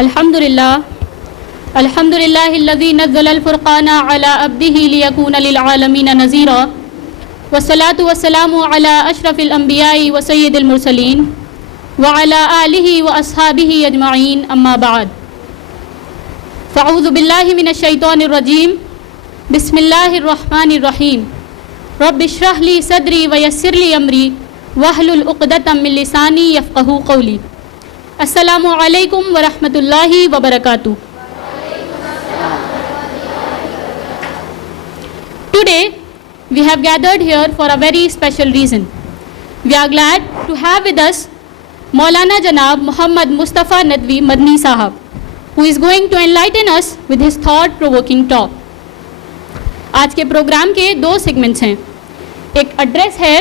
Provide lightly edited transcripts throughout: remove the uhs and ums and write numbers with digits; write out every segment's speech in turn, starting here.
الحمد لله الذي نزل الفرقان على عبده ليكون للعالمين نذيرا والصلاة والسلام على أشرف الأنبياء وسيد المرسلين وعلى آله وأصحابه أجمعين أما بعد فأعوذ بالله من الشيطان الرجيم بسم الله الرحمن الرحيم رب اشرح لي صدري ويسر لي أمري واحلل عقدة من لساني يفقهوا قولي. السلام علیکم ورحمۃ اللہ وبرکاتہ. Today we have gathered here for a very special reason. We are glad to have with us Maulana Janab Muhammad Mustafa Nadwi Madni Sahab, who is going to enlighten us with his thought-provoking talk. آج کے programme کے 2 segments ہیں. ایک address ہے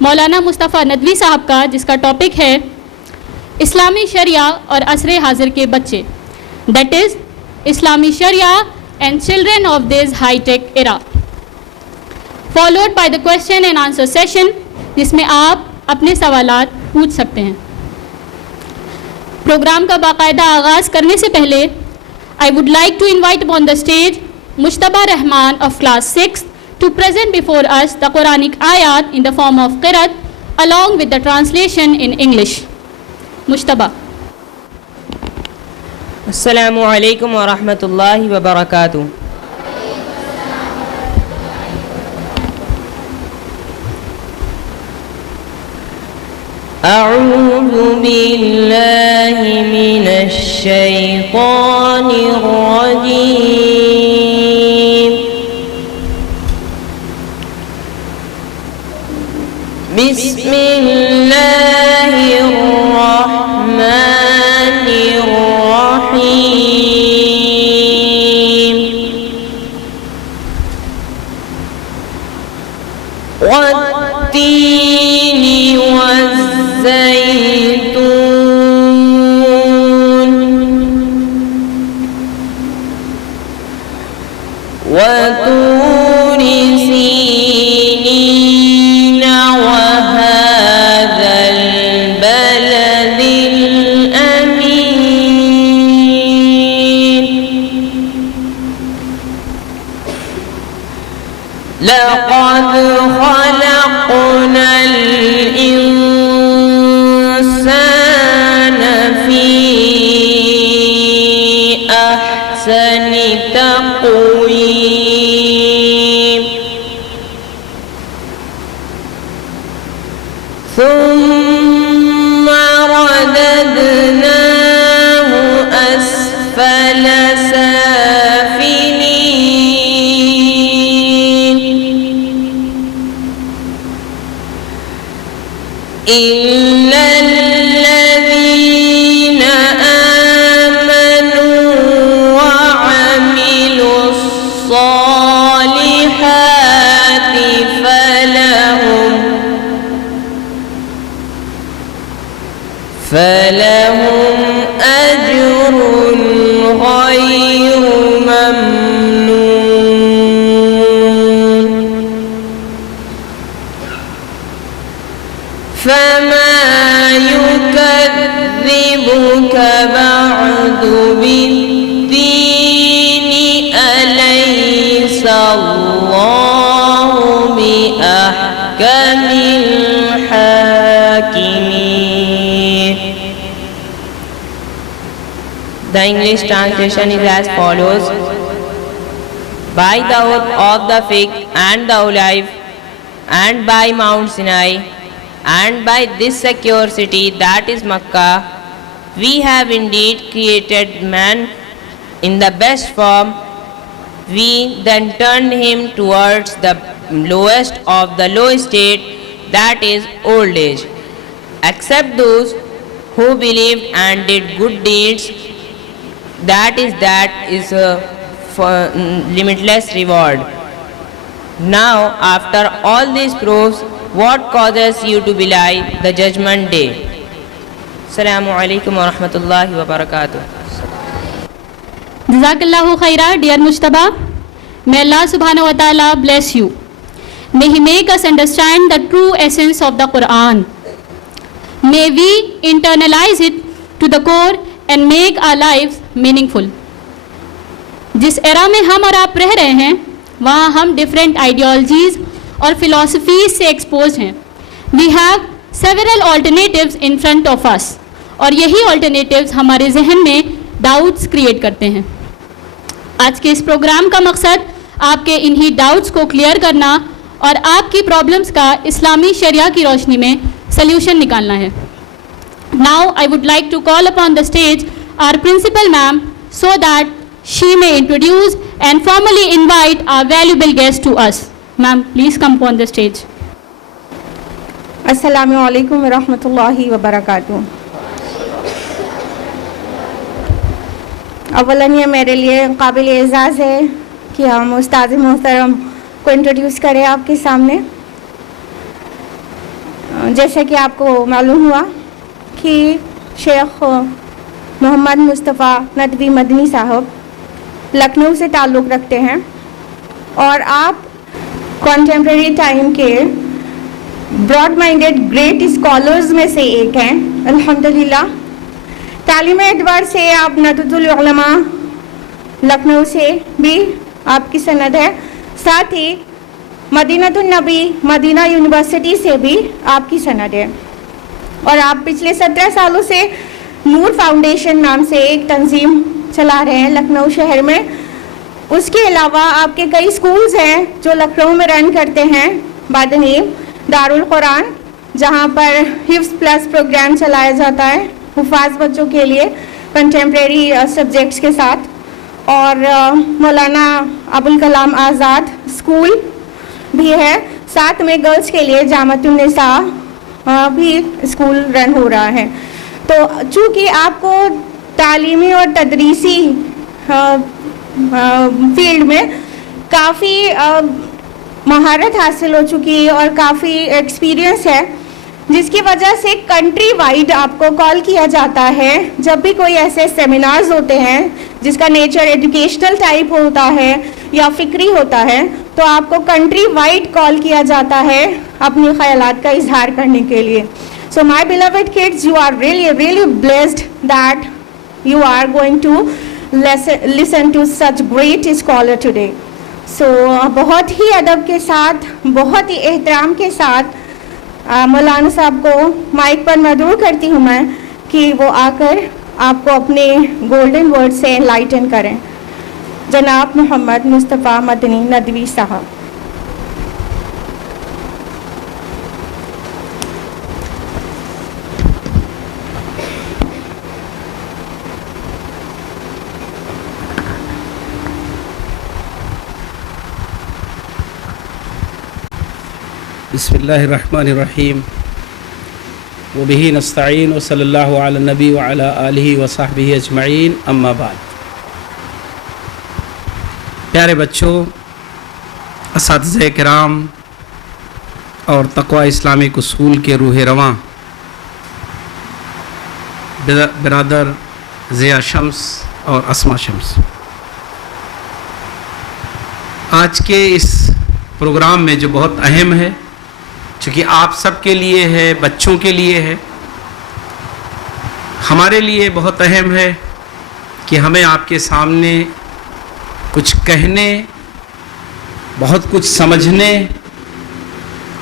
مولانا مصطفیٰ ندوی صاحب کا جس کا ٹاپک ہے اسلامی شریعہ اور عصر حاضر کے بچے, دیٹ از اسلامی شریعہ and children of this high tech era, followed by the question and answer session جس میں آپ اپنے سوالات پوچھ سکتے ہیں. پروگرام کا باقاعدہ آغاز کرنے سے پہلے I would like to invite on the stage مشتبہ Rahman of class 6 to present before us the Quranic ayat in the form of qiraat along with the translation in English. Mushtaba. Assalamu alaikum wa rahmatullahi wa barakatuh. A'udhu billahi minash shaytanir rajim. بسم الله الرحمن الرحيم والتين والزيتون وطور سينين وهذا البلد الأمين لقد خلقنا الإنسان في أحسن تقويم ثم رددناه أسفل سافلين إلا الذين آمنوا وعملوا الصالحات فلهم أجر غير ممنون فما يكذبك بعد بالدين أليس الله بأحكم الحاكمين. The English translation is as follows. By the oath of the fig and the olive, and by Mount Sinai, and by this secure city that is Makkah, we have indeed created man in the best form. We then turned him towards the lowest of the low state, that is old age, except those who believed and did good deeds. That is for limitless reward. Now, after all these proofs, what causes you to belie the judgment day? Assalamu alaikum wa rahmatullahi wa barakatuh. Jazakallahu khaira, dear Mushtaba. May Allah subhanahu wa ta'ala bless you. May He make us understand the true essence of the Quran. May we internalize it to the core and make our lives meaningful. جس ایرا میں ہم اور آپ رہ رہے ہیں وہاں ہم ڈفرینٹ آئیڈیالوجیز اور فلاسفیز سے ایکسپوز ہیں. We have several alternatives in front of us, اور یہی آلٹرنیٹیوز ہمارے ذہن میں ڈاؤٹس کریٹ کرتے ہیں. آج کے اس پروگرام کا مقصد آپ کے انہی ڈاؤٹس کو کلیئر کرنا اور آپ کی پرابلمس کا اسلامی شریعہ کی روشنی میں سلیوشن نکالنا ہے. Now I would like to call upon the stage our principal ma'am so that she may introduce and formally invite our valuable guest to us. Ma'am, please come upon the stage. السلام علیکم ورحمۃ اللہ وبرکاتہ. اولاً یہ میرے لیے قابل اعزاز ہے کہ ہم استاد محترم کو انٹروڈیوس کریں آپ کے سامنے. جیسے کہ آپ کو معلوم ہوا کہ شیخ محمد مصطفیٰ ندوی مدنی صاحب لکھنؤ سے تعلق رکھتے ہیں اور آپ کنٹمپریری ٹائم کے براڈ مائنڈیڈ گریٹ اسکالرز میں سے ایک ہیں الحمدللہ. تعلیم اعتبار سے آپ ندوۃ العلماء لکھنؤ سے بھی آپ کی سند ہے, ساتھ ہی مدینۃ النبی مدینہ یونیورسٹی سے بھی آپ کی سند ہے, اور آپ پچھلے 17 سالوں سے نور فاؤنڈیشن نام سے ایک تنظیم چلا رہے ہیں لکھنؤ شہر میں. اس کے علاوہ آپ کے کئی اسکولز ہیں جو لکھنؤ میں رن کرتے ہیں. بادنیم دارالقرآن جہاں پر حفظ پلس پروگرام چلایا جاتا ہے حفاظ بچوں کے لیے کنٹمپریری سبجیکٹس کے ساتھ, اور مولانا ابوالکلام آزاد اسکول بھی ہے, ساتھ میں گرلس کے لیے جامعۃ النساء بھی اسکول رن ہو رہا ہے. تو چونکہ آپ کو تعلیمی اور تدریسی فیلڈ میں کافی مہارت حاصل ہو چکی اور کافی ایکسپیرئنس ہے, جس کی وجہ سے کنٹری وائڈ آپ کو کال کیا جاتا ہے جب بھی کوئی ایسے سیمینارز ہوتے ہیں جس کا نیچر ایجوکیشنل ٹائپ ہوتا ہے یا فکری ہوتا ہے, تو آپ کو کنٹری وائڈ کال کیا جاتا ہے اپنی خیالات کا اظہار کرنے کے لیے. So my beloved kids, you are really blessed that you are going to listen to such great scholar today. So بہت ہی ادب کے ساتھ, بہت ہی احترام کے ساتھ مولانا صاحب کو مائک پر مدعو کرتی ہوں میں کہ وہ آ کر آپ کو اپنے گولڈن ورڈ سے انلائٹن کریں. جناب محمد مصطفیٰ مدنی ندوی صاحب. بسم اللہ الرحمن الرحیم وبہ نستعین وصلی اللہ علی النبی وعلی آلہ وصحبہ اجمعین, اما بعد. پیارے بچوں, اساتذہ کرام اور تقوی اسلامک اصول کے روح رواں برادر ضیاء شمس اور اسما شمس, آج کے اس پروگرام میں جو بہت اہم ہے, چونکہ آپ سب کے لیے ہے, بچوں کے لیے ہے, ہمارے لیے بہت اہم ہے کہ ہمیں آپ کے سامنے کچھ کہنے, بہت کچھ سمجھنے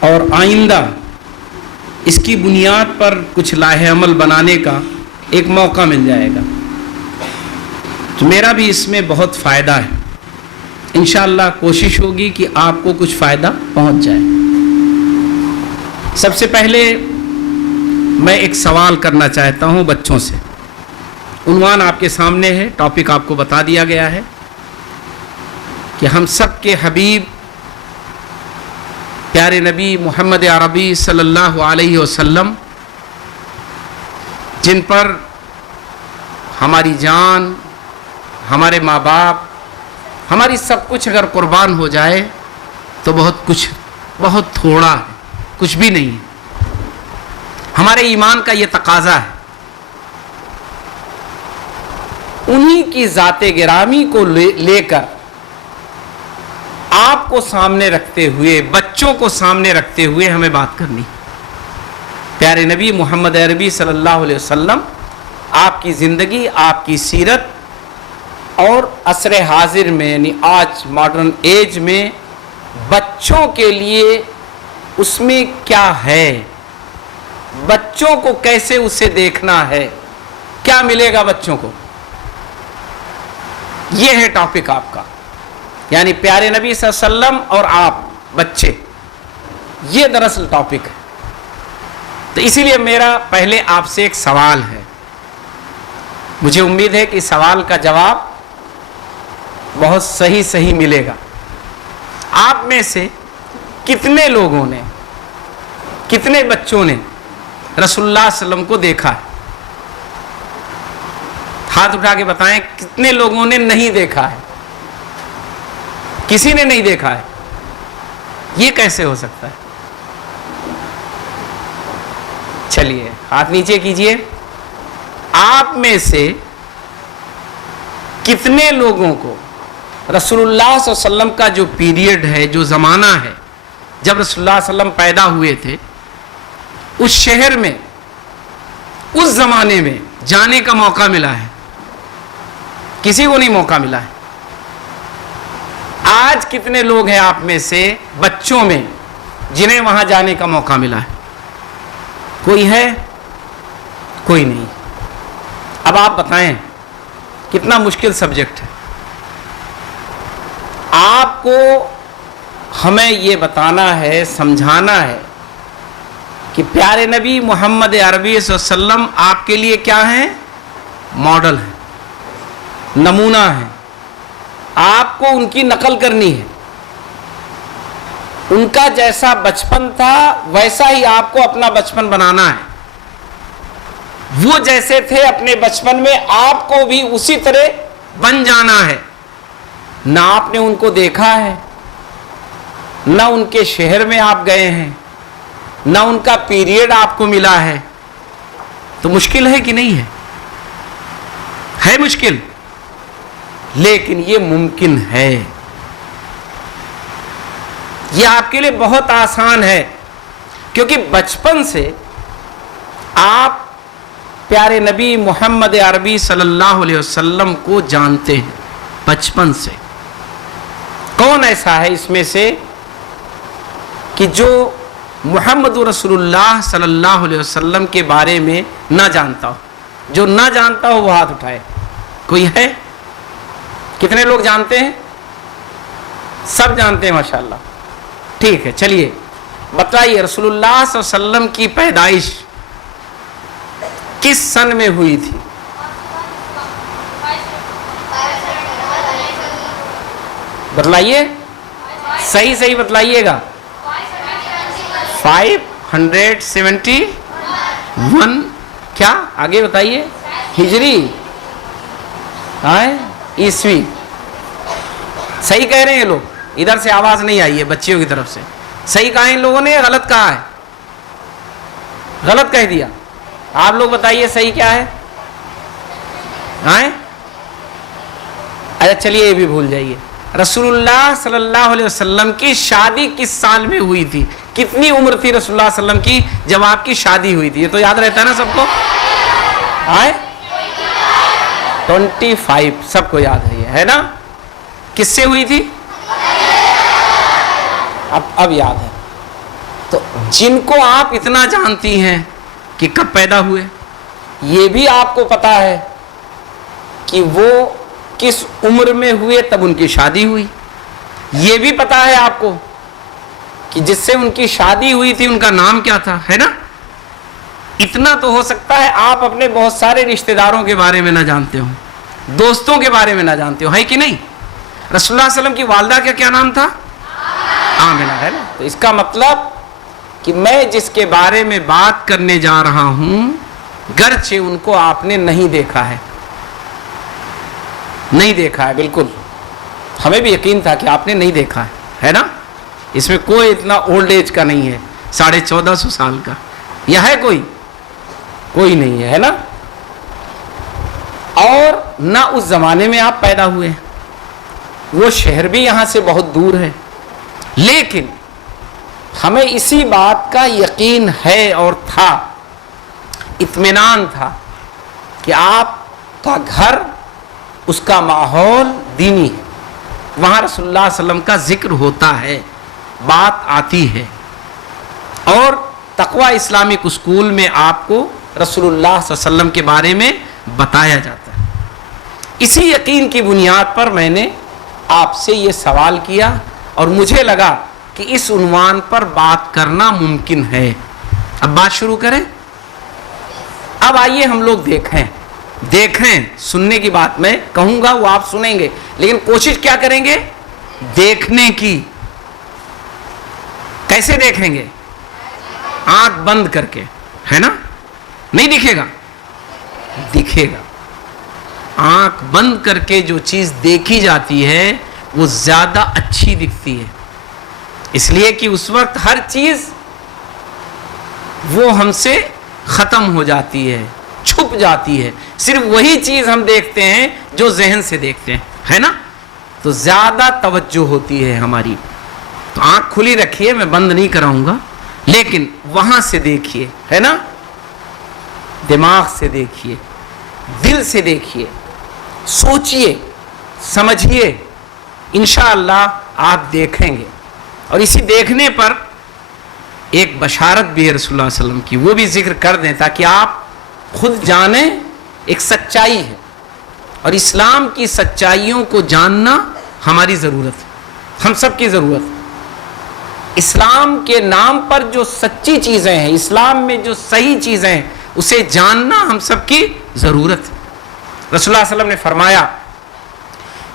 اور آئندہ اس کی بنیاد پر کچھ لاہ عمل بنانے کا ایک موقع مل جائے گا. تو میرا بھی اس میں بہت فائدہ ہے. انشاءاللہ کوشش ہوگی کہ آپ کو کچھ فائدہ پہنچ جائے. سب سے پہلے میں ایک سوال کرنا چاہتا ہوں بچوں سے. عنوان آپ کے سامنے ہے, ٹاپک آپ کو بتا دیا گیا ہے کہ ہم سب کے حبیب پیارے نبی محمد عربی صلی اللہ علیہ وسلم, جن پر ہماری جان, ہمارے ماں باپ, ہماری سب کچھ اگر قربان ہو جائے تو بہت تھوڑا ہے, کچھ بھی نہیں ہے. ہمارے ایمان کا یہ تقاضا ہے. انہی کی ذات گرامی کو لے کر آپ کو سامنے رکھتے ہوئے, بچوں کو سامنے رکھتے ہوئے ہمیں بات کرنی. پیارے نبی محمد عربی صلی اللہ علیہ وسلم, آپ آپ کی زندگی، آپ کی سیرت اور عصر حاضر میں یعنی آج ماڈرن ایج میں بچوں کے لیے اس میں کیا ہے، بچوں کو کیسے اسے دیکھنا ہے، کیا ملے گا بچوں کو، یہ ہے ٹاپک آپ کا، یعنی پیارے نبی صلی اللہ علیہ وسلم اور آپ بچے، یہ دراصل ٹاپک ہے۔ تو اسی لیے میرا پہلے آپ سے ایک سوال ہے، مجھے امید ہے کہ سوال کا جواب بہت صحیح ملے گا۔ آپ میں سے کتنے لوگوں نے، کتنے بچوں نے رسول اللہ صلی اللہ علیہ وسلم کو دیکھا ہے؟ ہاتھ اٹھا کے بتائیں کتنے لوگوں نے نہیں دیکھا ہے؟ کسی نے نہیں دیکھا ہے؟ یہ کیسے ہو سکتا ہے؟ چلیے ہاتھ نیچے کیجئے۔ آپ میں سے کتنے لوگوں کو رسول اللہ صلی اللہ علیہ وسلم کا جو پیریڈ ہے، جو زمانہ ہے جب رسول اللہ صلی اللہ علیہ وسلم پیدا ہوئے تھے، اس شہر میں، اس زمانے میں جانے کا موقع ملا ہے؟ کسی کو نہیں موقع ملا ہے۔ آج کتنے لوگ ہیں آپ میں سے بچوں میں جنہیں وہاں جانے کا موقع ملا ہے؟ کوئی ہے؟ کوئی نہیں۔ اب آپ بتائیں کتنا مشکل سبجیکٹ ہے۔ آپ کو ہمیں یہ بتانا ہے، سمجھانا ہے کہ پیارے نبی محمد عربی صلی اللہ علیہ وسلم آپ کے لیے کیا ہیں؟ ماڈل ہے، نمونہ ہے۔ آپ کو ان کی نقل کرنی ہے، ان کا جیسا بچپن تھا ویسا ہی آپ کو اپنا بچپن بنانا ہے۔ وہ جیسے تھے اپنے بچپن میں آپ کو بھی اسی طرح بن جانا ہے۔ نہ آپ نے ان کو دیکھا ہے، نہ ان کے شہر میں آپ گئے ہیں، نہ ان کا پیریڈ آپ کو ملا ہے، تو مشکل ہے کہ نہیں ہے؟ ہے مشکل، لیکن یہ ممکن ہے، یہ آپ کے لیے بہت آسان ہے، کیونکہ بچپن سے آپ پیارے نبی محمد عربی صلی اللہ علیہ وسلم کو جانتے ہیں بچپن سے۔ کون ایسا ہے اس میں سے کہ جو محمد رسول اللہ صلی اللہ علیہ وسلم کے بارے میں نہ جانتا ہو؟ جو نہ جانتا ہو وہ ہاتھ اٹھائے۔ کوئی ہے؟ کتنے لوگ جانتے ہیں؟ سب جانتے ہیں ماشاءاللہ۔ ٹھیک ہے، چلیے بتائیے رسول اللہ صلی اللہ علیہ وسلم کی پیدائش کس سن میں ہوئی تھی؟ بتلائیے، صحیح بتلائیے گا۔ 571 کیا؟ آگے بتائیے۔ ہجری عیسوی، صحیح کہہ رہے ہیں یہ لوگ؟ ادھر سے آواز نہیں آئی ہے بچیوں کی طرف سے۔ صحیح کہا ان لوگوں نے، غلط کہا ہے؟ غلط کہہ دیا۔ آپ لوگ بتائیے صحیح کیا ہے؟ اچھا چلیے یہ بھی بھول جائیے۔ رسول اللہ صلی اللہ علیہ وسلم کی شادی کس سال میں ہوئی تھی؟ کتنی عمر تھی رسول اللہ صلی اللہ علیہ وسلم کی جب آپ کی شادی ہوئی تھی؟ یہ تو یاد رہتا ہے نا سب کو؟ 25 سب کو یاد ہے نا؟ کس سے ہوئی تھی؟ اب یاد ہے۔ تو جن کو آپ اتنا جانتی ہیں کہ کب پیدا ہوئے، یہ بھی آپ کو پتا ہے کہ وہ کس عمر میں ہوئے تب ان کی شادی ہوئی، یہ بھی پتا ہے آپ کو کہ جس سے ان کی شادی ہوئی تھی ان کا نام کیا تھا، ہے نا؟ اتنا تو ہو سکتا ہے آپ اپنے بہت سارے رشتہ داروں کے بارے میں نہ جانتے ہو، دوستوں کے بارے میں نہ جانتے ہو، ہے کہ نہیں؟ رسول اللہ صلی اللہ علیہ وسلم کی والدہ کا کیا نام تھا؟ آمنہ، ہے نا؟ تو اس کا مطلب کہ میں جس کے بارے میں بات کرنے جا رہا ہوں گرچہ ان کو آپ نے نہیں دیکھا ہے، نہیں دیکھا ہے، بالکل ہمیں بھی یقین تھا کہ آپ نے نہیں دیکھا ہے نا؟ اس میں کوئی اتنا اولڈ ایج کا نہیں ہے، 1450 سال کا، یا ہے کوئی نہیں ہے نا؟ اور نہ اس زمانے میں آپ پیدا ہوئے، وہ شہر بھی یہاں سے بہت دور ہے، لیکن ہمیں اسی بات کا یقین ہے اور تھا، اطمینان تھا کہ آپ کا گھر، اس کا ماحول دینی ہے، وہاں رسول اللہ صلی اللہ علیہ وسلم کا ذکر ہوتا ہے، بات آتی ہے، اور تقوی اسلامک اسکول میں آپ کو رسول اللہ صلی اللہ علیہ وسلم کے بارے میں بتایا جاتا ہے۔ اسی یقین کی بنیاد پر میں نے آپ سے یہ سوال کیا اور مجھے لگا کہ اس عنوان پر بات کرنا ممکن ہے۔ اب بات شروع کریں۔ اب آئیے ہم لوگ دیکھیں، سننے کی بات میں کہوں گا وہ آپ سنیں گے، لیکن کوشش کیا کریں گے؟ دیکھنے کی۔ کیسے دیکھیں گے؟ آنکھ بند کر کے، ہے نا؟ نہیں دکھے گا؟ دکھے گا۔ آنکھ بند کر کے جو چیز دیکھی جاتی ہے وہ زیادہ اچھی دکھتی ہے، اس لیے کہ اس وقت ہر چیز وہ ہم سے ختم ہو جاتی ہے، چھپ جاتی ہے، صرف وہی چیز ہم دیکھتے ہیں جو ذہن سے دیکھتے ہیں، ہے نا؟ تو زیادہ توجہ ہوتی ہے ہماری۔ تو آنکھ کھلی رکھیے، میں بند نہیں کراؤں گا، لیکن وہاں سے دیکھیے، ہے نا؟ دماغ سے دیکھیے، دل سے دیکھیے، سوچئے، سمجھیے، انشاءاللہ آپ دیکھیں گے۔ اور اسی دیکھنے پر ایک بشارت بھی ہے رسول اللہ صلی اللہ علیہ وسلم کی، وہ بھی ذکر کر دیں تاکہ آپ خود جانیں۔ ایک سچائی ہے، اور اسلام کی سچائیوں کو جاننا ہماری ضرورت ہے، ہم سب کی ضرورت ہے۔ اسلام کے نام پر جو سچی چیزیں ہیں، اسلام میں جو صحیح چیزیں ہیں، اسے جاننا ہم سب کی ضرورت ہے۔ رسول اللہ صلی اللہ علیہ وسلم نے فرمایا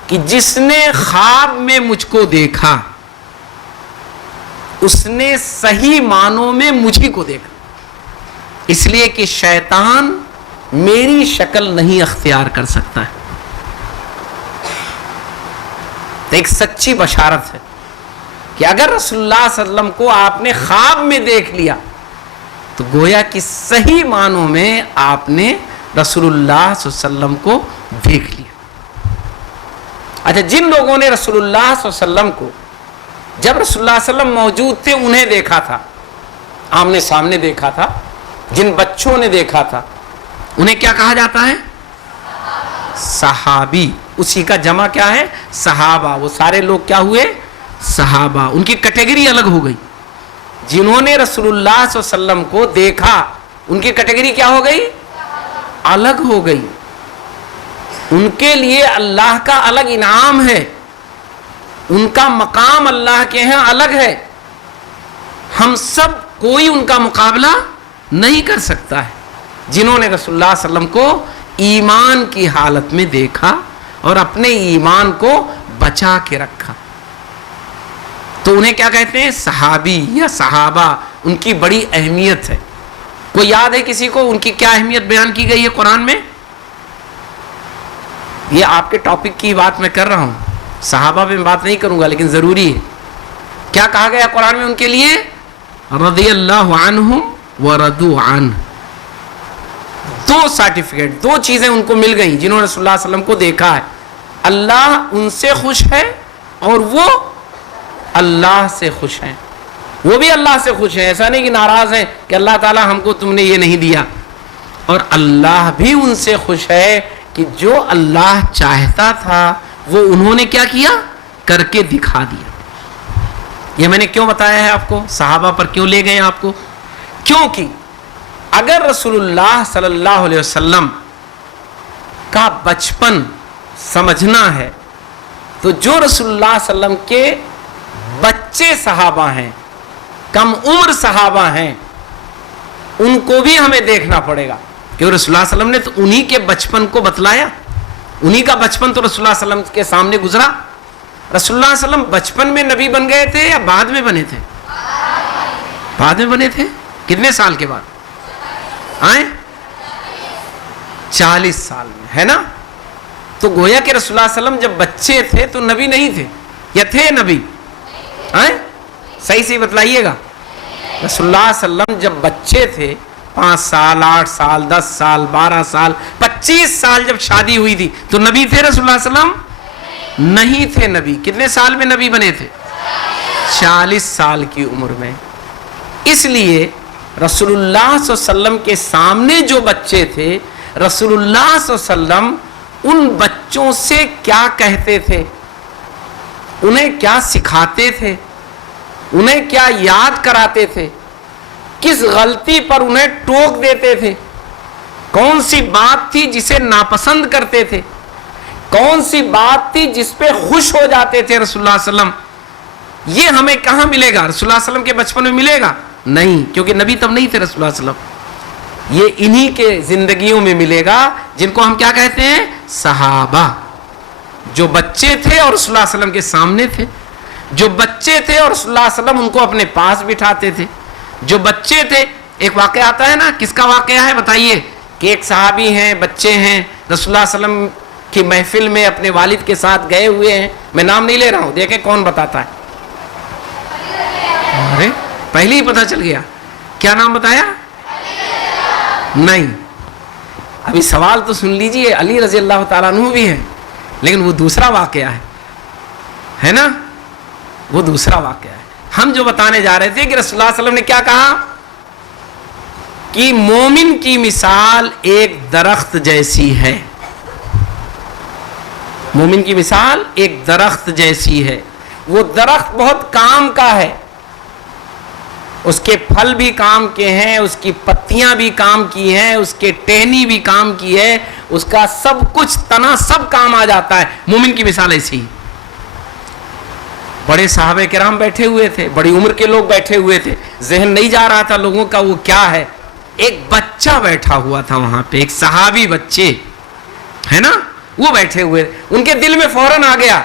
کہ جس نے خواب میں مجھ کو دیکھا اس نے صحیح معنوں میں مجھی کو دیکھا، اس لیے کہ شیطان میری شکل نہیں اختیار کر سکتا ہے۔ تو ایک سچی بشارت ہے کہ اگر رسول اللہ صلی اللہ علیہ وسلم کو آپ نے خواب میں دیکھ لیا تو گویا کہ صحیح معنوں میں آپ نے رسول اللہ صلی اللہ علیہ وسلم کو دیکھ لیا۔ اچھا، جن لوگوں نے رسول اللہ صلی اللہ علیہ وسلم کو جب رسول اللہ صلی اللہ علیہ وسلم موجود تھے انہیں دیکھا تھا، آمنے سامنے دیکھا تھا، جن بچوں نے دیکھا تھا، انہیں کیا کہا جاتا ہے؟ صحابی۔ اسی کا جمع کیا ہے؟ صحابہ۔ وہ سارے لوگ کیا ہوئے؟ صحابہ۔ ان کی کیٹیگری الگ ہو گئی۔ جنہوں نے رسول اللہ صلی اللہ علیہ وسلم کو دیکھا ان کی کیٹیگری کیا ہو گئی؟ الگ ہو گئی۔ ان کے لیے اللہ کا الگ انعام ہے، ان کا مقام اللہ کے ہاں الگ ہے۔ ہم سب کوئی ان کا مقابلہ نہیں کر سکتا ہے، جنہوں نے رسول اللہ صلی اللہ علیہ وسلم کو ایمان کی حالت میں دیکھا اور اپنے ایمان کو بچا کے رکھا، تو انہیں کیا کہتے ہیں؟ صحابی یا صحابہ۔ ان کی بڑی اہمیت ہے۔ کوئی یاد ہے کسی کو ان کی کیا اہمیت بیان کی گئی ہے قرآن میں؟ یہ آپ کے ٹاپک کی بات میں کر رہا ہوں، صحابہ پہ میں بات نہیں کروں گا لیکن ضروری ہے۔ کیا کہا گیا قرآن میں ان کے لیے؟ رضی اللہ عنہم ورضوا عنہ۔ دو سرٹیفکیٹ، دو چیزیں ان کو مل گئیں جنہوں نے رسول اللہ صلی اللہ علیہ وسلم کو دیکھا ہے۔ اللہ ان سے خوش ہے اور وہ اللہ سے خوش ہیں، وہ بھی اللہ سے خوش ہیں۔ ایسا نہیں کہ ناراض ہیں کہ اللہ تعالیٰ ہم کو تم نے یہ نہیں دیا، اور اللہ بھی ان سے خوش ہے کہ جو اللہ چاہتا تھا وہ انہوں نے کیا کیا؟ کر کے دکھا دیا۔ یہ میں نے کیوں بتایا ہے آپ کو؟ صحابہ پر کیوں لے گئے آپ کو؟ کیونکہ اگر رسول اللہ صلی اللہ علیہ وسلم کا بچپن سمجھنا ہے تو جو رسول اللہ صلی اللہ علیہ وسلم کے بچے صحابہ ہیں، کم عمر صحابہ ہیں، ان کو بھی ہمیں دیکھنا پڑے گا، کیونکہ رسول اللہ صلی اللہ علیہ وسلم نے تو انہی کے بچپن کو بتلایا، انہی کا بچپن تو رسول اللہ صلی اللہ علیہ وسلم کے سامنے گزرا۔ رسول اللہ صلی اللہ علیہ وسلم بچپن میں نبی بن گئے تھے یا بعد میں بنے تھے؟ بعد میں بنے تھے۔ کتنے سال کے بعد آئیں؟ 40 سال میں، ہے نا؟ تو گویا کہ رسول اللہ صلی اللہ علیہ وسلم جب بچے تھے تو نبی نہیں تھے یا تھے نبی؟ آئیں؟ صحیح سے بتلائیے گا۔ رسول اللہ صلی اللہ علیہ وسلم جب بچے تھے، 5 سال 8 سال 10 سال 12 سال 25 سال جب شادی ہوئی تھی تو نبی تھے رسول اللہ صلی اللہ علیہ وسلم؟ نہیں تھے نبی۔ کتنے سال میں نبی بنے تھے؟ 40 سال کی عمر میں۔ اس لیے رسول اللہ صلی اللہ علیہ وسلم کے سامنے جو بچے تھے رسول اللہ صلی اللہ علیہ وسلم ان بچوں سے کیا کہتے تھے، انہیں کیا سکھاتے تھے، انہیں کیا یاد کراتے تھے، کس غلطی پر انہیں ٹوک دیتے تھے، کون سی بات تھی جسے ناپسند کرتے تھے، کون سی بات تھی جس پہ خوش ہو جاتے تھے رسول اللہ صلی اللہ علیہ وسلم۔ یہ ہمیں کہاں ملے گا؟ رسول اللہ صلی اللہ علیہ وسلم کے بچپن میں ملے گا؟ نہیں، کیونکہ نبی تب نہیں تھے رسول اللہ صلی اللہ علیہ وسلم۔ یہ انہی کے زندگیوں میں ملے گا جن کو ہم کیا کہتے ہیں؟ صحابہ، جو بچے تھے اور رسول اللہ صلی اللہ علیہ وسلم کے سامنے تھے، جو بچے تھے اور رسول اللہ صلی اللہ علیہ وسلم ان کو اپنے پاس بٹھاتے تھے، جو بچے تھے۔ ایک واقعہ آتا ہے نا، کس کا واقعہ ہے بتائیے؟ کہ ایک صحابی ہیں، بچے ہیں، رسول اللہ صلی اللہ علیہ وسلم کی محفل میں اپنے والد کے ساتھ گئے ہوئے ہیں، میں نام نہیں لے رہا ہوں، دیکھیں کون بتاتا ہے۔ ارے پہلے ہی پتہ چل گیا، کیا نام بتایا؟ نہیں، ابھی سوال تو سن لیجئے، علی رضی اللہ تعالیٰ عنہ بھی ہے، لیکن وہ دوسرا واقعہ ہے نا، وہ دوسرا واقعہ ہے۔ ہم جو بتانے جا رہے تھے کہ رسول اللہ صلی اللہ علیہ وسلم نے کیا کہا کہ مومن کی مثال ایک درخت جیسی ہے، مومن کی مثال ایک درخت جیسی ہے۔ وہ درخت بہت کام کا ہے، اس کے پھل بھی کام کے ہیں، اس کی پتیاں بھی کام کی ہیں، اس کے ٹہنی بھی کام کی ہے، اس کا سب کچھ تنا سب کام آ جاتا ہے۔ مومن کی مثال ایسی ہی۔ بڑے صحابہ کرام بیٹھے ہوئے تھے، بڑی عمر کے لوگ بیٹھے ہوئے تھے، ذہن نہیں جا رہا تھا لوگوں کا وہ کیا ہے۔ ایک بچہ بیٹھا ہوا تھا وہاں پہ، ایک صحابی بچے ہے نا، وہ بیٹھے ہوئے، ان کے دل میں فوراً آ گیا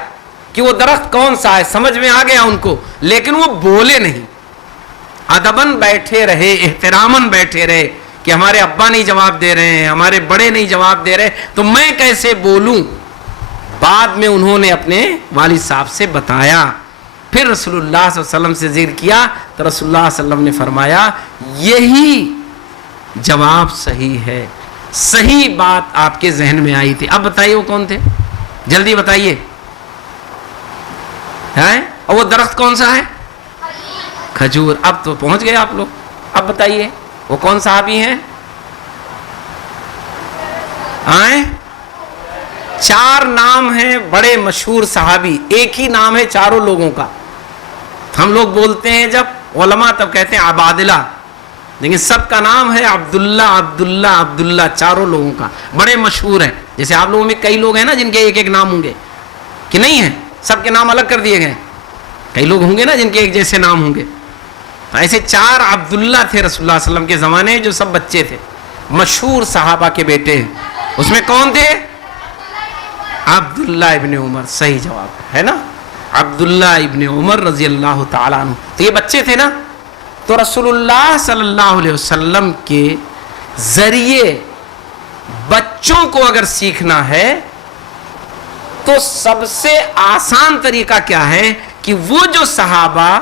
کہ وہ درخت کون سا ہے، سمجھ میں آ گیا ان کو، لیکن وہ بولے نہیں، ادباً بیٹھے رہے، احتراماً بیٹھے رہے کہ ہمارے ابا نہیں جواب دے رہے ہیں، ہمارے بڑے نہیں جواب دے رہے، تو میں کیسے بولوں۔ بعد میں انہوں نے اپنے والد صاحب سے بتایا، پھر رسول اللہ صلی اللہ علیہ وسلم سے ذکر کیا تو رسول اللہ صلی اللہ علیہ وسلم نے فرمایا یہی جواب صحیح ہے، صحیح بات آپ کے ذہن میں آئی تھی۔ اب بتائیے وہ کون تھے، جلدی بتائیے، اور وہ درخت کون سا ہے؟ کھجور۔ اب تو پہنچ گئے آپ لوگ، اب بتائیے وہ کون صحابی ہیں؟ آئیں، 4 نام ہیں بڑے مشہور صحابی، ایک ہی نام ہے چاروں لوگوں کا۔ ہم لوگ بولتے ہیں جب علماء تب کہتے ہیں عبادلہ، لیکن سب کا نام ہے عبداللہ عبداللہ عبداللہ، چاروں لوگوں کا بڑے مشہور ہیں۔ جیسے آپ لوگوں میں کئی لوگ ہیں نا جن کے ایک ایک نام ہوں گے، کہ نہیں ہیں، سب کے نام الگ کر دیے گئے، کئی لوگ ہوں گے نا جن کے ایک جیسے نام ہوں گے۔ تو ایسے 4 عبداللہ تھے رسول اللہ صلی اللہ علیہ وسلم کے زمانے، جو سب بچے تھے، مشہور صحابہ کے بیٹے ہیں۔ اس میں کون تھے؟ عبداللہ ابن عمر، صحیح جواب ہے نا، عبداللہ ابن عمر رضی اللہ تعالیٰ عنہ۔ تو یہ بچے تھے نا، تو رسول اللہ صلی اللہ علیہ وسلم کے ذریعے بچوں کو اگر سیکھنا ہے تو سب سے آسان طریقہ کیا ہے کہ وہ جو صحابہ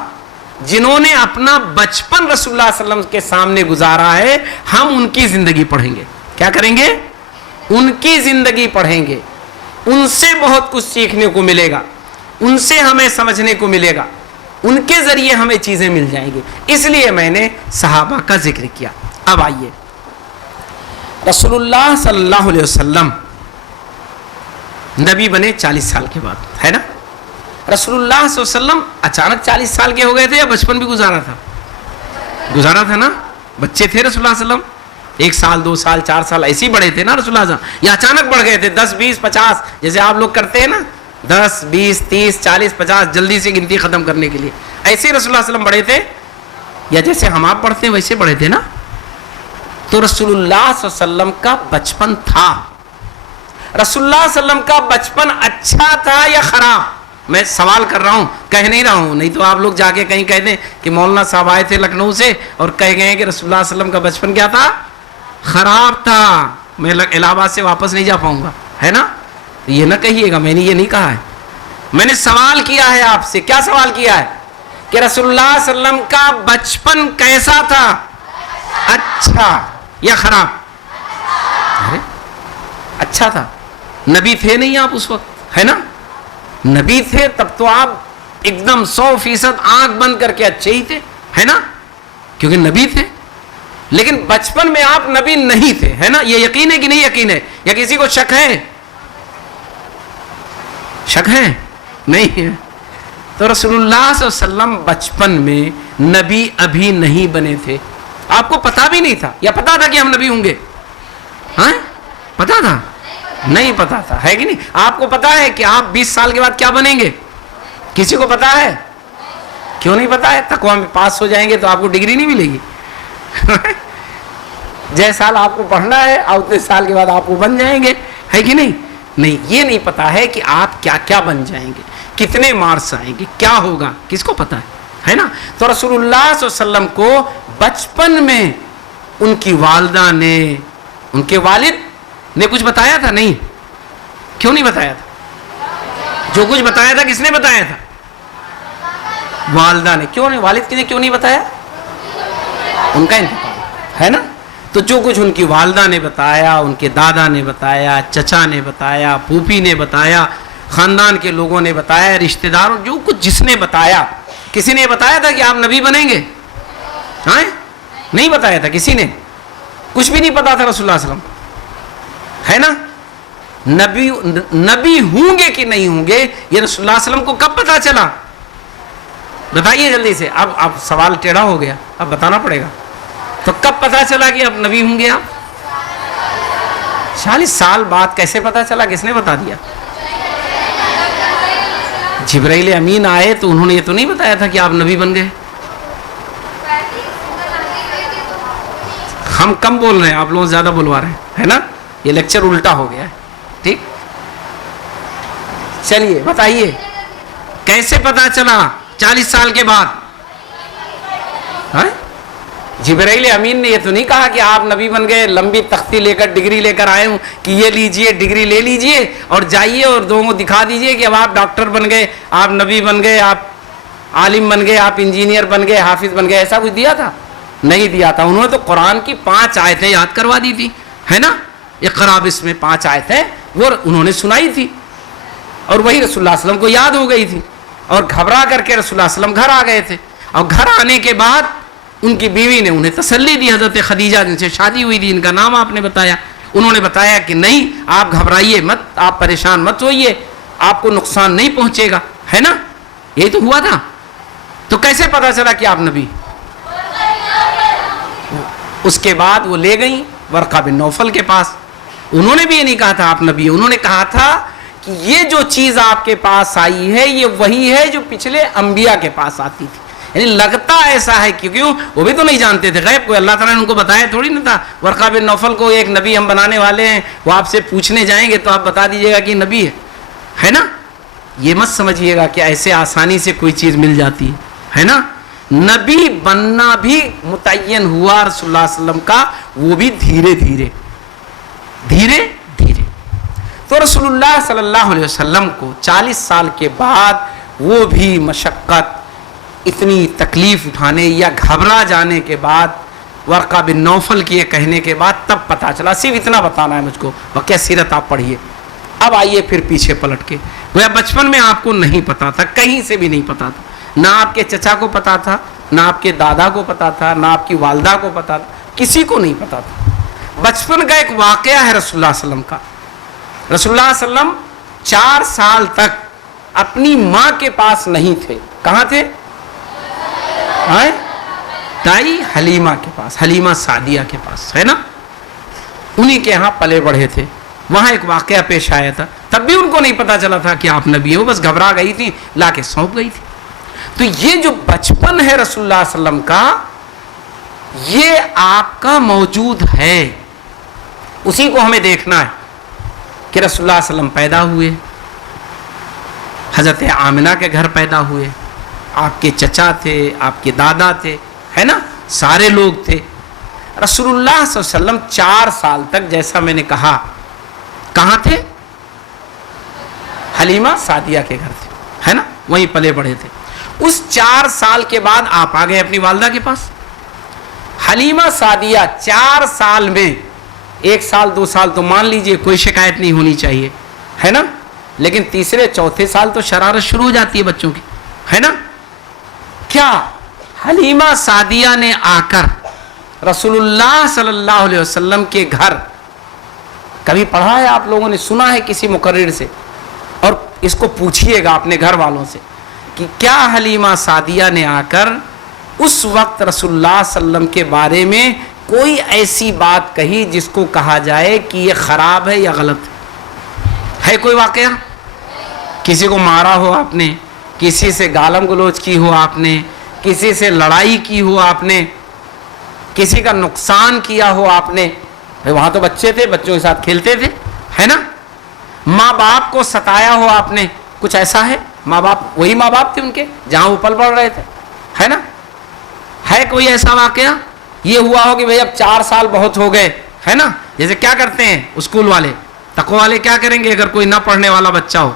جنہوں نے اپنا بچپن رسول اللہ صلی اللہ علیہ وسلم کے سامنے گزارا ہے، ہم ان کی زندگی پڑھیں گے۔ کیا کریں گے؟ ان کی زندگی پڑھیں گے، ان سے بہت کچھ سیکھنے کو ملے گا، ان سے ہمیں سمجھنے کو ملے گا، ان کے ذریعے ہمیں چیزیں مل جائیں گی، اس لیے میں نے صحابہ کا ذکر کیا۔ اب آئیے، رسول اللہ صلی اللہ علیہ وسلم نبی بنے 40 سال کے بعد، ہے نا؟ رسول اللہ صلی اللہ علیہ وسلم اچانک 40 سال کے ہو گئے تھے یا بچپن بھی گزارا تھا نا؟ بچے تھے رسول اللہ صلی اللہ علیہ وسلم، 1 سال 2 سال 4 سال ایسے ہی بڑے تھے نا رسول اللہ صلی اللہ علیہ وسلم، یا اچانک بڑھ گئے تھے 10 20 50، جیسے آپ لوگ کرتے ہیں نا 10 20 30 40 50 جلدی سے گنتی ختم کرنے کے لیے، ایسے رسول اللہ صلی اللہ علیہ وسلم بڑے تھے، یا جیسے ہم آپ پڑھتے ہیں ویسے بڑے تھے نا؟ تو رسول اللہ صلی اللہ علیہ وسلم کا بچپن تھا، رسول اللہ صلی اللہ علیہ وسلم کا بچپن اچھا تھا یا خراب؟ میں سوال کر رہا ہوں، کہہ نہیں رہا ہوں، نہیں تو آپ لوگ جا کے کہیں کہہ دیں کہ مولانا صاحب آئے تھے لکھنؤ سے اور کہہ گئے کہ رسول اللہ صلی اللہ علیہ وسلم کا بچپن کیا تھا؟ خراب تھا، میں الہ آباد سے واپس نہیں جا پاؤں گا، ہے نا؟ یہ نہ کہیے گا میں نے یہ نہیں کہا ہے، میں نے سوال کیا ہے آپ سے۔ کیا سوال کیا ہے؟ کہ رسول اللہ صلی اللہ علیہ وسلم کا بچپن کیسا تھا؟ اچھا یا خراب؟ اچھا تھا، نبی تھے نہیں آپ اس وقت، ہے نا؟ نبی تھے تب تو آپ ایک دم 100% آنکھ بند کر کے اچھے ہی تھے، ہے نا؟ کیونکہ نبی تھے۔ لیکن بچپن میں آپ نبی نہیں تھے، ہے نا؟ یہ یقین ہے کہ نہیں یقین ہے؟ یا کسی کو شک ہے؟ شک ہے؟ نہیں ہے۔ تو رسول اللہ صلی اللہ علیہ وسلم بچپن میں نبی ابھی نہیں بنے تھے، آپ کو پتا بھی نہیں تھا، یا پتا تھا کہ ہم نبی ہوں گے؟ ہاں پتا تھا؟ نہیں پتا تھا، ہے کہ نہیں؟ آپ کو پتا ہے کہ آپ 20 سال کے بعد کیا بنیں گے؟ کسی کو پتا ہے؟ کیوں نہیں پتا ہے؟ تقویٰ میں پاس ہو جائیں گے تو آپ کو ڈگری نہیں ملے گی۔ جے سال آپ کو پڑھنا ہے اور اتنے سال کے بعد آپ کو بن جائیں گے، ہے کہ نہیں؟ نہیں، یہ نہیں پتا ہے کہ آپ کیا کیا بن جائیں گے، کتنے مارکس آئیں گے، کیا ہوگا، کس کو پتا ہے نا؟ تو رسول اللہ صلی اللہ علیہ وسلم کو بچپن میں ان کی والدہ نے، ان کے والد نے کچھ بتایا تھا؟ نہیں۔ کیوں نہیں بتایا تھا؟ جو کچھ بتایا تھا کس نے بتایا تھا؟ والدہ نے۔ کیوں نہیں؟ والد نے کیوں نہیں بتایا؟ ان کا انتقال ہے نا؟ تو جو کچھ ان کی والدہ نے بتایا، ان کے دادا نے بتایا، چچا نے بتایا، پھوپھی نے بتایا، خاندان کے لوگوں نے بتایا، رشتہ داروں، جو کچھ جس نے بتایا، کسی نے بتایا تھا کہ آپ نبی بنیں گے؟ ہاں نہیں بتایا تھا کسی نے، کچھ بھی نہیں پتا تھا رسول اللہ صلی اللہ علیہ وسلم، ہے نا؟ نبی ہوں گے کہ نہیں ہوں گے یہ رسول اللہ صلی اللہ علیہ وسلم کو کب پتا چلا؟ بتائیے جلدی سے۔ اب سوال ٹیڑھا ہو گیا، اب بتانا پڑے گا۔ تو کب پتا چلا کہ اب نبی ہوں گے آپ؟ 40 سال بعد کیسے پتا چلا؟ کس نے بتا دیا؟ جبرائیل امین آئے تو انہوں نے یہ تو نہیں بتایا تھا کہ آپ نبی بن گئے؟ ہم کم بول رہے ہیں، آپ لوگ زیادہ بلوا رہے ہیں، ہے نا؟ یہ لیکچر الٹا ہو گیا ہے، ٹھیک؟ چلیے بتائیے کیسے پتا چلا 40 سال کے بعد؟ جبرائیل امین نے یہ تو نہیں کہا کہ آپ نبی بن گئے، لمبی تختی لے کر ڈگری لے کر آئے ہوں کہ یہ لیجئے ڈگری لے لیجئے اور جائیے اور دو کو دکھا دیجئے کہ اب آپ ڈاکٹر بن گئے، آپ نبی بن گئے، آپ عالم بن گئے، آپ انجینئر بن گئے، حافظ بن گئے۔ ایسا کچھ دیا تھا؟ نہیں دیا تھا۔ انہوں نے تو قرآن کی 5 آیتیں یاد کروا دی تھی، ہے نا؟ اقرا بسم 5 آیتیں وہ انہوں نے سنائی تھی، اور وہی رسول اللہ صلی اللہ علیہ وسلم کو یاد ہو گئی تھی، اور گھبرا کر کے رسول اللہ صلی اللہ علیہ وسلم گھر آ گئے تھے۔ اور گھر آنے کے بعد ان کی بیوی نے انہیں تسلی دی، حضرت خدیجہ جن سے شادی ہوئی تھی، ان کا نام آپ نے بتایا، انہوں نے بتایا کہ نہیں آپ گھبرائیے مت، آپ پریشان مت ہوئیے، آپ کو نقصان نہیں پہنچے گا، ہے نا؟ یہی تو ہوا تھا۔ تو کیسے پتا چلا کہ آپ نبی؟ اس کے بعد وہ لے گئیں ورقہ بن نوفل کے پاس، انہوں نے بھی یہ نہیں کہا تھا آپ نبی، انہوں نے کہا تھا کہ یہ جو چیز آپ کے پاس آئی ہے یہ وہی ہے جو پچھلے انبیاء کے پاس آتی تھی، یعنی لگتا ایسا ہے، کیوں وہ بھی تو نہیں جانتے تھے غیب کو، اللہ تعالیٰ نے ان کو بتایا تھوڑی نہ تھا۔ ورقہ بن نوفل کو ایک نبی ہم بنانے والے ہیں، وہ آپ سے پوچھنے جائیں گے تو آپ بتا دیجئے گا کہ نبی ہے نا؟ یہ مت سمجھیے گا کہ ایسے آسانی سے کوئی چیز مل جاتی ہے نا؟ نبی بننا بھی متعین ہوا رسول اللہ صلی اللہ علیہ وسلم کا، وہ بھی دھیرے دھیرے دھیرے دھیرے۔ تو رسول اللہ صلی اللہ علیہ وسلم کو 40 سال کے بعد وہ بھی مشقت، اتنی تکلیف اٹھانے یا گھبرا جانے کے بعد، ورقہ بن نوفل کے کہنے کے بعد تب پتا چلا۔ صرف اتنا بتانا ہے مجھ کو، واقعہ سیرت آپ پڑھیے۔ اب آئیے پھر پیچھے پلٹ کے، گویا بچپن میں آپ کو نہیں پتا تھا، کہیں سے بھی نہیں پتا تھا، نہ آپ کے چچا کو پتا تھا، نہ آپ کے دادا کو پتا تھا، نہ آپ کی والدہ کو پتا تھا، کسی کو نہیں پتا تھا۔ بچپن کا ایک واقعہ ہے رسول اللہ صلی اللہ علیہ وسلم کا۔ رسول اللہ صلی اللہ علیہ وسلم 4 سال تک اپنی ماں کے پاس نہیں تھے۔ کہاں تھے؟ دائی حلیمہ کے پاس، حلیمہ سعدیہ کے پاس، ہے نا؟ انہی کے ہاں پلے بڑھے تھے۔ وہاں ایک واقعہ پیش آیا تھا، تب بھی ان کو نہیں پتا چلا تھا کہ آپ نبی ہیں، وہ بس گھبرا گئی تھی، لا کے سونپ گئی تھی۔ تو یہ جو بچپن ہے رسول اللہ صلی اللہ علیہ وسلم کا، یہ آپ کا موجود ہے، اسی کو ہمیں دیکھنا ہے کہ رسول اللہ صلی اللہ علیہ وسلم پیدا ہوئے، حضرت آمنہ کے گھر پیدا ہوئے، آپ کے چچا تھے، آپ کے دادا تھے، ہے نا؟ سارے لوگ تھے۔ رسول اللہ صلی اللہ علیہ وسلم 4 سال تک، جیسا میں نے کہا، کہاں تھے؟ حلیمہ سعدیہ کے گھر تھے، ہے نا؟ وہیں پلے بڑھے تھے۔ اس 4 سال کے بعد آپ آ گئے اپنی والدہ کے پاس۔ حلیمہ سعدیہ 4 سال میں، 1 سال 2 سال تو مان لیجئے کوئی شکایت نہیں ہونی چاہیے، ہے نا؟ لیکن تیسرے چوتھے سال تو شرارت شروع ہو جاتی ہے بچوں کی، ہے نا؟ کیا حلیمہ سعدیہ نے آ کر رسول اللہ صلی اللہ علیہ وسلم کے گھر، کبھی پڑھا ہے آپ لوگوں نے، سنا ہے کسی مقرر سے، اور اس کو پوچھئے گا اپنے گھر والوں سے کہ کیا حلیمہ سعدیہ نے آ کر اس وقت رسول اللہ صلی اللہ علیہ وسلم کے بارے میں کوئی ایسی بات کہی جس کو کہا جائے کہ یہ خراب ہے یا غلط ہے؟ کوئی واقعہ؟ کسی کو مارا ہو آپ نے، کسی سے گالم گلوچ کی ہو آپ نے، کسی سے لڑائی کی ہو آپ نے، کسی کا نقصان کیا ہو آپ نے؟ وہاں تو بچے تھے، بچوں کے ساتھ کھیلتے تھے، ہے نا؟ ماں باپ کو ستایا ہو آپ نے، کچھ ایسا ہے؟ ماں باپ وہی ماں باپ تھے ان کے جہاں وہ پل بڑھ رہے تھے، ہے نا؟ ہے کوئی ایسا واقعہ؟ یہ ہوا ہو کہ بھئی اب 4 سال بہت ہو گئے، ہے نا؟ جیسے کیا کرتے ہیں اسکول والے، تقوی والے کیا کریں گے؟ اگر کوئی نہ پڑھنے والا بچہ ہو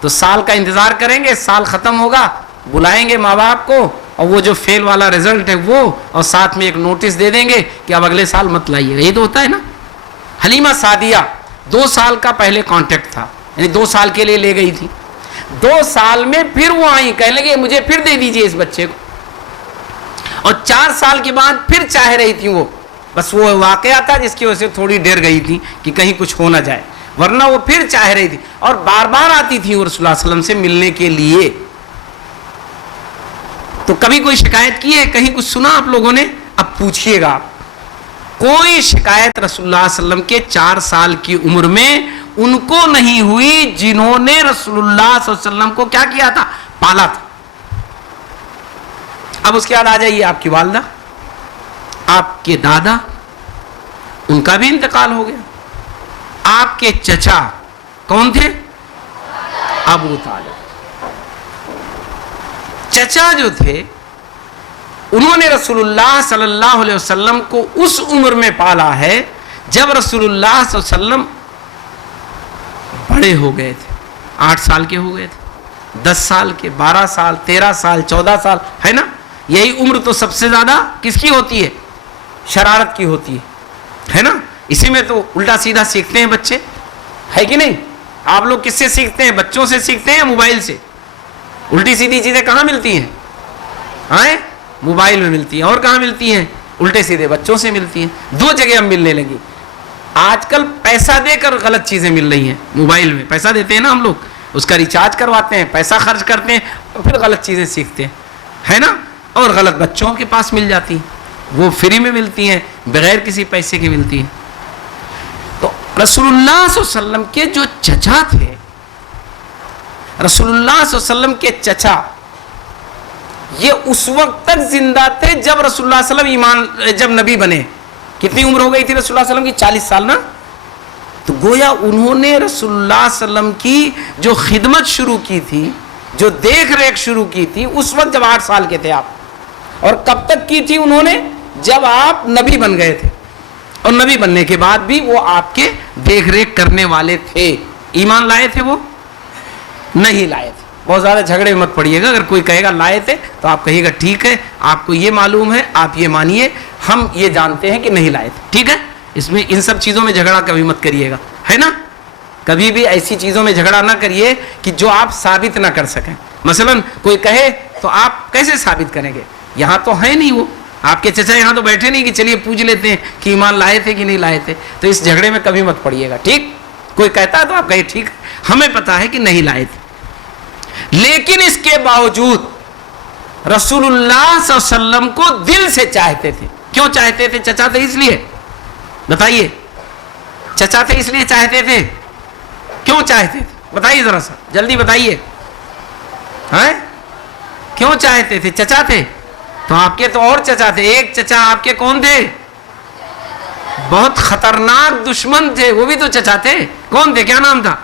تو سال کا انتظار کریں گے، سال ختم ہوگا، بلائیں گے ماں باپ کو، اور وہ جو فیل والا رزلٹ ہے وہ، اور ساتھ میں ایک نوٹس دے دیں گے کہ اب اگلے سال مت لائیے گا۔ یہ تو ہوتا ہے نا۔ حلیمہ سعدیہ 2 سال کا پہلے کانٹیکٹ تھا، یعنی 2 سال کے لیے لے گئی تھی، 2 سال میں پھر وہ آئیں، کہنے لگے مجھے پھر دے دیجئے اس بچے کو، اور 4 سال کے بعد پھر چاہ رہی تھی وہ، بس وہ واقعہ تھا جس کی وجہ سے تھوڑی ڈر گئی تھی کہ کہیں کچھ ہو نہ جائے، ورنہ وہ پھر چاہ رہی تھی، اور بار بار آتی تھی وہ رسول اللہ صلی اللہ علیہ وسلم سے ملنے کے لیے۔ تو کبھی کوئی شکایت کی ہے؟ کہیں کچھ سنا آپ لوگوں نے؟ اب پوچھئے گا آپ، کوئی شکایت رسول اللہ صلی اللہ علیہ وسلم کے 4 سال کی عمر میں ان کو نہیں ہوئی جنہوں نے رسول اللہ صلی اللہ علیہ وسلم کو کیا کیا تھا؟ پالا تھا۔ اب اس کے بعد آ جائیے آپ کی والدہ، آپ کے دادا، ان کا بھی انتقال ہو گیا۔ آپ کے چچا کون تھے؟ ابو طالب۔ چچا جو تھے انہوں نے رسول اللہ صلی اللہ علیہ وسلم کو اس عمر میں پالا ہے جب رسول اللہ صلی اللہ علیہ وسلم بڑے ہو گئے تھے، 8 سال کے ہو گئے تھے، 10 سال کے، 12 سال، 13 سال، 14 سال، ہے نا؟ یہی عمر تو سب سے زیادہ کس کی ہوتی ہے؟ شرارت کی ہوتی ہے نا؟ اسی میں تو الٹا سیدھا سیکھتے ہیں بچے، ہے کہ نہیں؟ آپ لوگ کس سے سیکھتے ہیں؟ بچوں سے سیکھتے ہیں یا موبائل سے؟ الٹی سیدھی چیزیں کہاں ملتی ہیں؟ آئیں موبائل میں ملتی ہیں، اور کہاں ملتی ہیں؟ الٹے سیدھے بچوں سے ملتی ہیں۔ 2 جگہ ہم ملنے لگی۔ آج کل پیسہ دے کر غلط چیزیں مل رہی ہیں، موبائل میں پیسہ دیتے ہیں نا ہم لوگ، اس کا ریچارج کرواتے ہیں، پیسہ خرچ کرتے ہیں، اور پھر غلط چیزیں سیکھتے ہیں، ہے نا؟ اور غلط بچوں کے پاس مل جاتی ہیں، وہ فری میں ملتی ہیں، بغیر کسی پیسے کے ملتی ہیں۔ تو رسول اللہ صلی اللہ علیہ وسلم کے جو چچا تھے، رسول اللہ صلی اللہ علیہ وسلم کے چچا، یہ اس وقت تک زندہ تھے جب رسول اللہ صلی اللہ علیہ وسلم جب نبی بنے۔ کتنی عمر ہو گئی تھی رسول اللہ صلی اللہ علیہ وسلم کی؟ 40 سال نا؟ تو گویا انہوں نے رسول اللہ صلی اللہ علیہ وسلم کی جو خدمت شروع کی تھی، جو دیکھ ریکھ شروع کی تھی، اس وقت جب 8 سال کے تھے آپ، اور کب تک کی تھی انہوں نے؟ جب آپ نبی بن گئے تھے، اور نبی بننے کے بعد بھی وہ آپ کے دیکھ ریکھ کرنے والے تھے۔ ایمان لائے تھے وہ؟ نہیں لائے تھے۔ بہت زیادہ جھگڑے مت پڑیے گا، اگر کوئی کہے گا لائے تھے تو آپ کہیے گا ٹھیک ہے، آپ کو یہ معلوم ہے، آپ یہ مانیے، ہم یہ جانتے ہیں کہ نہیں لائے تھے، ٹھیک ہے؟ اس میں ان سب چیزوں میں جھگڑا کبھی مت کریے گا، ہے نا؟ کبھی بھی ایسی چیزوں میں جھگڑا نہ کریے کہ جو آپ ثابت نہ کر سکیں۔ مثلا کوئی کہے تو آپ کیسے ثابت کریں گے؟ یہاں تو ہے نہیں، وہ آپ کے چچا یہاں تو بیٹھے نہیں کہ چلیے پوچھ لیتے ہیں کہ ایمان لائے تھے کہ نہیں لائے تھے۔ تو اس جھگڑے میں کبھی مت پڑیے گا، ٹھیک؟ کوئی کہتا ہے تو آپ کہے ٹھیک، ہمیں پتا ہے کہ نہیں لائے تھے، لیکن اس کے باوجود رسول اللہ صلی اللہ علیہ وسلم کو دل سے چاہتے تھے۔ کیوں چاہتے تھے؟ چچا تھے اس لیے؟ بتائیے، چچا تھے اس لیے چاہتے تھے؟ کیوں چاہتے تھے؟ بتائیے ذرا سا جلدی بتائیے، ہیں؟ کیوں چاہتے تھے؟ چچا تھے تو آپ کے تو اور چچا تھے، ایک چچا آپ کے کون تھے؟ بہت خطرناک دشمن تھے، وہ بھی تو چچا تھے۔ کون تھے؟ کیا نام تھا؟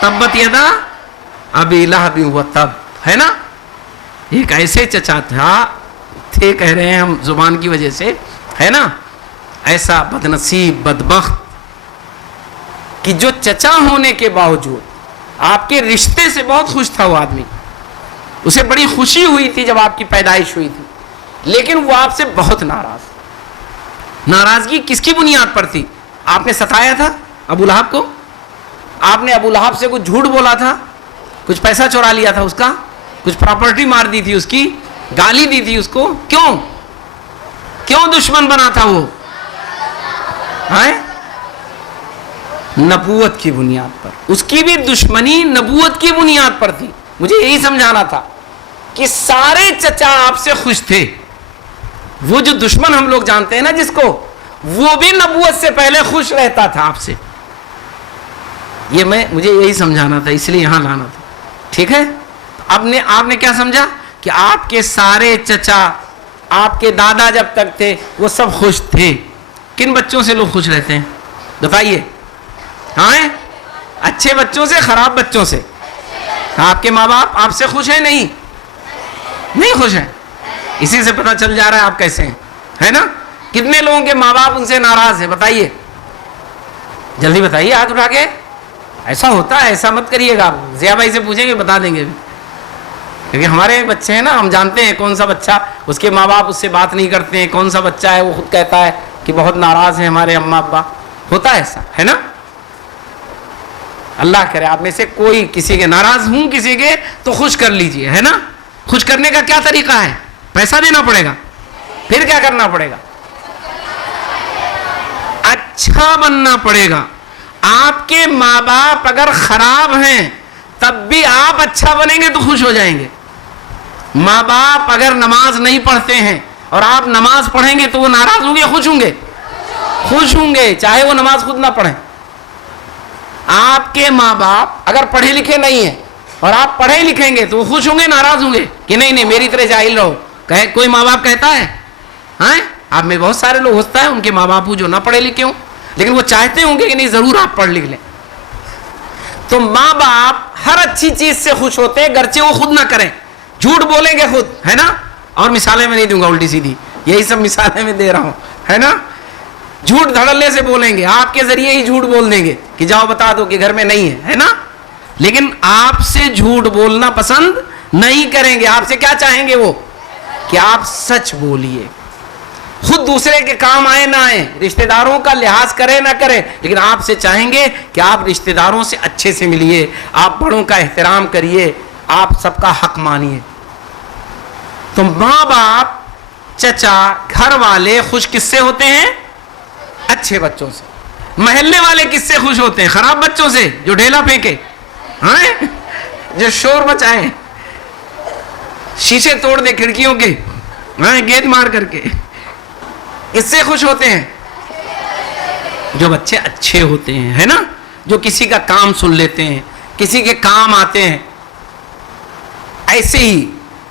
تبت یدا ابی لہب وتب، ہے نا؟ ایک ایسے چچا تھے، کہہ رہے ہیں ہم زبان کی وجہ سے، ہے نا؟ ایسا بدنصیب بدبخت کہ جو چچا ہونے کے باوجود آپ کے رشتے سے بہت خوش تھا وہ آدمی، اسے بڑی خوشی ہوئی تھی جب آپ کی پیدائش ہوئی تھی، لیکن وہ آپ سے بہت ناراض۔ ناراضگی کس کی بنیاد پر تھی؟ آپ نے ستایا تھا ابو لہب کو، آپ نے ابو لہب سے کچھ جھوٹ بولا تھا، کچھ پیسہ چورا لیا تھا اس کا، کچھ پراپرٹی مار دی تھی اس کی، گالی دی تھی اس کو، کیوں؟ کیوں دشمن بنا تھا وہ؟ نبوت کی بنیاد پر. اس کی بھی دشمنی نبوت کی بنیاد پر تھی. مجھے یہی سمجھانا تھا کہ سارے چچا آپ سے خوش تھے. وہ جو دشمن ہم لوگ جانتے ہیں نا جس کو, وہ بھی نبوت سے پہلے خوش رہتا تھا آپ سے. یہ مجھے یہی سمجھانا تھا, اس لیے یہاں لانا تھا. ٹھیک ہے. آپ نے کیا سمجھا کہ آپ کے سارے چچا, آپ کے دادا جب تک تھے وہ سب خوش تھے. کن بچوں سے لوگ خوش رہتے ہیں بتائیے؟ اچھے بچوں سے, خراب بچوں سے. آپ کے ماں باپ آپ سے خوش ہیں؟ نہیں خوش ہیں. اسی سے پتہ چل جا رہا ہے آپ کیسے ہیں, ہے نا. کتنے لوگوں کے ماں باپ ان سے ناراض ہیں بتائیے؟ جلدی بتائیے ہاتھ اٹھا کے. ایسا ہوتا ہے, ایسا مت کریے گا. ضیاء بھائی سے پوچھیں گے بتا دیں گے, کیونکہ ہمارے بچے ہیں نا, ہم جانتے ہیں کون سا بچہ اس کے ماں باپ اس سے بات نہیں کرتے ہیں, کون سا بچہ ہے وہ خود کہتا ہے کہ بہت ناراض ہیں ہمارے اماں ابا. ہوتا ہے ایسا, ہے نا. اللہ کرے آپ میں سے کوئی کسی کے ناراض ہوں کسی کے تو خوش کر لیجئے, ہے نا. خوش کرنے کا کیا طریقہ ہے؟ پیسہ دینا پڑے گا. پھر کیا کرنا پڑے گا؟ اچھا بننا پڑے گا. آپ کے ماں باپ اگر خراب ہیں تب بھی آپ اچھا بنیں گے تو خوش ہو جائیں گے. ماں باپ اگر نماز نہیں پڑھتے ہیں اور آپ نماز پڑھیں گے تو وہ ناراض ہوں گے, خوش ہوں گے؟ خوش ہوں گے, چاہے وہ نماز خود نہ پڑھیں. آپ کے ماں باپ اگر پڑھے لکھے نہیں ہیں اور آپ پڑھے لکھیں گے تو وہ خوش ہوں گے, ناراض ہوں گے کہ نہیں میری طرح جاہل رہو. کوئی ماں باپ کہتا ہے؟ آپ میں بہت سارے لوگ ہوتا ہے ان کے ماں باپ جو نہ پڑھے لکھے ہوں لیکن وہ چاہتے ہوں گے کہ نہیں ضرور آپ پڑھ لکھ لیں. تو ماں باپ ہر اچھی چیز سے خوش ہوتے ہیں گرچہ وہ خود نہ کریں. جھوٹ بولیں گے خود, ہے نا. اور مثالیں میں نہیں دوں گا الٹی سیدھی, یہی سب مثالیں میں دے رہا ہوں, ہے نا. جھوٹ دھڑلے سے بولیں گے, آپ کے ذریعے ہی جھوٹ بول دیں گے کہ جاؤ بتا دو کہ گھر میں نہیں ہے نا. لیکن آپ سے جھوٹ بولنا پسند نہیں کریں گے. آپ سے کیا چاہیں گے وہ؟ کہ آپ سچ بولیے. خود دوسرے کے کام آئے نہ آئے, رشتہ داروں کا لحاظ کرے نہ کرے, لیکن آپ سے چاہیں گے کہ آپ رشتہ داروں سے اچھے سے ملیے, آپ بڑوں کا احترام کریے, آپ سب کا حق مانیے. تو ماں باپ, چچا, گھر والے خوش کس سے ہوتے ہیں؟ اچھے بچوں سے. محلے والے کس سے خوش ہوتے ہیں؟ خراب بچوں سے جو ڈھیلا پھینکے, جو شور مچائے, شیشے توڑ دے کھڑکیوں کے, گیند مار کر کے. اس سے خوش ہوتے ہیں جو بچے اچھے ہوتے ہیں, ہے نا. جو کسی کا کام سن لیتے ہیں, کسی کے کام آتے ہیں. ایسے ہی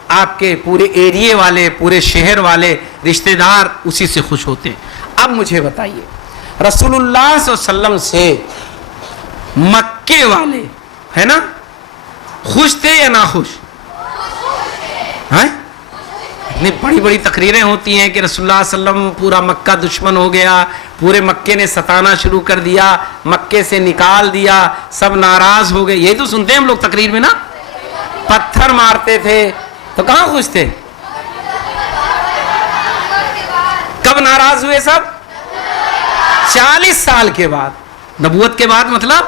آپ کے پورے ایریے والے, پورے شہر والے رشتہ دار اسی سے خوش ہوتے ہیں. اب مجھے بتائیے, رسول اللہ صلی اللہ علیہ وسلم سے مکے والے, ہے نا, خوش تھے یا ناخوش؟ اتنی بڑی بڑی تقریریں ہوتی ہیں کہ رسول اللہ صلی اللہ علیہ وسلم پورا مکہ دشمن ہو گیا, پورے مکے نے ستانا شروع کر دیا, مکے سے نکال دیا, سب ناراض ہو گئے. یہی تو سنتے ہیں ہم لوگ تقریر میں نا. پتھر مارتے تھے تو کہاں خوش تھے؟ کب ناراض ہوئے سب؟ 40 سال کے بعد. نبوت کے بعد مطلب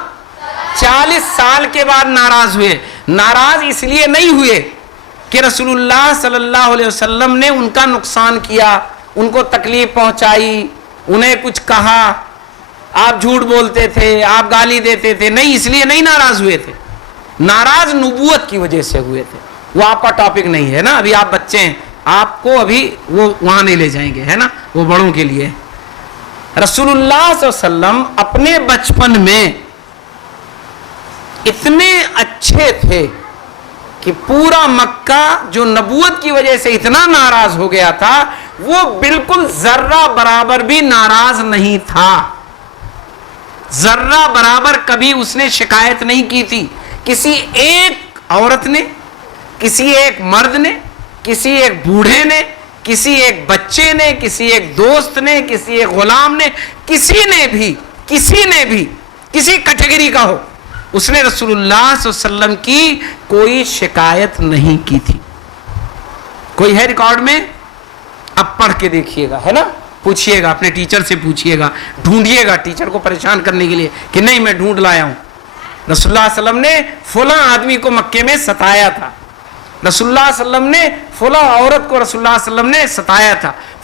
40 سال کے بعد ناراض ہوئے. ناراض اس لیے نہیں ہوئے کہ رسول اللہ صلی اللہ علیہ وسلم نے ان کا نقصان کیا, ان کو تکلیف پہنچائی, انہیں کچھ کہا, آپ جھوٹ بولتے تھے, آپ گالی دیتے تھے. نہیں, اس لیے نہیں ناراض ہوئے تھے. ناراض نبوت کی وجہ سے ہوئے تھے. وہ آپ کا ٹاپک نہیں ہے نا, ابھی آپ بچے ہیں, آپ کو ابھی وہ وہاں نہیں لے جائیں گے, ہے نا, وہ بڑوں کے لیے. رسول اللہ صلی اللہ علیہ وسلم اپنے بچپن میں اتنے اچھے تھے کہ پورا مکہ جو نبوت کی وجہ سے اتنا ناراض ہو گیا تھا, وہ بالکل ذرہ برابر بھی ناراض نہیں تھا. ذرہ برابر کبھی اس نے شکایت نہیں کی تھی. کسی ایک عورت نے, کسی ایک مرد نے, کسی ایک بوڑھے نے, کسی ایک بچے نے, کسی ایک دوست نے, کسی ایک غلام نے, کسی نے بھی کسی کیٹیگری کا ہو, اس نے رسول اللہ صلی اللہ علیہ وسلم کی کوئی شکایت نہیں کی تھی. کوئی ہے ریکارڈ میں؟ اب پڑھ کے دیکھیے گا, ہے نا, پوچھئے گا اپنے ٹیچر سے, پوچھئے گا, ڈھونڈیے گا ٹیچر کو پریشان کرنے کے لیے کہ نہیں میں ڈھونڈ لایا ہوں. رسول اللہ صلی اللہ علیہ وسلم نے فلاں آدمی کو مکے میں ستایا تھا, رسول اللہ صلی اللہ علیہ وسلم نے فلاں عورت کو رسول اللہ صلی اللہ علیہ وسلم نے ستایا تھا,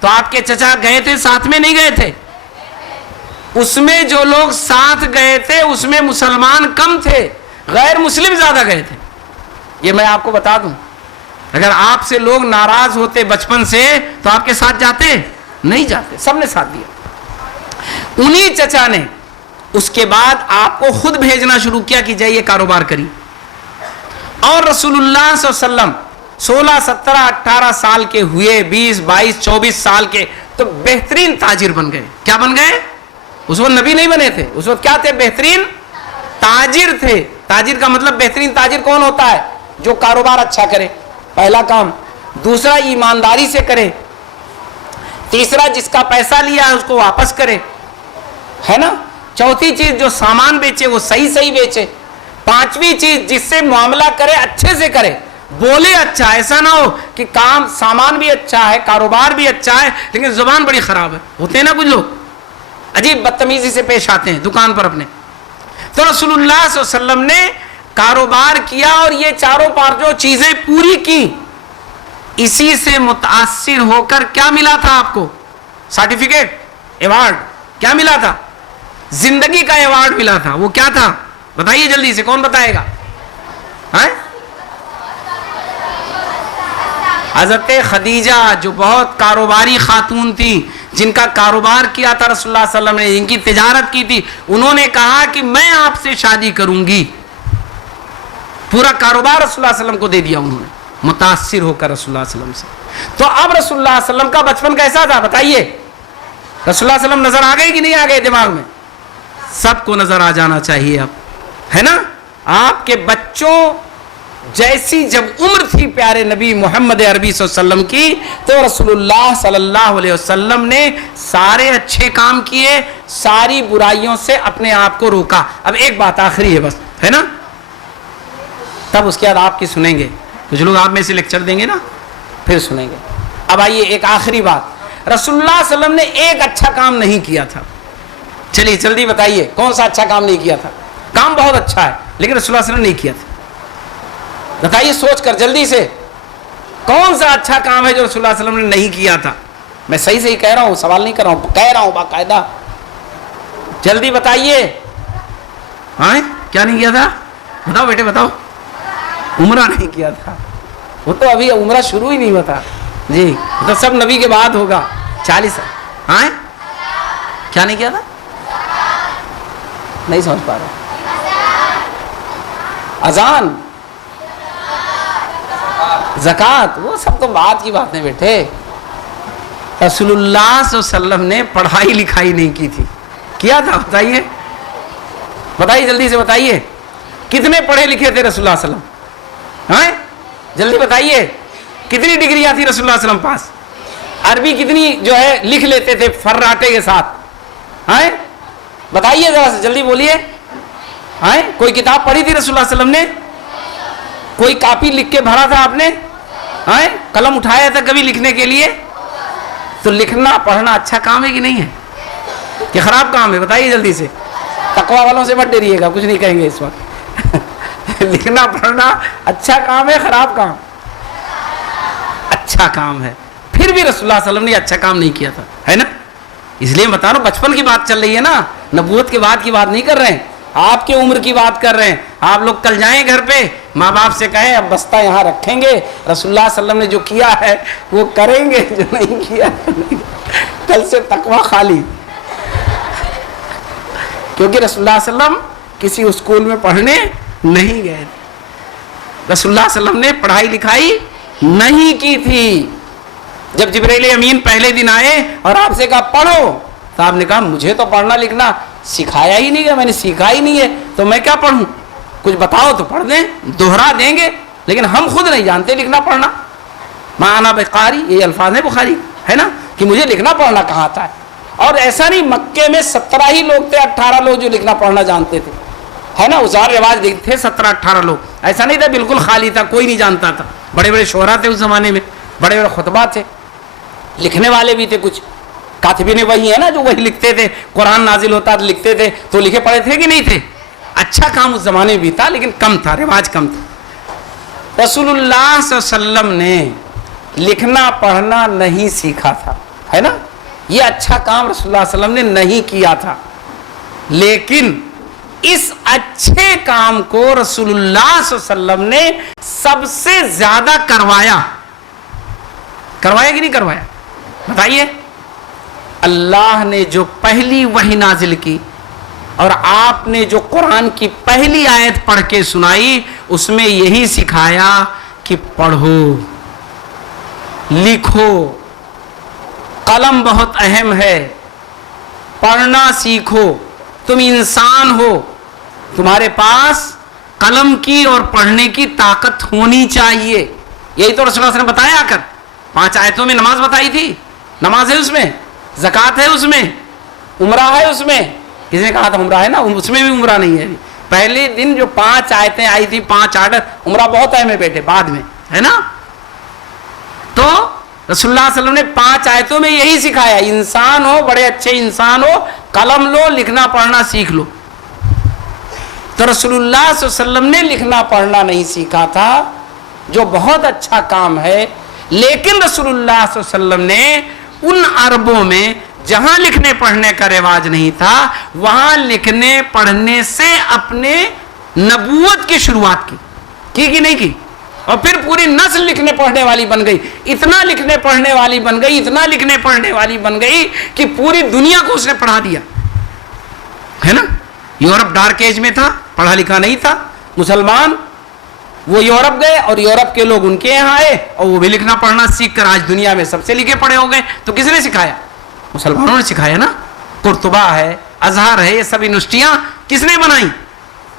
تو آپ کے چچا گئے تھے ساتھ میں نہیں گئے تھے؟ اس میں جو لوگ ساتھ گئے تھے اس میں مسلمان کم تھے، غیر مسلم زیادہ گئے تھے. یہ میں آپ کو بتا دوں، اگر آپ سے لوگ ناراض ہوتے بچپن سے تو آپ کے ساتھ جاتے نہیں جاتے، سب نے ساتھ دیا. انہی چچا نے اس کے بعد آپ کو خود بھیجنا شروع کیا کہ جائیے کاروبار کری. اور رسول اللہ صلی اللہ علیہ وسلم 16 17 18 سال کے ہوئے، 20 22 24 سال کے تو بہترین تاجر بن گئے. کیا بن گئے؟ اس وقت نبی نہیں بنے تھے، اس وقت کیا تھے؟ بہترین تاجر تھے. تاجر کا مطلب بہترین تاجر کون ہوتا ہے؟ جو کاروبار اچھا کرے، پہلا کام. دوسرا ایمانداری سے کرے. تیسرا جس کا پیسہ لیا ہے اس کو واپس کرے، ہے نا. چوتھی چیز جو سامان بیچے وہ صحیح بیچے. پانچویں چیز جس سے معاملہ کرے اچھے سے کرے، بولے اچھا، ایسا نہ ہو کہ کام سامان بھی اچھا ہے، کاروبار بھی اچھا ہے لیکن زبان بڑی خراب ہے. ہوتے ہیں نا کچھ لوگ عجیب بدتمیزی سے پیش آتے ہیں دکان پر اپنے. تو رسول اللہ صلی اللہ علیہ وسلم نے کاروبار کیا اور یہ چاروں پانچوں چیزیں پوری کی. اسی سے متاثر ہو کر کیا ملا تھا آپ کو؟ Certificate, award. کیا ملا تھا؟ زندگی کا ایوارڈ ملا تھا. وہ کیا تھا بتائیے جلدی سے، کون بتائے گا؟ حضرت خدیجہ جو بہت کاروباری خاتون تھی، جن کا کاروبار کیا تھا رسول اللہ صلی اللہ علیہ وسلم نے، جن کی تجارت کی تھی، انہوں نے کہا کہ میں آپ سے شادی کروں گی. پورا کاروبار رسول اللہ صلی اللہ علیہ وسلم کو دے دیا انہوں نے، متاثر ہو کر رسول اللہ صلی اللہ علیہ وسلم سے. تو اب رسول اللہ صلی اللہ علیہ وسلم کا بچپن کیسا تھا بتائیے؟ رسول اللہ صلی اللہ علیہ وسلم نظر آ گئے کہ نہیں آ گئے دماغ میں؟ سب کو نظر آ جانا چاہیے اب، ہے نا. آپ کے بچوں جیسی جب عمر تھی پیارے نبی محمد عربی صلی اللہ علیہ وسلم کی، تو رسول اللہ صلی اللہ علیہ وسلم نے سارے اچھے کام کیے، ساری برائیوں سے اپنے آپ کو روکا. اب ایک بات آخری ہے بس، ہے نا، تب اس کے بعد آپ کی سنیں گے. کچھ لوگ آپ میں سے لیکچر دیں گے نا، پھر سنیں گے. اب آئیے ایک آخری بات، رسول اللہ صلی اللہ علیہ وسلم نے ایک اچھا کام نہیں کیا تھا. چلیے جلدی بتائیے کون سا اچھا کام نہیں کیا تھا؟ کام بہت اچھا ہے لیکن رسول اللہ صلی اللہ علیہ وسلم نے نہیں کیا تھا. بتائیے سوچ کر جلدی سے، کون سا اچھا کام ہے جو رسول اللہ صلی اللہ علیہ وسلم نے نہیں کیا تھا؟ میں صحیح کہہ رہا ہوں، سوال نہیں کر رہا ہوں، کہہ رہا ہوں باقاعدہ. جلدی بتائیے. ہاں کیا نہیں کیا تھا؟ بتاؤ بیٹے بتاؤ. عمرہ نہیں کیا تھا. وہ تو ابھی عمرہ شروع ہی نہیں ہوا تھا جی، تو سب نبی کے بعد ہوگا 40. ہاں کیا نہیں کیا تھا؟ نہیں سمجھ پا رہا. اذان، زکوٰۃ، وہ سب تو بعد کی باتیں بیٹے. رسول اللہ صلی اللہ علیہ وسلم نے پڑھائی لکھائی نہیں کی تھی. کیا تھا بتائیے؟ بتائیے جلدی سے بتائیے. کتنے پڑھے لکھے تھے رسول اللہ صلی اللہ علیہ وسلم؟ ہاں جلدی بتائیے. کتنی ڈگریاں تھی رسول اللہ صلی اللہ علیہ وسلم پاس؟ عربی کتنی جو ہے لکھ لیتے تھے فراٹے کے ساتھ؟ ہاں بتائیے ذرا سے جلدی بولیے. ہاں کوئی کتاب پڑھی تھی رسول اللہ صلی اللہ علیہ وسلم نے؟ کوئی کاپی لکھ کے بھرا تھا آپ نے؟ ہاں قلم اٹھایا تھا کبھی لکھنے کے لیے؟ تو لکھنا پڑھنا اچھا کام ہے کہ نہیں ہے کہ خراب کام ہے؟ بتائیے جلدی سے. تقویٰ والوں سے مت ڈریے گا، کچھ نہیں کہیں گے اس وقت. لکھنا پڑھنا اچھا کام ہے خراب کام؟ اچھا کام ہے. پھر بھی رسول اللہ صلی اللہ علیہ وسلم نے اچھا کام نہیں کیا تھا، ہے نا. اس لیے بتا رہا ہوں بچپن کی بات چل رہی ہے نا، نبوت کے بعد کی بات نہیں کر رہے ہیں، آپ کی عمر کی بات کر رہے ہیں. آپ لوگ کل جائیں گھر پہ، ماں باپ سے کہیں اب بستہ یہاں رکھیں گے، رسول اللہ صلی اللہ علیہ وسلم نے جو کیا ہے وہ کریں گے، جو نہیں کیا کل سے تقویٰ خالی. کیونکہ رسول اللہ صلی اللہ علیہ وسلم کسی اسکول میں پڑھنے نہیں گئے. رسول اللہ صلی اللہ علیہ وسلم نے پڑھائی لکھائی نہیں کی تھی. جب جبرائیل امین پہلے دن آئے اور آپ سے کہا پڑھو، تو آپ نے کہا مجھے تو پڑھنا لکھنا سکھایا ہی نہیں گیا، میں نے سیکھا ہی نہیں ہے، تو میں کیا پڑھوں؟ کچھ بتاؤ تو پڑھ دیں، دوہرا دیں گے، لیکن ہم خود نہیں جانتے لکھنا پڑھنا. ما انا بقاری، یہ الفاظ ہے بخاری، ہے نا، کہ مجھے لکھنا پڑھنا کہاں آتا ہے. اور ایسا نہیں، مکے میں 17 ہی لوگ تھے، 18 لوگ جو لکھنا پڑھنا جانتے تھے، ہے نا. ازار رواج تھے 17-18 لوگ. ایسا نہیں تھا بالکل خالی تھا، کوئی نہیں جانتا تھا. بڑے بڑے شعراء تھے اس زمانے میں، بڑے بڑے خطبات تھے، لکھنے والے بھی تھے. کچھ کاتبین وہی ہے نا جو وہی لکھتے تھے، قرآن نازل ہوتا تو لکھتے تھے. تو لکھے پڑھے تھے کہ نہیں تھے؟ اچھا کام اس زمانے میں بھی تھا لیکن کم تھا، رواج کم تھا. رسول اللہ صلی اللہ علیہ وسلم نے لکھنا پڑھنا نہیں سیکھا تھا. ہے نا. یہ اچھا کام رسول اللہ صلی اللہ علیہ وسلم نے نہیں کیا تھا, لیکن اس اچھے کام کو رسول اللہ صلی اللہ علیہ وسلم نے سب سے زیادہ کروایا کہ نہیں کروایا؟ بتائیے. اللہ نے جو پہلی وحی نازل کی اور آپ نے جو قرآن کی پہلی آیت پڑھ کے سنائی, اس میں یہی سکھایا کہ پڑھو, لکھو, قلم بہت اہم ہے, پڑھنا سیکھو. تم انسان ہو, تمہارے پاس قلم کی اور پڑھنے کی طاقت ہونی چاہیے. یہی تو رسول اللہ صلی اللہ علیہ وسلم نے بتایا آ کر. 5 آیتوں میں نماز بتائی تھی, نماز ہے اس میں, زکوٰۃ ہے اس میں, عمرہ ہے اس میں. کسی نے کہا تھا عمرہ ہے نا, اس میں بھی عمرہ نہیں ہے. پہلے دن جو 5 آیتیں آئی تھی, 5 آرڈر, عمرہ بہت اہم ہے بیٹے, بعد میں ہے نا. تو رسول اللہ صلی اللہ علیہ وسلم نے 5 آیتوں میں یہی سکھایا, انسان ہو, بڑے اچھے انسان ہو, قلم لو, لکھنا پڑھنا سیکھ لو. تو رسول اللہ صلی اللہ علیہ وسلم نے لکھنا پڑھنا نہیں سیکھا تھا, جو بہت اچھا کام ہے. لیکن رسول اللہ صلی اللہ علیہ وسلم نے ان عربوں میں جہاں لکھنے پڑھنے کا رواج نہیں تھا, وہاں لکھنے پڑھنے سے اپنے نبوت کی شروعات کی کہ نہیں کی, اور پھر پوری نسل لکھنے پڑھنے والی بن گئی. اتنا لکھنے پڑھنے والی بن گئی, اتنا لکھنے پڑھنے والی بن گئی کہ پوری دنیا کو اس نے پڑھا دیا, ہے نا. یورپ ڈارک ایج میں تھا, پڑھا لکھا نہیں تھا. مسلمان وہ یورپ گئے اور یورپ کے لوگ ان کے یہاں آئے, اور وہ بھی لکھنا پڑھنا سیکھ کر آج دنیا میں سب سے لکھے پڑھے ہو گئے. تو کس نے سکھایا؟ مسلمانوں نے سکھایا نا. قرطبہ ہے, ازہر ہے, یہ سب یونیورسٹیاں کس نے بنائی؟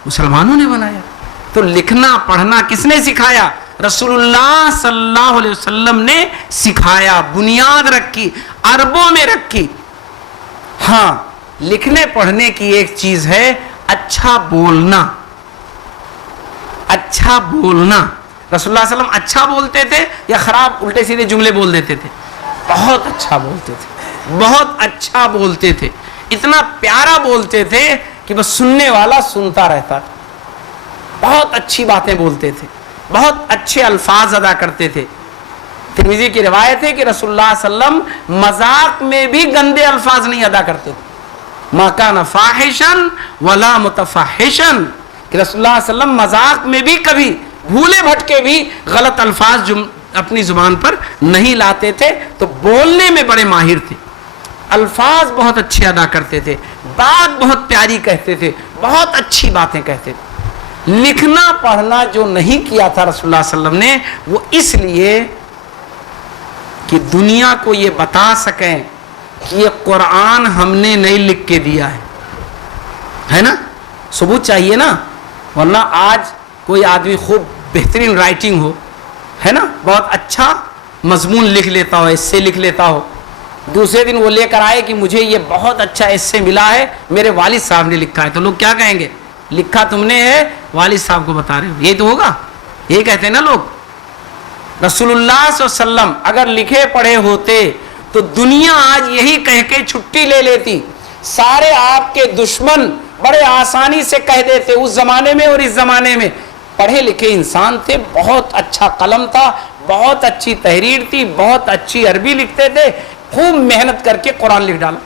مسلمانوں نے بنایا. تو لکھنا پڑھنا کس نے سکھایا؟ رسول اللہ صلی اللہ علیہ وسلم نے سکھایا, بنیاد رکھی, عربوں میں رکھی. ہاں, لکھنے پڑھنے کی ایک چیز ہے اچھا بولنا. اچھا بولنا. رسول اللہ صلی اللہ علیہ وسلم اچھا بولتے تھے یا خراب الٹے سیدھے جملے بول دیتے تھے؟ بہت اچھا بولتے تھے, بہت اچھا بولتے تھے. اتنا پیارا بولتے تھے کہ بس سننے والا سنتا رہتا. بہت اچھی باتیں بولتے تھے, بہت اچھے الفاظ ادا کرتے تھے. ترمذی کی روایت ہے کہ رسول اللہ صلی اللہ علیہ وسلم مذاق میں بھی گندے الفاظ نہیں ادا کرتے تھے. ما کان فاحشا ولا متفحشا, کہ رسول اللہ صلی اللہ علیہ وسلم مذاق میں بھی کبھی بھولے بھٹکے بھی غلط الفاظ اپنی زبان پر نہیں لاتے تھے. تو بولنے میں بڑے ماہر تھے, الفاظ بہت اچھے ادا کرتے تھے, بات بہت پیاری کہتے تھے, بہت اچھی باتیں کہتے تھے. لکھنا پڑھنا جو نہیں کیا تھا رسول اللہ صلی اللہ علیہ وسلم نے, وہ اس لیے کہ دنیا کو یہ بتا سکیں کہ یہ قرآن ہم نے نہیں لکھ کے دیا ہے نا. ثبوت چاہیے نا, ورنہ آج کوئی آدمی خوب بہترین رائٹنگ ہو, ہے نا, بہت اچھا مضمون لکھ لیتا ہو, ایسے لکھ لیتا ہو, دوسرے دن وہ لے کر آئے کہ مجھے یہ بہت اچھا ایسے ملا ہے, میرے والد صاحب نے لکھا ہے. تو لوگ کیا کہیں گے؟ لکھا تم نے ہے, والد صاحب کو بتا رہے ہو. یہی تو ہوگا, یہی کہتے ہیں نا لوگ. رسول اللہ صلی اللہ علیہ وسلم اگر لکھے پڑھے ہوتے تو دنیا آج یہی کہہ کے چھٹی لے لیتی. سارے آپ کے دشمن بڑے آسانی سے کہہ دیتے. اس زمانے میں اور اس زمانے میں پڑھے لکھے انسان تھے, بہت اچھا قلم تھا, بہت اچھی تحریر تھی, بہت اچھی عربی لکھتے تھے, خوب محنت کر کے قرآن لکھ ڈالا.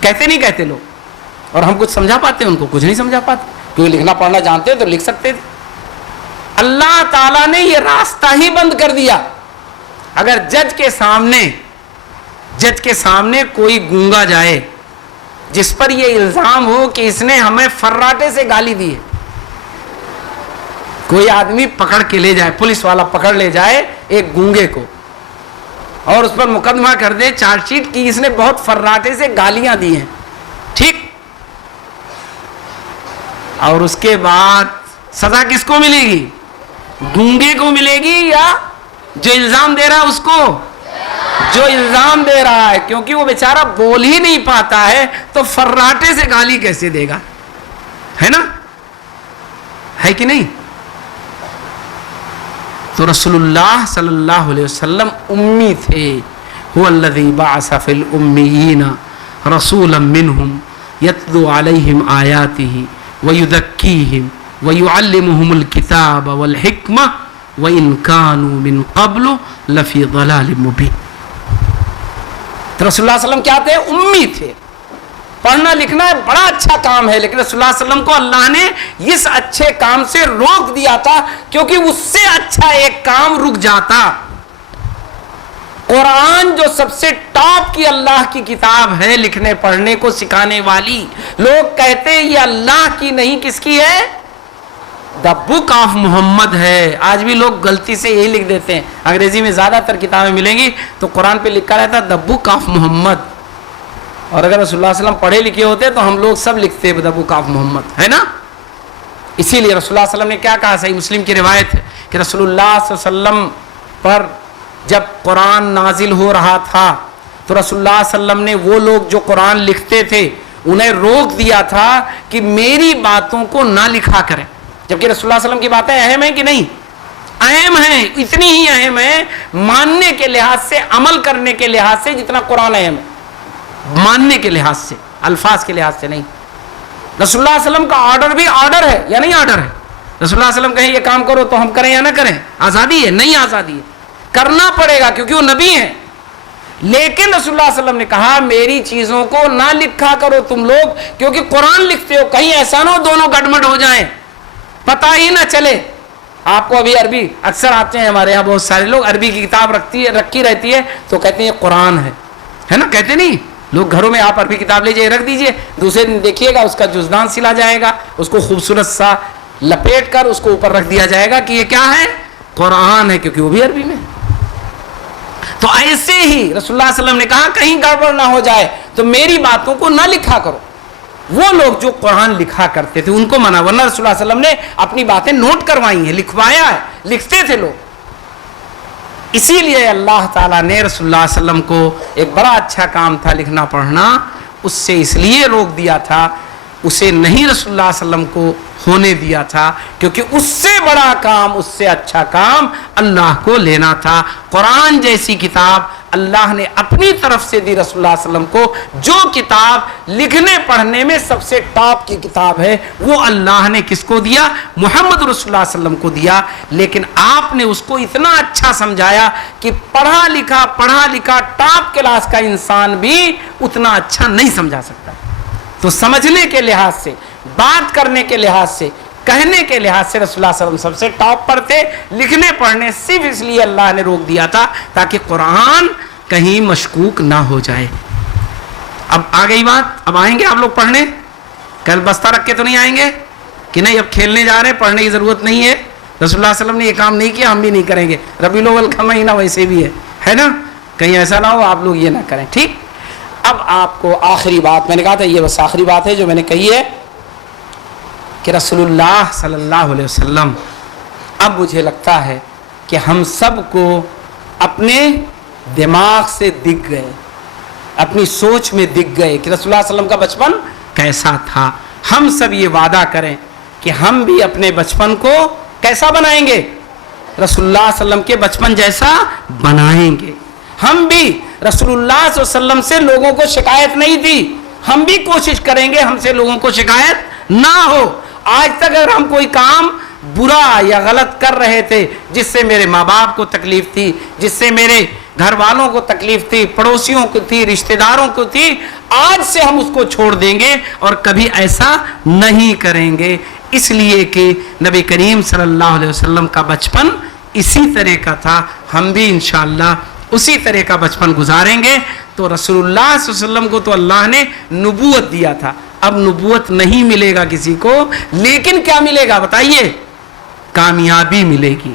کہتے نہیں کہتے لوگ؟ اور ہم کچھ سمجھا پاتے, ان کو کچھ نہیں سمجھا پاتے, کیونکہ لکھنا پڑھنا جانتے تو لکھ سکتے تھے. اللہ تعالیٰ نے یہ راستہ ہی بند کر دیا. اگر جج کے سامنے کوئی گونگا جائے جس پر یہ الزام ہو کہ اس نے ہمیں فراٹے سے گالی دی ہے, کوئی آدمی پکڑ کے لے جائے, پولیس والا پکڑ لے جائے ایک گونگے کو اور اس پر مقدمہ کر دے, چارج شیٹ کی اس نے بہت فراٹے سے گالیاں دی ہیں, ٹھیک, اور اس کے بعد سزا کس کو ملے گی؟ گونگے کو ملے گی یا جو الزام دے رہا ہے اس کو؟ جو الزام دے رہا ہے, کیونکہ وہ بیچارہ بول ہی نہیں پاتا ہے تو فراٹے سے گالی کیسے دے گا, ہے نا, ہے کہ نہیں. تو رسول اللہ صلی اللہ علیہ وسلم امی تھے. هو الذی بعث فی الامیین رسولا منہم یتلو علیہم آیاتہ ویزکیہم ویعلمہم الکتاب والحکمہ وَإِن كَانُوا مِن قَبْلُ لَفِي ضَلَالٍ مُبِينٍ. تو رسول اللہ صلی اللہ علیہ وسلم کیا تھے؟ امی تھے. پڑھنا لکھنا بڑا اچھا کام ہے، لیکن رسول اللہ صلی اللہ علیہ وسلم کو اللہ نے اس اچھے کام سے روک دیا تھا، کیونکہ اس سے اچھا ایک کام رک جاتا. قرآن جو سب سے ٹاپ کی اللہ کی کتاب ہے، لکھنے پڑھنے کو سکھانے والی، لوگ کہتے ہیں یہ اللہ کی نہیں، کس کی ہے؟ دا بک آف محمد ہے. آج بھی لوگ غلطی سے یہی لکھ دیتے ہیں. انگریزی میں زیادہ تر کتابیں ملیں گی تو قرآن پہ لکھا رہتا ہے دا بک آف محمد، اور اگر رسول اللہ صلی اللہ علیہ وسلم پڑھے لکھے ہوتے تو ہم لوگ سب لکھتے دا بک آف محمد، ہے نا. اسی لیے رسول اللہ صلی اللہ علیہ وسلم نے کیا کہا؟ صحیح مسلم کی روایت ہے کہ رسول اللہ صلی اللہ علیہ وسلم پر جب قرآن نازل ہو رہا تھا تو رسول اللہ صلی اللہ علیہ وسلم نے وہ لوگ جو قرآن لکھتے تھے انہیں روک دیا تھا کہ میری باتوں کو نہ لکھا کریں. جبکہ رسول اللہ صلی اللہ علیہ وسلم کی باتیں اہم ہیں کہ نہیں؟ اہم ہیں، اتنی ہی اہم ہیں ماننے کے لحاظ سے، عمل کرنے کے لحاظ سے جتنا قرآن اہم ہے. ماننے کے لحاظ سے، الفاظ کے لحاظ سے نہیں. رسول اللہ صلی اللہ علیہ وسلم کا آرڈر بھی آرڈر ہے یا نہیں آرڈر ہے؟ رسول اللہ صلی اللہ علیہ وسلم کہیں یہ کام کرو تو ہم کریں یا نہ کریں؟ آزادی ہے؟ نہیں آزادی ہے، کرنا پڑے گا کیونکہ وہ نبی ہیں. لیکن رسول اللہ صلی اللہ علیہ وسلم نے کہا میری چیزوں کو نہ لکھا کرو تم لوگ، کیونکہ قرآن لکھتے ہو، کہیں ایسا نہ ہو دونوں گڑبڑ ہو جائیں، پتہ ہی نہ چلے. آپ کو ابھی عربی اکثر آتے ہیں، ہمارے یہاں بہت سارے لوگ عربی کی کتاب رکھی رہتی ہے تو کہتے ہیں یہ قرآن ہے نا، کہتے نہیں لوگ گھروں میں. آپ عربی کتاب لے جائے رکھ دیجئے، دوسرے دن دیکھیے گا اس کا جزدان سلا جائے گا، اس کو خوبصورت سا لپیٹ کر اس کو اوپر رکھ دیا جائے گا کہ یہ کیا ہے؟ قرآن ہے، کیونکہ وہ بھی عربی میں. تو ایسے ہی رسول اللہ صلی اللہ علیہ وسلم نے کہا کہیں گڑبڑ نہ ہو جائے تو میری باتوں کو نہ لکھا کرو. وہ لوگ جو قرآن لکھا کرتے تھے ان کو منع، ورنہ رسول اللہ صلی اللہ علیہ وسلم نے اپنی باتیں نوٹ کروائی ہیں، لکھوایا ہے، لکھتے تھے لوگ. اسی لیے اللہ تعالیٰ نے رسول اللہ صلی اللہ علیہ وسلم کو ایک بڑا اچھا کام تھا لکھنا پڑھنا، اس سے اس لیے روک دیا تھا، اسے نہیں رسول اللہ صلی اللہ علیہ وسلم کو ہونے دیا تھا، کیونکہ اس سے بڑا کام، اس سے اچھا کام اللہ کو لینا تھا. قرآن جیسی کتاب اللہ نے اپنی طرف سے دی رسول اللہ صلی اللہ علیہ وسلم کو. جو کتاب لکھنے پڑھنے میں سب سے ٹاپ کی کتاب ہے وہ اللہ نے کس کو دیا؟ محمد رسول اللہ صلی اللہ علیہ وسلم کو دیا. لیکن آپ نے اس کو اتنا اچھا سمجھایا کہ پڑھا لکھا ٹاپ کلاس کا انسان بھی اتنا اچھا نہیں سمجھا سکتا. تو سمجھنے کے لحاظ سے، بات کرنے کے لحاظ سے، کہنے کے لحاظ سے رسول اللہ صلی اللہ علیہ وسلم سب سے ٹاپ پر تھے. لکھنے پڑھنے صرف اس لیے اللہ نے روک دیا تھا تاکہ قرآن کہیں مشکوک نہ ہو جائے. اب آ گئی بات، اب آئیں گے آپ لوگ پڑھنے؟ کل بستہ رکھ کے تو نہیں آئیں گے کہ نہیں اب کھیلنے جا رہے ہیں، پڑھنے کی ضرورت نہیں ہے؟ رسول اللہ صلی اللہ علیہ وسلم نے یہ کام نہیں کیا، ہم بھی نہیں کریں گے. ربیع الاول کا مہینہ ویسے بھی ہے نا، کہیں ایسا نہ ہو آپ لوگ یہ نہ کریں. ٹھیک، اب آپ کو آخری بات میں نے کہا تھا، یہ بس آخری بات ہے جو میں نے کہی ہے کہ رسول اللہ صلی اللہ علیہ وسلم اب مجھے لگتا ہے کہ ہم سب کو اپنے دماغ سے دکھ گئے، اپنی سوچ میں دکھ گئے کہ رسول اللہ صلی اللہ علیہ وسلم کا بچپن کیسا تھا. ہم سب یہ وعدہ کریں کہ ہم بھی اپنے بچپن کو کیسا بنائیں گے؟ رسول اللہ صلی اللہ علیہ وسلم کے بچپن جیسا بنائیں گے. ہم بھی رسول اللہ صلی اللہ علیہ وسلم سے لوگوں کو شکایت نہیں تھی، ہم بھی کوشش کریں گے ہم سے لوگوں کو شکایت نہ ہو. آج تک اگر ہم کوئی کام برا یا غلط کر رہے تھے جس سے میرے ماں باپ کو تکلیف تھی، جس سے میرے گھر والوں کو تکلیف تھی، پڑوسیوں کو تھی، رشتہ داروں کو تھی، آج سے ہم اس کو چھوڑ دیں گے اور کبھی ایسا نہیں کریں گے. اس لیے کہ نبی کریم صلی اللہ علیہ وسلم کا بچپن اسی طرح کا تھا، ہم بھی انشاءاللہ اسی طرح کا بچپن گزاریں گے. تو رسول اللہ صلی اللہ علیہ وسلم کو تو اللہ نے نبوت دیا تھا، اب نبوت نہیں ملے گا کسی کو، لیکن کیا ملے گا بتائیے؟ کامیابی ملے گی،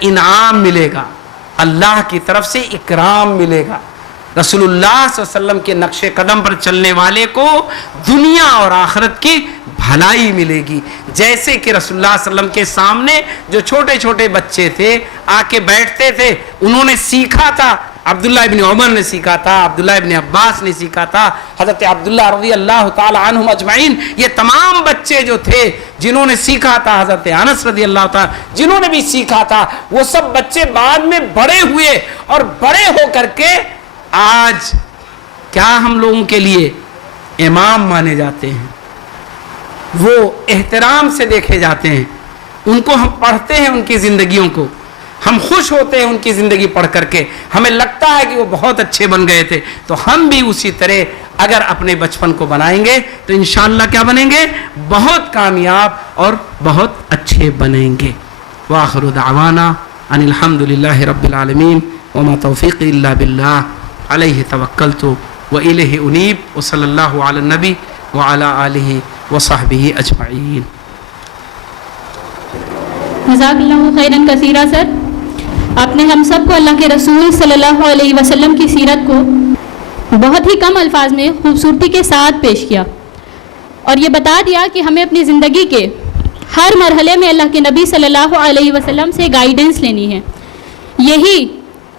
انعام ملے گا، اللہ کی طرف سے اکرام ملے گا. رسول اللہ صلی اللہ علیہ وسلم کے نقش قدم پر چلنے والے کو دنیا اور آخرت کی بھلائی ملے گی. جیسے کہ رسول اللہ صلی اللہ علیہ وسلم کے سامنے جو چھوٹے چھوٹے بچے تھے آ کے بیٹھتے تھے، انہوں نے سیکھا تھا. عبداللہ ابن عمر نے سیکھا تھا، عبداللہ ابن عباس نے سیکھا تھا، حضرت عبداللہ رضی اللہ تعالی عنہم اجمعین، یہ تمام بچے جو تھے جنہوں نے سیکھا تھا، حضرت انس رضی اللہ تعالی جنہوں نے بھی سیکھا تھا، وہ سب بچے بعد میں بڑے ہوئے اور بڑے ہو کر کے آج کیا ہم لوگوں کے لیے امام مانے جاتے ہیں، وہ احترام سے دیکھے جاتے ہیں. ان کو ہم پڑھتے ہیں، ان کی زندگیوں کو. ہم خوش ہوتے ہیں ان کی زندگی پڑھ کر کے, ہمیں لگتا ہے کہ وہ بہت اچھے بن گئے تھے, تو ہم بھی اسی طرح اگر اپنے بچپن کو بنائیں گے تو انشاءاللہ کیا بنیں گے, بہت کامیاب اور بہت اچھے بنیں گے. وآخر دعوانا ان الحمدللہ رب العالمین وما توفیقی الا باللہ علیہ توکلت وإلیہ انیب وصلی اللہ علی النبی وعلی آلہ وصحبہ اجمعین. جزاک اللہ خیراً کثیرا سر, آپ نے ہم سب کو اللہ کے رسول صلی اللہ علیہ وسلم کی سیرت کو بہت ہی کم الفاظ میں خوبصورتی کے ساتھ پیش کیا اور یہ بتا دیا کہ ہمیں اپنی زندگی کے ہر مرحلے میں اللہ کے نبی صلی اللہ علیہ وسلم سے گائیڈنس لینی ہے. یہی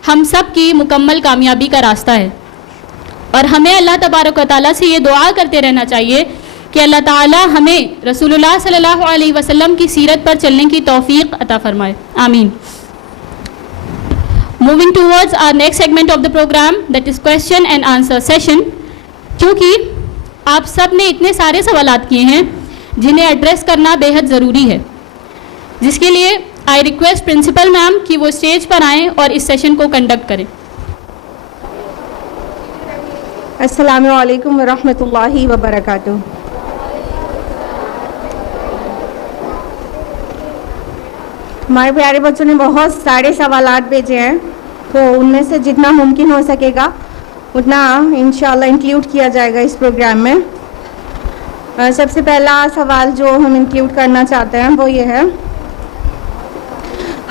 ہم سب کی مکمل کامیابی کا راستہ ہے اور ہمیں اللہ تبارک و تعالیٰ سے یہ دعا کرتے رہنا چاہیے کہ اللہ تعالیٰ ہمیں رسول اللہ صلی اللہ علیہ وسلم کی سیرت پر چلنے کی توفیق عطا فرمائے, آمین. Moving towards our next segment of the program, that is question and answer session. کیونکہ آپ سب نے اتنے سارے سوالات کیے ہیں جنہیں ایڈریس کرنا بے حد ضروری ہے, جس کے لیے آئی ریکویسٹ پرنسپل میم کہ وہ اسٹیج پر آئیں اور اس سیشن کو کنڈکٹ کریں. السلام علیکم ورحمۃ اللہ وبرکاتہ. ہمارے پیارے بچوں نے بہت سارے سوالات بھیجے ہیں, تو ان میں سے جتنا ممکن ہو سکے گا اتنا انشاءاللہ انکلیوڈ کیا جائے گا اس پروگرام میں. سب سے پہلا سوال جو ہم انکلیوڈ کرنا چاہتے ہیں وہ یہ ہے,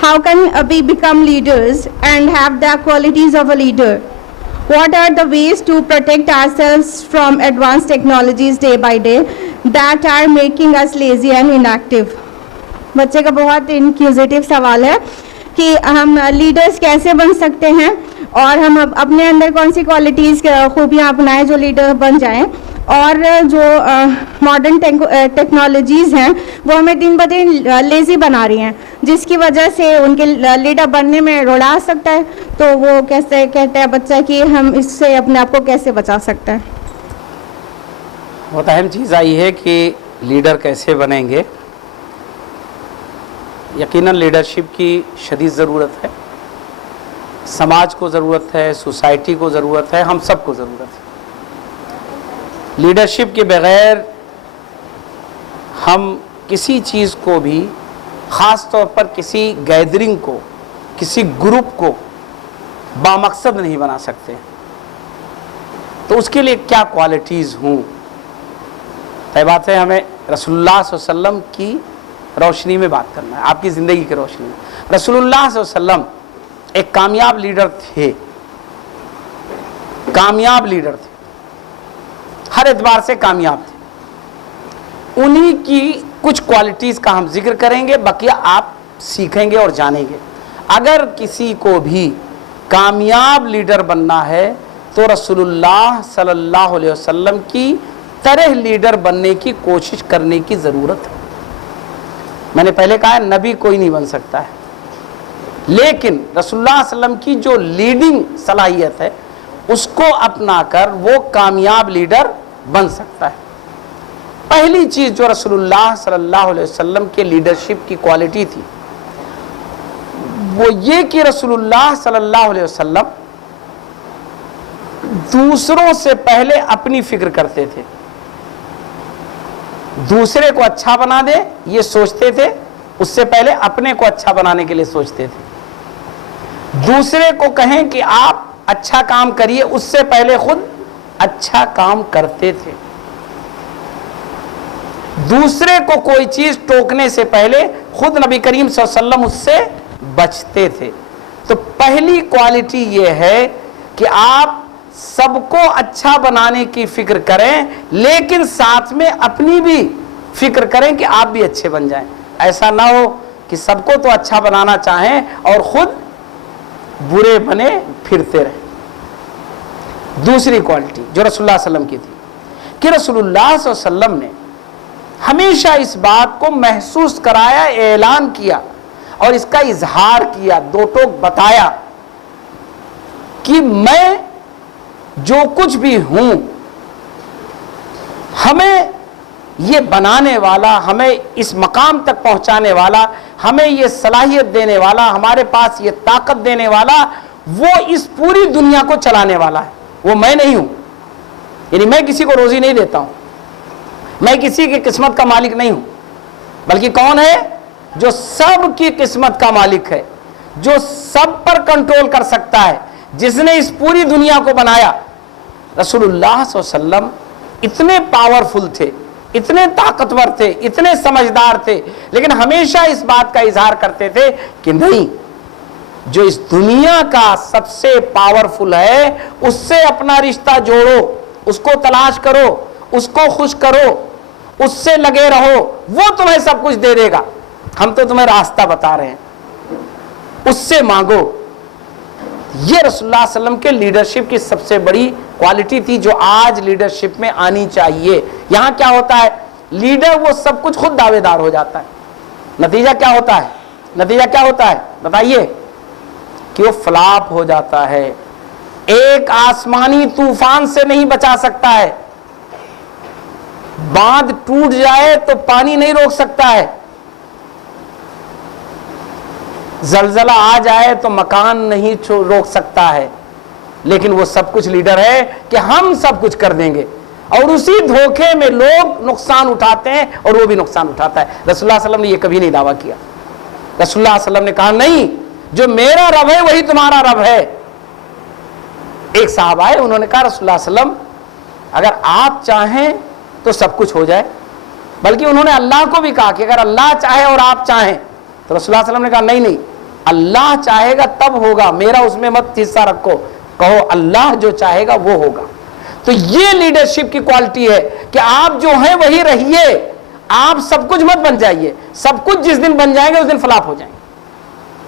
how can we become leaders and have the qualities of a leader? What are the ways to protect ourselves from advanced technologies day by day that are making us lazy and inactive? بچے کا بہت انکیوزیٹو سوال ہے کہ ہم leaders کیسے بن سکتے ہیں اور ہم اپنے اندر کون سی کوالٹیز خوبیاں اپنائیں جو لیڈر بن جائیں, اور جو ماڈرن ٹیکنالوجیز ہیں وہ ہمیں دن بدن لیزی بنا رہی ہیں, جس کی وجہ سے ان کے لیڈر بننے میں روڑا آ سکتا ہے. تو وہ کیسے کہتا ہے بچہ کہ ہم اس سے اپنے آپ کو کیسے بچا سکتے ہیں؟ بہت اہم چیز آئی ہے کہ لیڈر کیسے بنیں گے. یقیناً لیڈرشپ کی شدید ضرورت ہے, سماج کو ضرورت ہے, سوسائٹی کو ضرورت ہے, ہم سب کو ضرورت ہے. لیڈرشپ کے بغیر ہم کسی چیز کو بھی, خاص طور پر کسی گیدرنگ کو, کسی گروپ کو بامقصد نہیں بنا سکتے. تو اس کے لیے کیا کوالٹیز ہوں؟ طے بات ہے ہمیں رسول اللہ صلی اللہ علیہ وسلم کی روشنی میں بات کرنا ہے, آپ کی زندگی کی روشنی میں. رسول اللہ صلی اللہ علیہ وسلم ایک کامیاب لیڈر تھے, کامیاب لیڈر تھے, ہر اعتبار سے کامیاب تھے. انہی کی کچھ کوالٹیز کا ہم ذکر کریں گے, بقیہ آپ سیکھیں گے اور جانیں گے. اگر کسی کو بھی کامیاب لیڈر بننا ہے تو رسول اللہ صلی اللہ علیہ وسلم کی طرح لیڈر بننے کی کوشش کرنے کی ضرورت ہے. میں نے پہلے کہا ہے نبی کوئی نہیں بن سکتا ہے, لیکن رسول اللہ صلی اللہ علیہ وسلم کی جو لیڈنگ صلاحیت ہے اس کو اپنا کر وہ کامیاب لیڈر بن سکتا ہے. پہلی چیز جو رسول اللہ صلی اللہ علیہ وسلم کے لیڈرشپ کی کوالٹی تھی وہ یہ کہ رسول اللہ صلی اللہ علیہ وسلم دوسروں سے پہلے اپنی فکر کرتے تھے. دوسرے کو اچھا بنا دے یہ سوچتے تھے, اس سے پہلے اپنے کو اچھا بنانے کے لیے سوچتے تھے. دوسرے کو کہیں کہ آپ اچھا کام کریے اس سے پہلے خود اچھا کام کرتے تھے. دوسرے کو کوئی چیز ٹوکنے سے پہلے خود نبی کریم صلی اللہ علیہ وسلم اس سے بچتے تھے. تو پہلی کوالٹی یہ ہے کہ آپ سب کو اچھا بنانے کی فکر کریں, لیکن ساتھ میں اپنی بھی فکر کریں کہ آپ بھی اچھے بن جائیں. ایسا نہ ہو کہ سب کو تو اچھا بنانا چاہیں اور خود برے بنے پھرتے رہیں. دوسری کوالٹی جو رسول اللہ صلی اللہ علیہ وسلم کی تھی کہ رسول اللہ صلی اللہ علیہ وسلم نے ہمیشہ اس بات کو محسوس کرایا, اعلان کیا اور اس کا اظہار کیا, دو ٹوک بتایا کہ میں جو کچھ بھی ہوں, ہمیں یہ بنانے والا, ہمیں اس مقام تک پہنچانے والا, ہمیں یہ صلاحیت دینے والا, ہمارے پاس یہ طاقت دینے والا, وہ اس پوری دنیا کو چلانے والا ہے. وہ میں نہیں ہوں, یعنی میں کسی کو روزی نہیں دیتا ہوں, میں کسی کی قسمت کا مالک نہیں ہوں, بلکہ کون ہے؟ جو سب کی قسمت کا مالک ہے, جو سب پر کنٹرول کر سکتا ہے, جس نے اس پوری دنیا کو بنایا. رسول اللہ صلی اللہ علیہ وسلم اتنے پاورفل تھے, اتنے طاقتور تھے, اتنے سمجھدار تھے, لیکن ہمیشہ اس بات کا اظہار کرتے تھے کہ نہیں, جو اس دنیا کا سب سے پاورفل ہے اس سے اپنا رشتہ جوڑو, اس کو تلاش کرو, اس کو خوش کرو, اس سے لگے رہو, وہ تمہیں سب کچھ دے دے گا. ہم تو تمہیں راستہ بتا رہے ہیں, اس سے مانگو. یہ رسول اللہ صلی اللہ علیہ وسلم کے لیڈرشپ کی سب سے بڑی کوالٹی تھی جو آج لیڈرشپ میں آنی چاہیے. یہاں کیا ہوتا ہے, لیڈر وہ سب کچھ خود دعوے دار ہو جاتا ہے. نتیجہ کیا ہوتا ہے؟ نتیجہ کیا ہوتا ہے بتائیے؟ کہ وہ فلاپ ہو جاتا ہے. ایک آسمانی طوفان سے نہیں بچا سکتا ہے, باندھ ٹوٹ جائے تو پانی نہیں روک سکتا ہے, زلزلہ آ جائے تو مکان نہیں روک سکتا ہے, لیکن وہ سب کچھ لیڈر ہے کہ ہم سب کچھ کر دیں گے. اور اسی دھوکے میں لوگ نقصان اٹھاتے ہیں اور وہ بھی نقصان اٹھاتا ہے. رسول اللہ صلی اللہ علیہ وسلم نے یہ کبھی نہیں دعویٰ کیا. رسول اللہ صلی اللہ علیہ وسلم نے کہا نہیں, جو میرا رب ہے وہی تمہارا رب ہے. ایک صاحب آئے, انہوں نے کہا رسول اللہ صلی اللہ علیہ وسلم اگر آپ چاہیں تو سب کچھ ہو جائے, بلکہ انہوں نے اللہ کو بھی کہا کہ اگر اللہ چاہے اور آپ چاہیں. تو رسول اللہ صلی اللہ علیہ وسلم نے کہا نہیں, اللہ چاہے گا تب ہوگا, میرا اس میں مت حصہ رکھو, کہو اللہ جو چاہے گا وہ ہوگا. تو یہ لیڈرشپ کی کوالٹی ہے کہ آپ جو ہیں وہی رہیے, آپ سب کچھ مت بن جائیے. سب کچھ جس دن بن جائیں گے اس دن فلاپ ہو جائیں گے.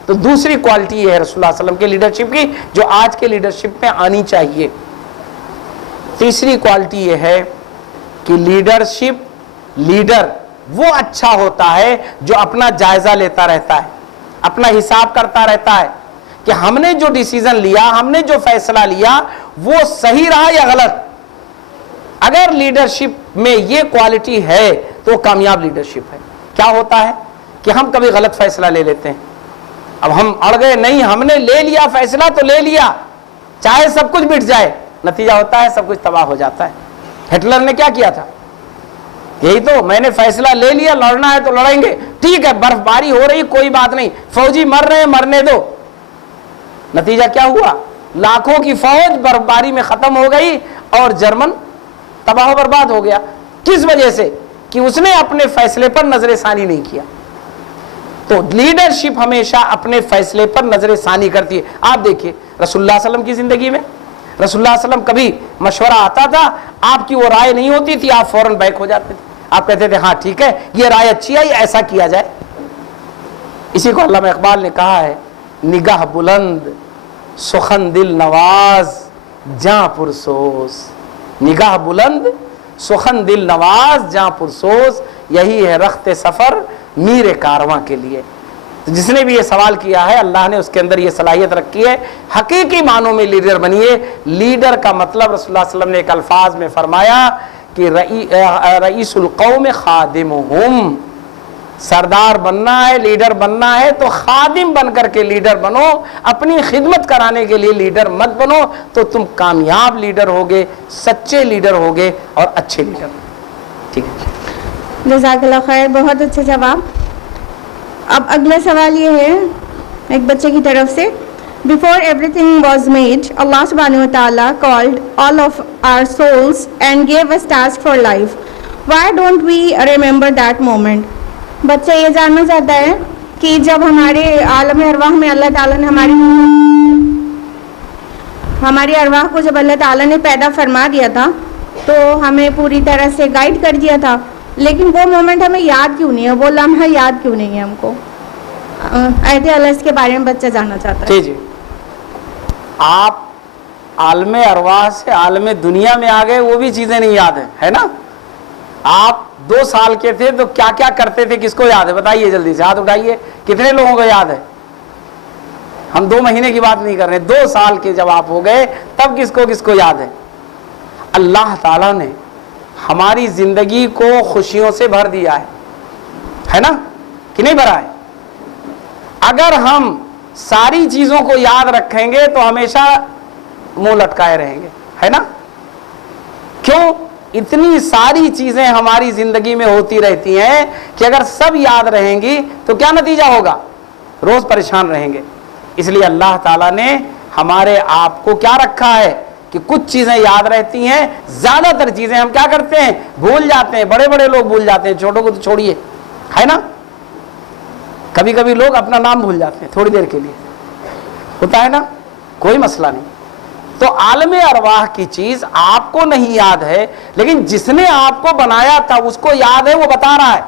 تو دوسری کوالٹی یہ ہے رسول اللہ صلی اللہ علیہ وسلم کے لیڈرشپ کی جو آج کے لیڈرشپ میں آنی چاہیے. تیسری کوالٹی یہ ہے کہ لیڈر وہ اچھا ہوتا ہے جو اپنا جائزہ لیتا رہتا ہے, اپنا حساب کرتا رہتا ہے کہ ہم نے جو ڈیسیزن لیا, ہم نے جو فیصلہ لیا وہ صحیح رہا یا غلط. اگر لیڈرشپ میں یہ کوالٹی ہے تو وہ کامیاب لیڈرشپ ہے. کیا ہوتا ہے کہ ہم کبھی غلط فیصلہ لے لیتے ہیں, اب ہم اڑ گئے, نہیں ہم نے لے لیا فیصلہ تو لے لیا, چاہے سب کچھ مٹ جائے. نتیجہ ہوتا ہے سب کچھ تباہ ہو جاتا ہے. ہٹلر نے کیا کیا تھا, یہی تو, میں نے فیصلہ لے لیا, لڑنا ہے تو لڑیں گے, ٹھیک ہے برف باری ہو رہی کوئی بات نہیں, فوجی مر رہے ہیں مرنے دو. نتیجہ کیا ہوا, لاکھوں کی فوج برف باری میں ختم ہو گئی اور جرمن تباہ و برباد ہو گیا. کس وجہ سے؟ کہ اس نے اپنے فیصلے پر نظر ثانی نہیں کیا. تو لیڈرشپ ہمیشہ اپنے فیصلے پر نظر ثانی کرتی ہے. آپ دیکھیے رسول اللہ صلی اللہ علیہ وسلم کی زندگی میں, رسول اللہ صلی اللہ علیہ وسلم کبھی مشورہ آتا تھا, آپ کی وہ رائے نہیں ہوتی تھی, آپ فوراً بیک ہو جاتے تھے, آپ کہتے تھے ہاں ٹھیک ہے یہ رائے اچھی ہے, ایسا کیا جائے. اسی کو علامہ اقبال نے کہا ہے, نگاہ بلند سخن دل نواز جاں پرسوز. نگاہ بلند سخن دل نواز جاں پرسوز, یہی ہے رخت سفر میر کارواں کے لیے. جس نے بھی یہ سوال کیا ہے اللہ نے اس کے اندر یہ صلاحیت رکھی ہے. حقیقی معنوں میں لیڈر بنیے. لیڈر کا مطلب رسول اللہ صلی اللہ علیہ وسلم نے ایک الفاظ میں فرمایا کہ رئیس القوم خادمہم, سردار بننا ہے, لیڈر بننا ہے تو خادم بن کر کے لیڈر بنو, اپنی خدمت کرانے کے لیے لیڈر مت بنو, تو تم کامیاب لیڈر ہوگے, سچے لیڈر ہوگے اور اچھے لیڈر. ٹھیک ہے, جزاک اللہ خیر, بہت اچھے جواب. اب اگلا سوال یہ ہے ایک بچے کی طرف سے. Before everything was made, Allah subhanahu wa ta'ala called all of our souls and gave us task for life. Why don't we remember that moment? بچہ یہ جاننا چاہتا ہے کہ جب ہمارے عالم ارواح میں اللہ تعالیٰ نے ہماری ارواح کو جب اللہ تعالیٰ نے پیدا فرما دیا تھا تو ہمیں پوری طرح سے گائیڈ کر دیا تھا, لیکن وہ مومنٹ ہمیں یاد کیوں نہیں ہے, وہ لمحہ یاد کیوں نہیں ہے ہم کو. آیت الرجم کے بارے میں بچہ جاننا چاہتا ہے. جی آپ عالم ارواح سے عالم دنیا میں آ گئے, وہ بھی چیزیں نہیں یاد ہیں, ہے نا. آپ 2 سال کے تھے تو کیا کیا کرتے تھے, کس کو یاد ہے بتائیے, جلدی سے ہاتھ اٹھائیے, کتنے لوگوں کو یاد ہے. ہم 2 مہینے کی بات نہیں کر رہے, 2 سال کے جب آپ ہو گئے تب کس کو یاد ہے. اللہ تعالیٰ نے ہماری زندگی کو خوشیوں سے بھر دیا ہے نا کہ نہیں بھرا ہے؟ اگر ہم ساری چیزوں کو یاد رکھیں گے تو ہمیشہ منہ لٹکائے رہیں گے، ہے نا؟ کیوں؟ اتنی ساری چیزیں ہماری زندگی میں ہوتی رہتی ہیں کہ اگر سب یاد رہیں گی تو کیا نتیجہ ہوگا؟ روز پریشان رہیں گے۔ اس لیے اللہ تعالیٰ نے ہمارے آپ کو کیا رکھا ہے کہ کچھ چیزیں یاد رہتی ہیں، زیادہ تر چیزیں ہم کیا کرتے ہیں؟ بھول جاتے ہیں۔ بڑے بڑے لوگ بھول جاتے ہیں، چھوٹوں کو تو چھوڑیے، ہے نا؟ کبھی کبھی لوگ اپنا نام بھول جاتے ہیں تھوڑی دیر کے لیے، ہوتا ہے نا، کوئی مسئلہ نہیں۔ تو عالم ارواح کی چیز آپ کو نہیں یاد ہے، لیکن جس نے آپ کو بنایا تھا اس کو یاد ہے، وہ بتا رہا ہے۔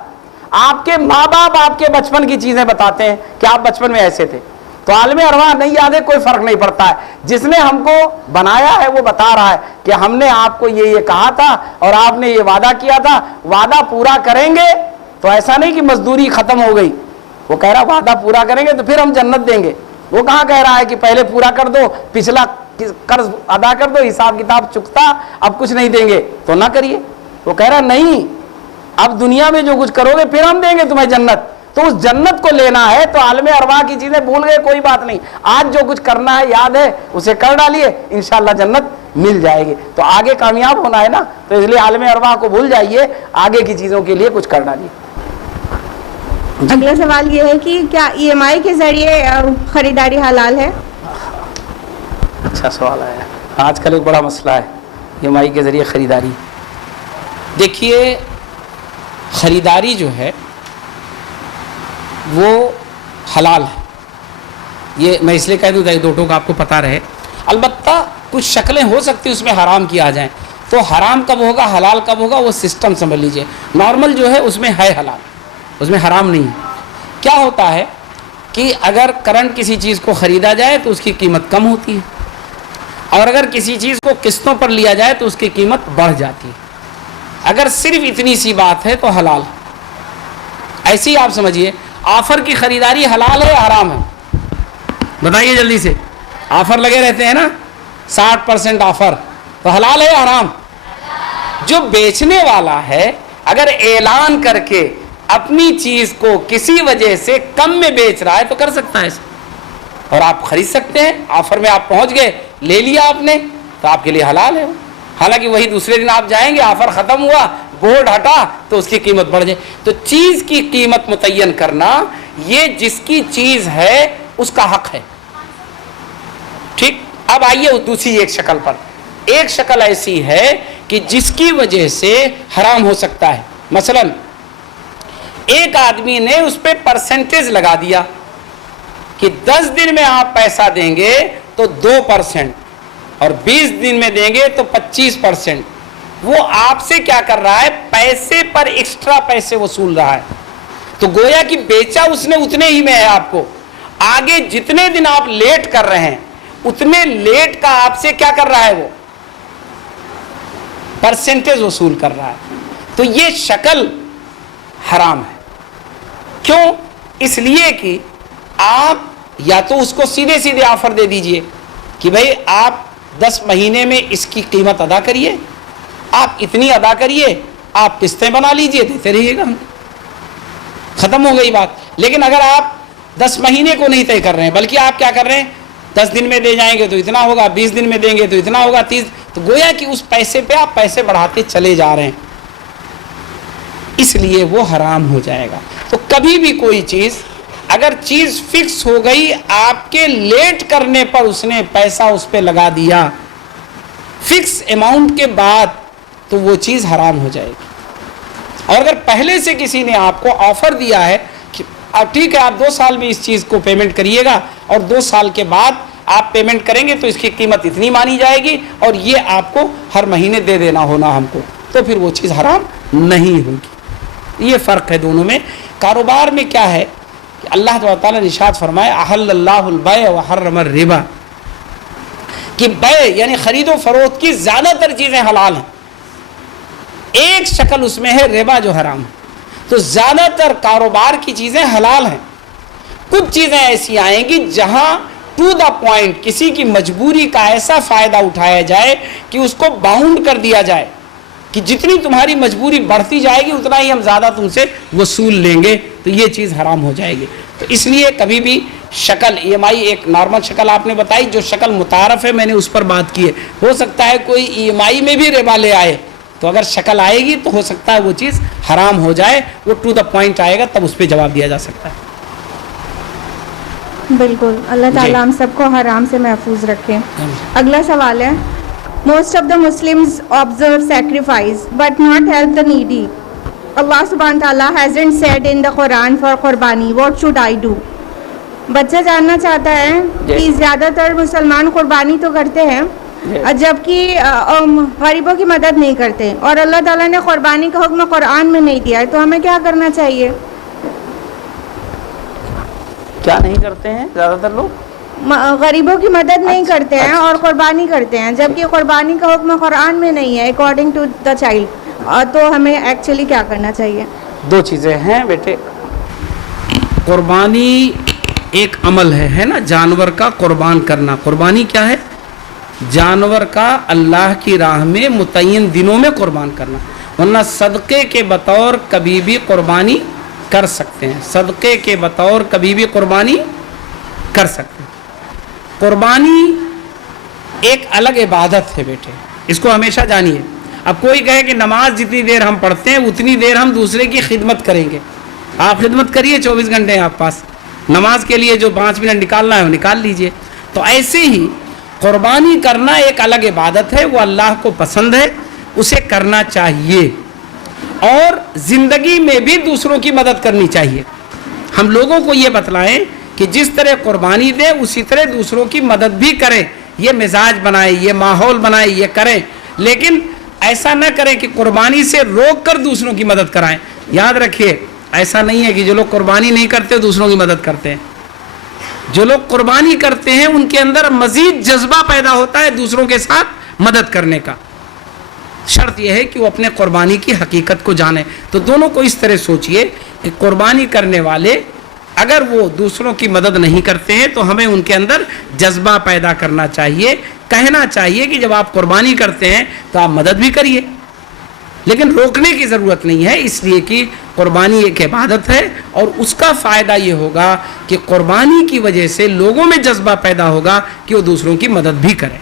آپ کے ماں باپ آپ کے بچپن کی چیزیں بتاتے ہیں کہ آپ بچپن میں ایسے تھے، تو عالم ارواح نہیں یاد ہے، کوئی فرق نہیں پڑتا ہے۔ جس نے ہم کو بنایا ہے وہ بتا رہا ہے کہ ہم نے آپ کو یہ کہا تھا اور آپ نے یہ وعدہ کیا تھا، وعدہ پورا کریں گے تو ایسا نہیں کہ مزدوری ختم ہو گئی، وہ کہہ رہا وعدہ پورا کریں گے تو پھر ہم جنت دیں گے۔ وہ کہاں کہہ رہا ہے کہ پہلے پورا کر دو، پچھلا قرض ادا کر دو، حساب کتاب چکتا، اب کچھ نہیں دیں گے، تو نہ کریے۔ وہ کہہ رہا نہیں، اب دنیا میں جو کچھ کرو گے پھر ہم دیں گے تمہیں جنت، تو اس جنت کو لینا ہے۔ تو عالم ارواح کی چیزیں بھول گئے کوئی بات نہیں، آج جو کچھ کرنا ہے یاد ہے اسے کر ڈالیے، انشاءاللہ جنت مل جائے گی۔ تو آگے کامیاب ہونا ہے نا، تو اس لیے عالم ارواح کو بھول جائیے، آگے کی چیزوں کے لیے کچھ کر ڈالیے۔ اگلا سوال یہ ہے کہ کیا EMI کے ذریعے خریداری حلال ہے؟ اچھا سوال ہے، آج کل ایک بڑا مسئلہ ہے EMI کے ذریعے خریداری۔ دیکھیے خریداری جو ہے وہ حلال ہے، یہ میں اس لیے کہہ دوں تاکہ دو ٹوک آپ کو پتہ رہے۔ البتہ کچھ شکلیں ہو سکتی اس میں حرام کی آ جائیں، تو حرام کب ہوگا حلال کب ہوگا وہ سسٹم سمجھ لیجئے۔ نارمل جو ہے اس میں ہے حلال، اس میں حرام نہیں ہے۔ کیا ہوتا ہے کہ اگر کرنٹ کسی چیز کو خریدا جائے تو اس کی قیمت کم ہوتی ہے، اور اگر کسی چیز کو قسطوں پر لیا جائے تو اس کی قیمت بڑھ جاتی ہے۔ اگر صرف اتنی سی بات ہے تو حلال، ایسی ہی آپ سمجھیے آفر کی خریداری حلال ہے یا حرام ہے؟ بتائیے جلدی سے، آفر لگے رہتے ہیں نا، 60% آفر، تو حلال ہے یا حرام؟ جو بیچنے والا ہے اگر اعلان کر کے اپنی چیز کو کسی وجہ سے کم میں بیچ رہا ہے تو کر سکتا ہے اسے، اور آپ خرید سکتے ہیں۔ آفر میں آپ پہنچ گئے، لے لیا آپ نے، تو آپ کے لیے حلال ہے وہ۔ حالانکہ وہی دوسرے دن آپ جائیں گے، آفر ختم ہوا، بورڈ ہٹا تو اس کی قیمت بڑھ جائے۔ تو چیز کی قیمت متعین کرنا یہ جس کی چیز ہے اس کا حق ہے، ٹھیک۔ اب آئیے دوسری ایک شکل پر۔ ایک شکل ایسی ہے کہ جس کی وجہ سے حرام ہو سکتا ہے، مثلا ایک آدمی نے اس پہ پرسنٹیج لگا دیا کہ 10 دن میں آپ پیسہ دیں گے تو 2%، اور 20 دن میں دیں گے تو 25%۔ وہ آپ سے کیا کر رہا ہے؟ پیسے پر ایکسٹرا پیسے وصول رہا ہے۔ تو گویا کہ بیچا اس نے اتنے ہی میں ہے آپ کو، آگے جتنے دن آپ لیٹ کر رہے ہیں اتنے لیٹ کا آپ سے کیا کر رہا ہے؟ وہ پرسنٹیج وصول کر رہا ہے۔ تو یہ شکل حرام ہے۔ کیوں؟ اس لیے کہ آپ یا تو اس کو سیدھے سیدھے آفر دے دیجئے کہ بھئی آپ 10 مہینے میں اس کی قیمت ادا کریے، آپ اتنی ادا کریے، آپ قسطیں بنا لیجئے، دیتے رہیے گا، ختم ہو گئی بات۔ لیکن اگر آپ 10 مہینے کو نہیں طے کر رہے ہیں بلکہ آپ کیا کر رہے ہیں 10 دن میں دے جائیں گے تو اتنا ہوگا، 20 دن میں دیں گے تو اتنا ہوگا، 30، تو گویا کہ اس پیسے پہ آپ پیسے بڑھاتے چلے جا رہے ہیں، اس لیے وہ حرام ہو جائے گا۔ تو کبھی بھی کوئی چیز اگر چیز فکس ہو گئی، آپ کے لیٹ کرنے پر اس نے پیسہ اس پہ لگا دیا فکس اماؤنٹ کے بعد، تو وہ چیز حرام ہو جائے گی۔ اور اگر پہلے سے کسی نے آپ کو آفر دیا ہے کہ اب ٹھیک ہے آپ 2 سال میں اس چیز کو پیمنٹ کریے گا، اور 2 سال کے بعد آپ پیمنٹ کریں گے تو اس کی قیمت اتنی مانی جائے گی، اور یہ آپ کو ہر مہینے دے دینا ہونا ہم کو، تو پھر وہ چیز حرام نہیں ہوگی۔ یہ فرق ہے دونوں میں۔ کاروبار میں کیا ہے کہ اللہ تعالیٰ نے ارشاد فرمایا احل اللہ البیع وحرم الربا، کہ بیع یعنی خرید و فروخت کی زیادہ تر چیزیں حلال ہیں، ایک شکل اس میں ہے ربا جو حرام ہے۔ تو زیادہ تر کاروبار کی چیزیں حلال ہیں، کچھ چیزیں ایسی آئیں گی جہاں ٹو دا پوائنٹ کسی کی مجبوری کا ایسا فائدہ اٹھایا جائے کہ اس کو باؤنڈ کر دیا جائے کہ جتنی تمہاری مجبوری بڑھتی جائے گی اتنا ہی ہم زیادہ تم سے وصول لیں گے، تو یہ چیز حرام ہو جائے گی۔ تو اس لیے کبھی بھی شکل EMI ایک نارمل شکل آپ نے بتائی، جو شکل متعارف ہے میں نے اس پر بات کی ہے۔ ہو سکتا ہے کوئی EMI میں بھی ربا لے آئے، تو اگر شکل آئے گی تو ہو سکتا ہے وہ چیز حرام ہو جائے، وہ ٹو دا پوائنٹ آئے گا، تب اس پہ جواب دیا جا سکتا ہے۔ بالکل، اللہ تعالیٰ ہم سب کو حرام سے محفوظ رکھے۔ اگلا سوال ہے، most of the Muslims observe sacrifice but not help the needy. Allah subhanahu wa ta'ala hasn't said in the Quran for قربانی. What should I do? بچہ جاننا چاہتا ہے کہ زیادہ تر مسلمان قربانی تو کرتے ہیں جبکہ غریبوں کی مدد نہیں کرتے، اور اللہ تعالیٰ نے قربانی کا حکم قرآن میں نہیں دیا ہے، تو ہمیں کیا کرنا چاہیے؟ کیا نہیں کرتے ہیں زیادہ تر لوگ؟ غریبوں کی مدد نہیں کرتے ہیں اور قربانی کرتے ہیں، جبکہ قربانی کا حکم قرآن میں نہیں ہے اکارڈنگ ٹو دا چائلڈ، تو ہمیں ایکچولی کیا کرنا چاہیے؟ دو چیزیں ہیں بیٹے، قربانی ایک عمل ہے نا، جانور کا قربان کرنا۔ قربانی کیا ہے؟ جانور کا اللہ کی راہ میں متعین دنوں میں قربان کرنا، ورنہ صدقے کے بطور کبھی بھی قربانی کر سکتے ہیں، صدقے کے بطور کبھی بھی قربانی کر سکتے ہیں۔ قربانی ایک الگ عبادت ہے بیٹے، اس کو ہمیشہ جانیے۔ اب کوئی کہے کہ نماز جتنی دیر ہم پڑھتے ہیں اتنی دیر ہم دوسرے کی خدمت کریں گے، آپ خدمت کریے، 24 گھنٹے ہیں آپ پاس، نماز کے لیے جو 5 منٹ نکالنا ہے وہ نکال لیجئے۔ تو ایسے ہی قربانی کرنا ایک الگ عبادت ہے، وہ اللہ کو پسند ہے، اسے کرنا چاہیے، اور زندگی میں بھی دوسروں کی مدد کرنی چاہیے۔ ہم لوگوں کو یہ بتلائیں کہ جس طرح قربانی دیں اسی طرح دوسروں کی مدد بھی کریں، یہ مزاج بنائیں، یہ ماحول بنائیں، یہ کریں، لیکن ایسا نہ کریں کہ قربانی سے روک کر دوسروں کی مدد کرائیں۔ یاد رکھیے، ایسا نہیں ہے کہ جو لوگ قربانی نہیں کرتے دوسروں کی مدد کرتے ہیں، جو لوگ قربانی کرتے ہیں ان کے اندر مزید جذبہ پیدا ہوتا ہے دوسروں کے ساتھ مدد کرنے کا۔ شرط یہ ہے کہ وہ اپنے قربانی کی حقیقت کو جانیں۔ تو دونوں کو اس طرح سوچئے کہ قربانی کرنے والے اگر وہ دوسروں کی مدد نہیں کرتے ہیں تو ہمیں ان کے اندر جذبہ پیدا کرنا چاہیے، کہنا چاہیے کہ جب آپ قربانی کرتے ہیں تو آپ مدد بھی کریے، لیکن روکنے کی ضرورت نہیں ہے، اس لیے کہ قربانی ایک عبادت ہے، اور اس کا فائدہ یہ ہوگا کہ قربانی کی وجہ سے لوگوں میں جذبہ پیدا ہوگا کہ وہ دوسروں کی مدد بھی کریں۔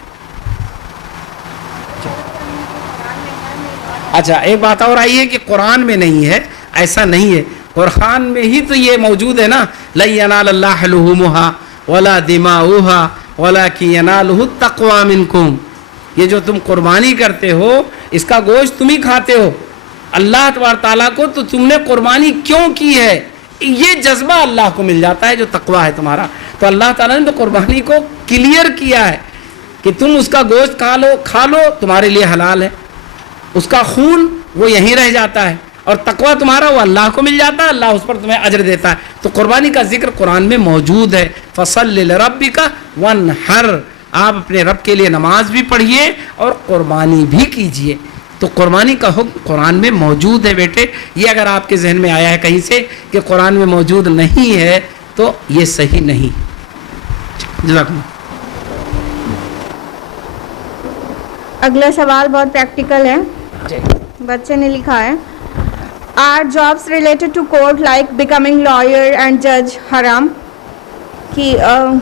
اچھا، ایک بات اور آئی ہے کہ قرآن میں نہیں ہے، ایسا نہیں ہے، قرآن میں ہی تو یہ موجود ہے نا، لَن يَنَالَ اللَّهَ لُحُومُهَا وَلَا دِمَاؤُهَا وَلَكِن يَنَالُهُ التَّقْوَىٰ مِنكُمْ۔ یہ جو تم قربانی کرتے ہو اس کا گوشت تم ہی کھاتے ہو، اللہ تبارک تعالیٰ کو تو تم نے قربانی کیوں کی ہے، یہ جذبہ اللہ کو مل جاتا ہے جو تقویٰ ہے تمہارا۔ تو اللہ تعالیٰ نے تو قربانی کو کلیئر کیا ہے کہ تم اس کا گوشت کھا لو تمہارے لیے حلال ہے، اس کا خون وہ یہیں رہ جاتا ہے، اور تقویٰ تمہارا وہ اللہ کو مل جاتا ہے، اللہ اس پر تمہیں اجر دیتا ہے۔ تو قربانی کا ذکر قرآن میں موجود ہے، فَصَلِّ لِرَبِّكَ وَانْحَرْ، آپ اپنے رب کے لیے نماز بھی پڑھیے اور قربانی بھی کیجیے۔ تو قربانی کا حکم قرآن میں موجود ہے بیٹے، یہ eگر آپ کے ذہن میں آیا ہے کہیں سے کہ قرآن میں موجود نہیں ہے تو یہ صحیح نہیں۔ جزاک اللہ۔ اگلا سوال بہت پریکٹیکل ہے، بچے نے لکھا ہے، are jobs related to court like becoming lawyer and جج حرام؟ کہ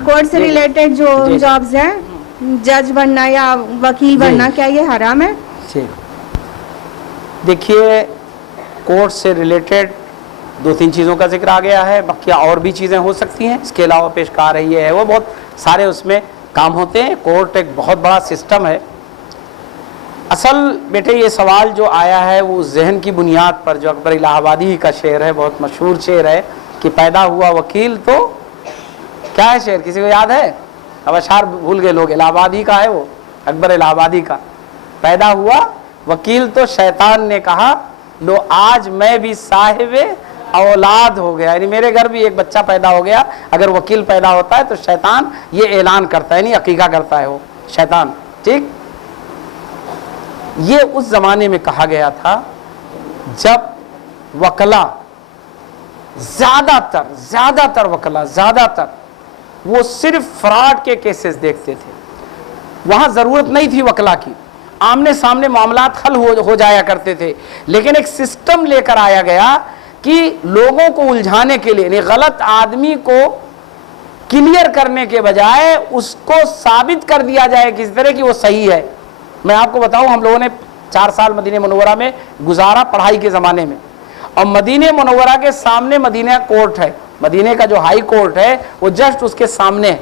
کورٹ سے ریلیٹڈ جو جابز ہیں، جج بننا یا وکیل بننا، کیا یہ حرام ہے؟ دیکھیے، کورٹ سے ریلیٹڈ 2-3 چیزوں کا ذکر آ گیا ہے، باقی اور بھی چیزیں ہو سکتی ہیں، اس کے علاوہ پیشکار ہے، یہ ہے وہ، بہت سارے اس میں کام ہوتے ہیں۔ کورٹ ایک بہت بڑا سسٹم ہے۔ اصل بیٹے یہ سوال جو آیا ہے وہ ذہن کی بنیاد پر، جو اکبر الہ آبادی کا شعر ہے، بہت مشہور شعر ہے کہ پیدا ہوا وکیل تو کیا ہے شعر، کسی کو یاد ہے؟ اب اشعار بھول گئے لوگ، الہ آبادی کا ہے وہ، اکبر الہ آبادی کا، پیدا ہوا وکیل تو شیطان نے کہا لو آج میں بھی صاحب اولاد ہو گیا، یعنی میرے گھر بھی ایک بچہ پیدا ہو گیا۔ اگر وکیل پیدا ہوتا ہے تو شیطان یہ اعلان کرتا ہے، نہیں عقیقہ کرتا ہے وہ شیطان، ٹھیک۔ یہ اس زمانے میں کہا گیا تھا جب وکلا زیادہ تر وکلا وہ صرف فراڈ کے کیسز دیکھتے تھے، وہاں ضرورت نہیں تھی وکلا کی۔ آمنے سامنے معاملات حل ہو جایا کرتے تھے، لیکن ایک سسٹم لے کر آیا گیا کہ لوگوں کو الجھانے کے لیے، یعنی غلط آدمی کو کلیئر کرنے کے بجائے اس کو ثابت کر دیا جائے کس طرح کہ وہ صحیح ہے۔ میں آپ کو بتاؤں، ہم لوگوں نے 4 سال مدینہ منورہ میں گزارا پڑھائی کے زمانے میں، اور مدینہ منورہ کے سامنے مدینہ کورٹ ہے، مدینہ کا جو ہائی کورٹ ہے وہ جسٹ اس کے سامنے ہے،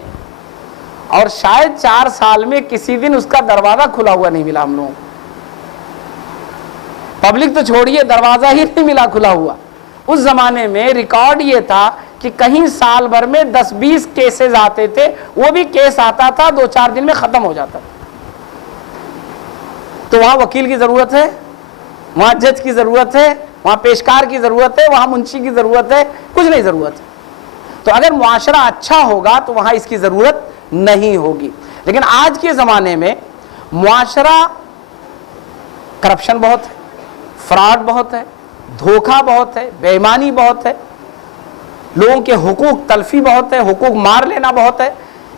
اور شاید 4 سال میں کسی دن اس کا دروازہ کھلا ہوا نہیں ملا ہم لوگوں کو۔ پبلک تو چھوڑیے، دروازہ ہی نہیں ملا کھلا ہوا۔ اس زمانے میں ریکارڈ یہ تھا کہ کہیں سال بھر میں 10-20 کیسز آتے تھے، وہ بھی کیس آتا تھا 2-4 دن میں ختم ہو جاتا تھا۔ تو وہاں وکیل کی ضرورت ہے، وہاں جج کی ضرورت ہے، وہاں پیشکار کی ضرورت ہے، وہاں منشی کی ضرورت ہے، کچھ نہیں ضرورت ہے۔ تو اگر معاشرہ اچھا ہوگا تو وہاں اس کی ضرورت نہیں ہوگی۔ لیکن آج کے زمانے میں معاشرہ کرپشن بہت ہے، فراڈ بہت ہے، دھوکہ بہت ہے، بے ایمانی بہت ہے، لوگوں کے حقوق تلفی بہت ہے، حقوق مار لینا بہت ہے۔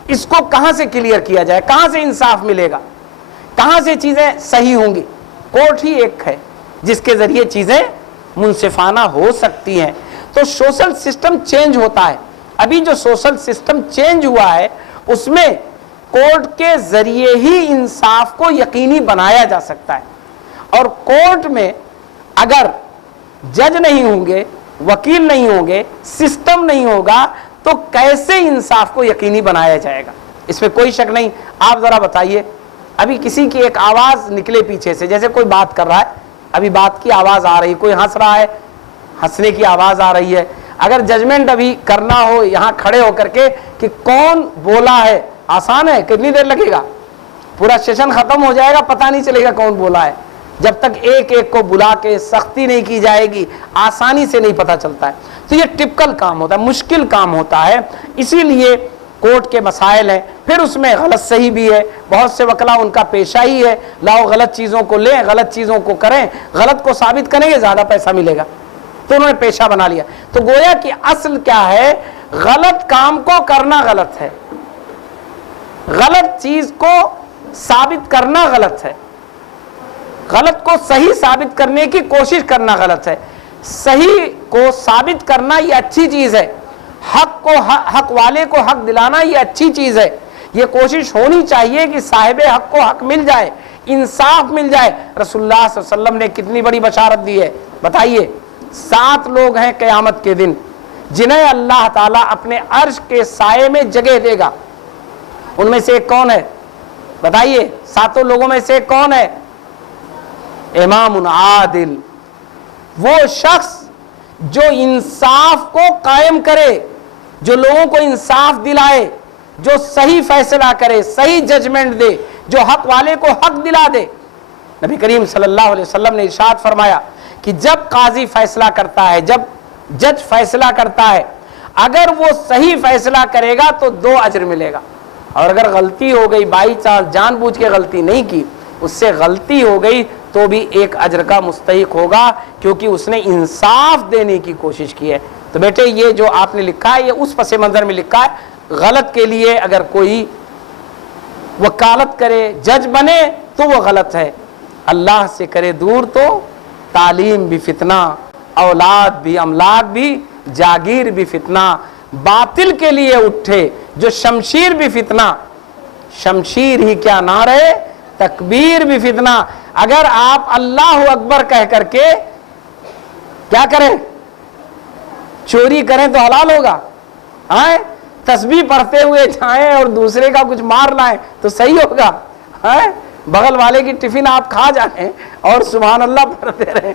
اس کو کہاں سے کلیئر کیا جائے؟ کہاں سے انصاف ملے گا؟ کہاں سے چیزیں صحیح ہوں گی؟ کورٹ ہی ایک ہے جس کے ذریعے چیزیں منصفانہ ہو سکتی ہیں۔ تو سوشل سسٹم چینج ہوتا ہے۔ ابھی جو سوشل سسٹم چینج ہوا ہے اس میں کورٹ کے ذریعے ہی انصاف کو یقینی بنایا جا سکتا ہے، اور کورٹ میں اگر جج نہیں ہوں گے، وکیل نہیں ہوں گے، سسٹم نہیں ہوگا تو کیسے انصاف کو یقینی بنایا جائے گا؟ اس میں کوئی شک نہیں۔ آپ ذرا بتائیے، ابھی کسی کی ایک آواز نکلے پیچھے سے، جیسے کوئی بات کر رہا ہے، ابھی بات کی آواز آ رہی، کوئی ہنس رہا ہے، ہنسنے کی آواز آ رہی ہے، اگر ججمنٹ ابھی کرنا ہو یہاں کھڑے ہو کر کے کہ کون بولا ہے، آسان ہے؟ کتنی دیر لگے گا؟ پورا سیشن ختم ہو جائے گا، پتہ نہیں چلے گا کون بولا ہے۔ جب تک ایک ایک کو بلا کے سختی نہیں کی جائے گی آسانی سے نہیں پتہ چلتا ہے۔ تو یہ ٹپکل کام ہوتا ہے، مشکل کام ہوتا ہے، اسی لیے کورٹ کے مسائل ہیں۔ پھر اس میں غلط صحیح بھی ہے، بہت سے وکلا ان کا پیشہ ہی ہے، لاؤ غلط چیزوں کو لیں، غلط چیزوں کو کریں، غلط کو ثابت کریں گے زیادہ پیسہ ملے گا، تو انہوں نے پیشہ بنا لیا۔ تو گویا کہ اصل کیا ہے؟ غلط کام کو کرنا غلط ہے، غلط چیز کو ثابت کرنا غلط ہے، غلط کو صحیح ثابت کرنے کی کوشش کرنا غلط ہے۔ صحیح کو ثابت کرنا یہ اچھی چیز ہے، حق والے کو حق دلانا یہ اچھی چیز ہے۔ یہ کوشش ہونی چاہیے کہ صاحب حق کو حق مل جائے، انصاف مل جائے۔ رسول اللہ صلی اللہ علیہ وسلم نے کتنی بڑی بشارت دی ہے، بتائیے۔ 7 لوگ ہیں قیامت کے دن جنہیں اللہ تعالیٰ اپنے عرش کے سائے میں جگہ دے گا۔ ان میں سے ایک کون ہے؟ بتائیے، 7 لوگوں میں سے ایک کون ہے؟ امام عادل، وہ شخص جو انصاف کو قائم کرے، جو لوگوں کو انصاف دلائے، جو صحیح فیصلہ کرے، صحیح ججمنٹ دے، جو حق والے کو حق دلا دے۔ نبی کریم صلی اللہ علیہ وسلم نے ارشاد فرمایا کہ جب قاضی فیصلہ کرتا ہے، جب جج فیصلہ کرتا ہے، اگر وہ صحیح فیصلہ کرے گا تو 2 اجر ملے گا، اور اگر غلطی ہو گئی، بائی چانس جان بوجھ کے غلطی نہیں کی، اس سے غلطی ہو گئی تو بھی 1 اجر کا مستحق ہوگا، کیونکہ اس نے انصاف دینے کی کوشش کی ہے۔ تو بیٹے یہ جو آپ نے لکھا ہے یہ اس پس منظر میں لکھا ہے، غلط کے لیے اگر کوئی وکالت کرے، جج بنے تو وہ غلط ہے، اللہ سے کرے دور تو تعلیم بھی فتنہ، اولاد بھی، املاک بھی، جاگیر بھی فتنہ، باطل کے لیے اٹھے جو شمشیر بھی فتنہ، شمشیر ہی کیا نہ رہے تکبیر بھی فتنہ۔ اگر آپ اللہ اکبر کہہ کر کے کیا کریں، چوری کریں تو حلال ہوگا، تسبیح پڑھتے ہوئے جائیں اور دوسرے کا کچھ مار لائیں تو صحیح ہوگا، بغل والے کی ٹفن آپ کھا جائیں اور سبحان اللہ پڑھتے رہیں،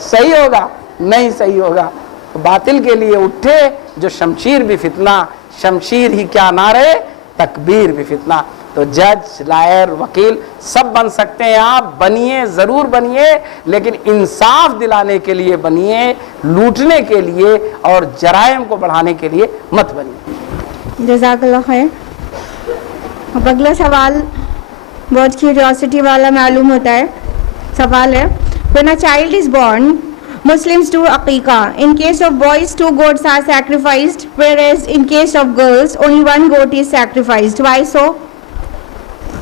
صحیح ہوگا؟ نہیں صحیح ہوگا۔ باطل کے لیے اٹھے جو شمشیر بھی فتنہ، شمشیر ہی کیا نہ رہے تکبیر بھی فتنہ۔ تو جج، لائر، وکیل سب بن سکتے ہیں، آپ بنیے، ضرور بنیے، لیکن انصاف دلانے کے لیے بنیے، لوٹنے کے لیے اور جرائم کو بڑھانے کے لیے مت بنیے۔ جزاک اللہ خیر۔ اب اگلا سوال بہت کیوریوسٹی والا معلوم ہوتا ہے۔ سوال ہے، when a child is born, Muslims do aqiqah. In case of boys, 2 goats are sacrificed, whereas in case of girls, only 1 goat is sacrificed. Why so?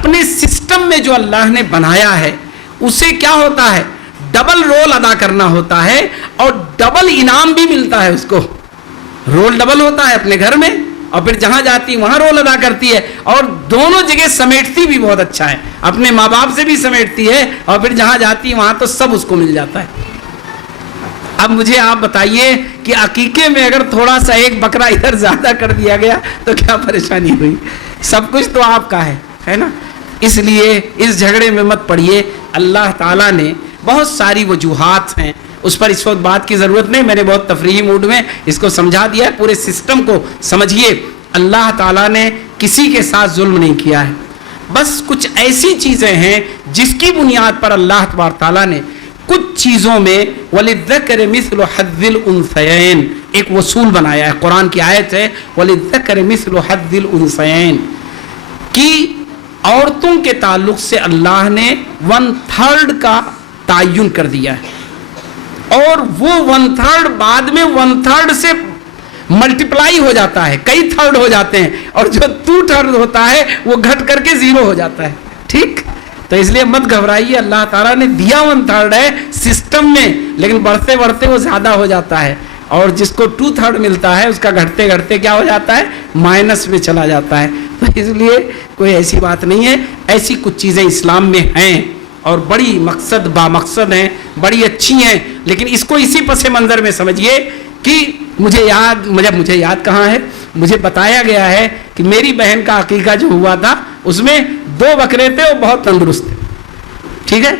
اپنے سسٹم میں جو اللہ نے بنایا ہے اسے کیا ہوتا ہے, ڈبل رول ادا کرنا ہوتا ہے اور ڈبل انعام بھی ملتا ہے اس کو. رول ڈبل ہوتا ہے اپنے گھر میں, اور پھر جہاں جاتی وہاں رول ادا کرتی ہے, اور دونوں جگہ سمیٹتی بھی بہت اچھا ہے, اپنے ماں باپ سے بھی سمیٹتی ہے اور پھر جہاں جاتی وہاں تو سب اس کو مل جاتا ہے. اب مجھے آپ بتائیے کہ عقیقے میں اگر تھوڑا سا ایک بکرا ادھر زیادہ کر دیا گیا تو کیا پریشانی ہوئی؟ سب کچھ تو آپ کا ہے نا. اس لیے اس جھگڑے میں مت پڑیے. اللہ تعالیٰ نے بہت ساری وجوہات ہیں, اس پر اس وقت بات کی ضرورت نہیں, میں نے بہت تفریحی موڈ میں اس کو سمجھا دیا ہے. پورے سسٹم کو سمجھیے. اللہ تعالیٰ نے کسی کے ساتھ ظلم نہیں کیا ہے, بس کچھ ایسی چیزیں ہیں جس کی بنیاد پر اللہ تبارک تعالیٰ نے کچھ چیزوں میں وَلِلذَّكَرِ مِثْلُ حَظِّ الْأُنثَيَيْنِ ایک وصول بنایا ہے. قرآن کی آیت ہے وَلِلذَّكَرِ مِثْلُ حَظِّ الْأُنثَيَيْنِ کہ عورتوں کے تعلق سے اللہ نے 1/3 کا تعین کر دیا ہے, اور وہ 1/3 بعد میں 1/3 سے ملٹیپلائی ہو جاتا ہے, کئی تھرڈ ہو جاتے ہیں, اور جو 2/3 ہوتا ہے وہ گھٹ کر کے 0 ہو جاتا ہے. ٹھیک, تو اس لیے مت گھبرائیے. اللہ تعالیٰ نے دیا 1/3 ہے سسٹم میں, لیکن بڑھتے بڑھتے وہ زیادہ ہو جاتا ہے, اور جس کو 2/3 ملتا ہے اس کا گھٹتے گھٹتے کیا ہو جاتا ہے, مائنس میں چلا جاتا ہے. تو اس لیے کوئی ایسی بات نہیں ہے. ایسی کچھ چیزیں اسلام میں ہیں اور بڑی مقصد بامقصد ہیں, بڑی اچھی ہیں, لیکن اس کو اسی پس منظر میں سمجھیے کہ مجھے یاد کہاں ہے, مجھے بتایا گیا ہے کہ میری بہن کا عقیقہ جو ہوا تھا اس میں 2 بکرے تھے, وہ بہت تندرست تھے. ٹھیک ہے,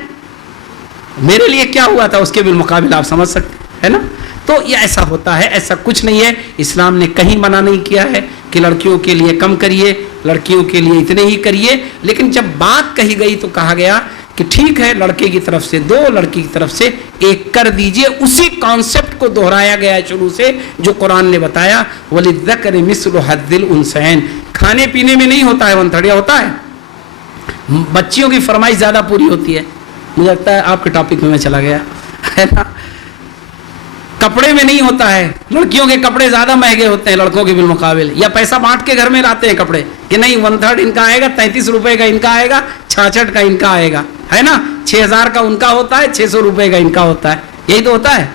میرے لیے کیا ہوا تھا اس کے بالمقابل آپ سمجھ سکتے ہیں, ہے نا. تو یہ ایسا ہوتا ہے, ایسا کچھ نہیں ہے. اسلام نے کہیں منع نہیں کیا ہے کہ لڑکیوں کے لیے کم کریے, لڑکیوں کے لیے اتنے ہی کریے. لیکن جب بات کہی گئی تو کہا گیا کہ ٹھیک ہے, لڑکے کی طرف سے 2, لڑکی کی طرف سے 1 کر دیجئے. اسی کانسیپٹ کو دہرایا گیا ہے شروع سے جو قرآن نے بتایا وَلِلذَّكَرِ مِثْلُ حَظِّ الْأُنثَيَيْنِ. کھانے پینے میں نہیں ہوتا ہے 1/3, ہوتا ہے بچیوں کی فرمائش زیادہ پوری ہوتی ہے. مجھے لگتا ہے آپ کے ٹاپک میں چلا گیا, ہے نا. کپڑے میں نہیں ہوتا ہے, لڑکیوں کے کپڑے زیادہ مہنگے ہوتے ہیں لڑکوں کے بالمقابل, یا پیسہ بانٹ کے گھر میں لاتے ہیں کپڑے کہ نہیں 1/3 ان کا آئے گا, 33 روپے کا ان کا آئے گا, 66 کا ان کا آئے گا, ہے نا. 6000 کا ان کا ہوتا ہے, 600 روپے کا ان کا ہوتا ہے. یہی تو ہوتا ہے.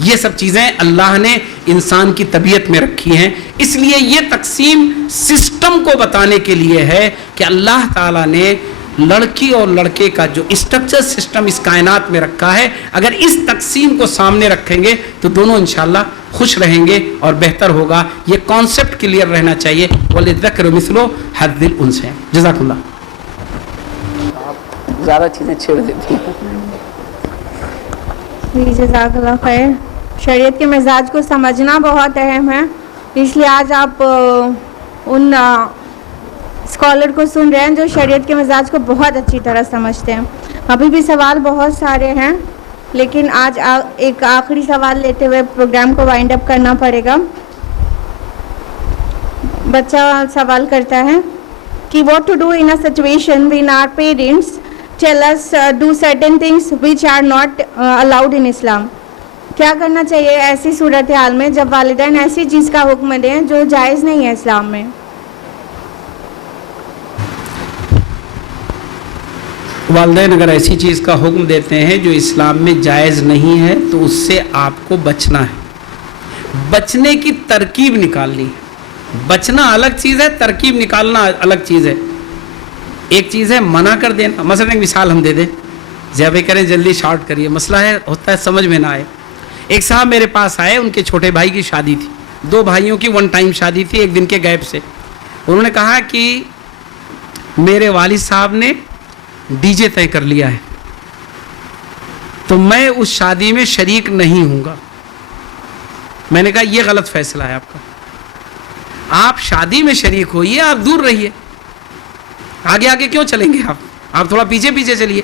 یہ سب چیزیں اللہ نے انسان کی طبیعت میں رکھی ہیں. اس لیے یہ تقسیم سسٹم کو بتانے کے لیے ہے کہ اللہ تعالیٰ نے لڑکی اور لڑکے کا جو اسٹرکچر سسٹم اس کائنات میں رکھا ہے, اگر اس تقسیم کو سامنے رکھیں گے تو دونوں انشاءاللہ خوش رہیں گے اور بہتر ہوگا. یہ کانسیپٹ کلیئر رہنا چاہیے. وَلِلذَّكَرِ مِثْلُ حَظِّ الْأُنثَيَيْنِ. جزاک اللہ. آپ زیادہ چیزیں چھیڑ دیتی ہیں. جی جزاک اللہ خیر. شریعت کے مزاج کو سمجھنا بہت اہم ہے, اس لیے آج آپ ان اسکالر کو سن رہے ہیں جو شریعت کے مزاج کو بہت اچھی طرح سمجھتے ہیں. ابھی بھی سوال بہت سارے ہیں, لیکن آج ایک آخری سوال لیتے ہوئے پروگرام کو وائنڈ اپ کرنا پڑے گا. بچہ سوال کرتا ہے کہ what to do in a situation when our parents tell us do certain things which are not allowed in Islam. کیا کرنا چاہیے ایسی صورتحال میں جب والدین ایسی چیز کا حکم دیں جو جائز نہیں ہے اسلام میں؟ والدین اگر ایسی چیز کا حکم دیتے ہیں جو اسلام میں جائز نہیں ہے تو اس سے آپ کو بچنا ہے. بچنے کی ترکیب نکالنی ہے. بچنا الگ چیز ہے, ترکیب نکالنا الگ چیز ہے. ایک چیز ہے منع کر دینا. مثلا ایک مثال ہم دے دیں, ذہبے کریں جلدی شارٹ کریے, مسئلہ ہے ہوتا ہے سمجھ میں نہ آئے. ایک صاحب میرے پاس آئے, ان کے چھوٹے بھائی کی شادی تھی, 2 بھائیوں کی 1 ٹائم شادی تھی, 1 دن کے گیپ سے. انہوں نے کہا کہ میرے والد صاحب نے ڈی جے طے کر لیا ہے تو میں اس شادی میں شریک نہیں ہوں گا. میں نے کہا یہ غلط فیصلہ ہے آپ کا. آپ شادی میں شریک ہوئیے, آپ دور رہیے. آگے آگے کیوں چلیں گے آپ تھوڑا پیچھے پیچھے چلیے.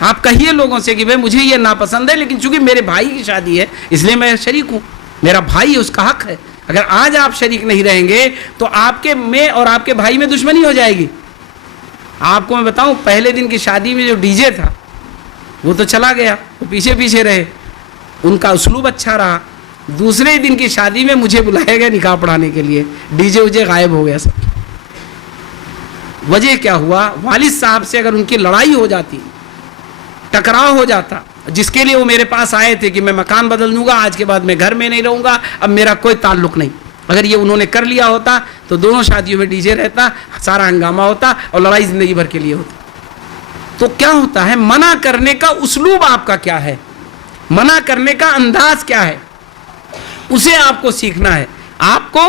آپ کہیے لوگوں سے کہ بھائی مجھے یہ ناپسند ہے, لیکن چونکہ میرے بھائی کی شادی ہے اس لیے میں شریک ہوں, میرا بھائی ہے, اس کا حق ہے. اگر آج آپ شریک نہیں رہیں گے تو آپ کے میں اور آپ کے بھائی میں دشمنی ہو جائے گی. آپ کو میں بتاؤں, پہلے دن کی شادی میں جو ڈی جے تھا وہ تو چلا گیا, وہ پیچھے پیچھے رہے, ان کا اسلوب اچھا رہا. دوسرے دن کی شادی میں مجھے بلایا گیا نکاح پڑھانے کے لیے, ڈی جے وجے غائب ہو گیا سب. وجہ کیا ہوا؟ والد صاحب سے اگر ان کی لڑائی ہو جاتی، ٹکراؤ ہو جاتا، جس کے لیے وہ میرے پاس آئے تھے کہ میں مکان بدل دوں گا، آج کے بعد میں گھر میں نہیں رہوں گا، اب میرا کوئی تعلق نہیں، اگر یہ انہوں نے کر لیا ہوتا تو دونوں شادیوں میں ڈی جے رہتا، سارا ہنگامہ ہوتا اور لڑائی زندگی بھر کے لیے ہوتی۔ تو کیا ہوتا ہے؟ منع کرنے کا اسلوب آپ کا کیا ہے، منع کرنے کا انداز کیا ہے، اسے آپ کو سیکھنا ہے۔ آپ کو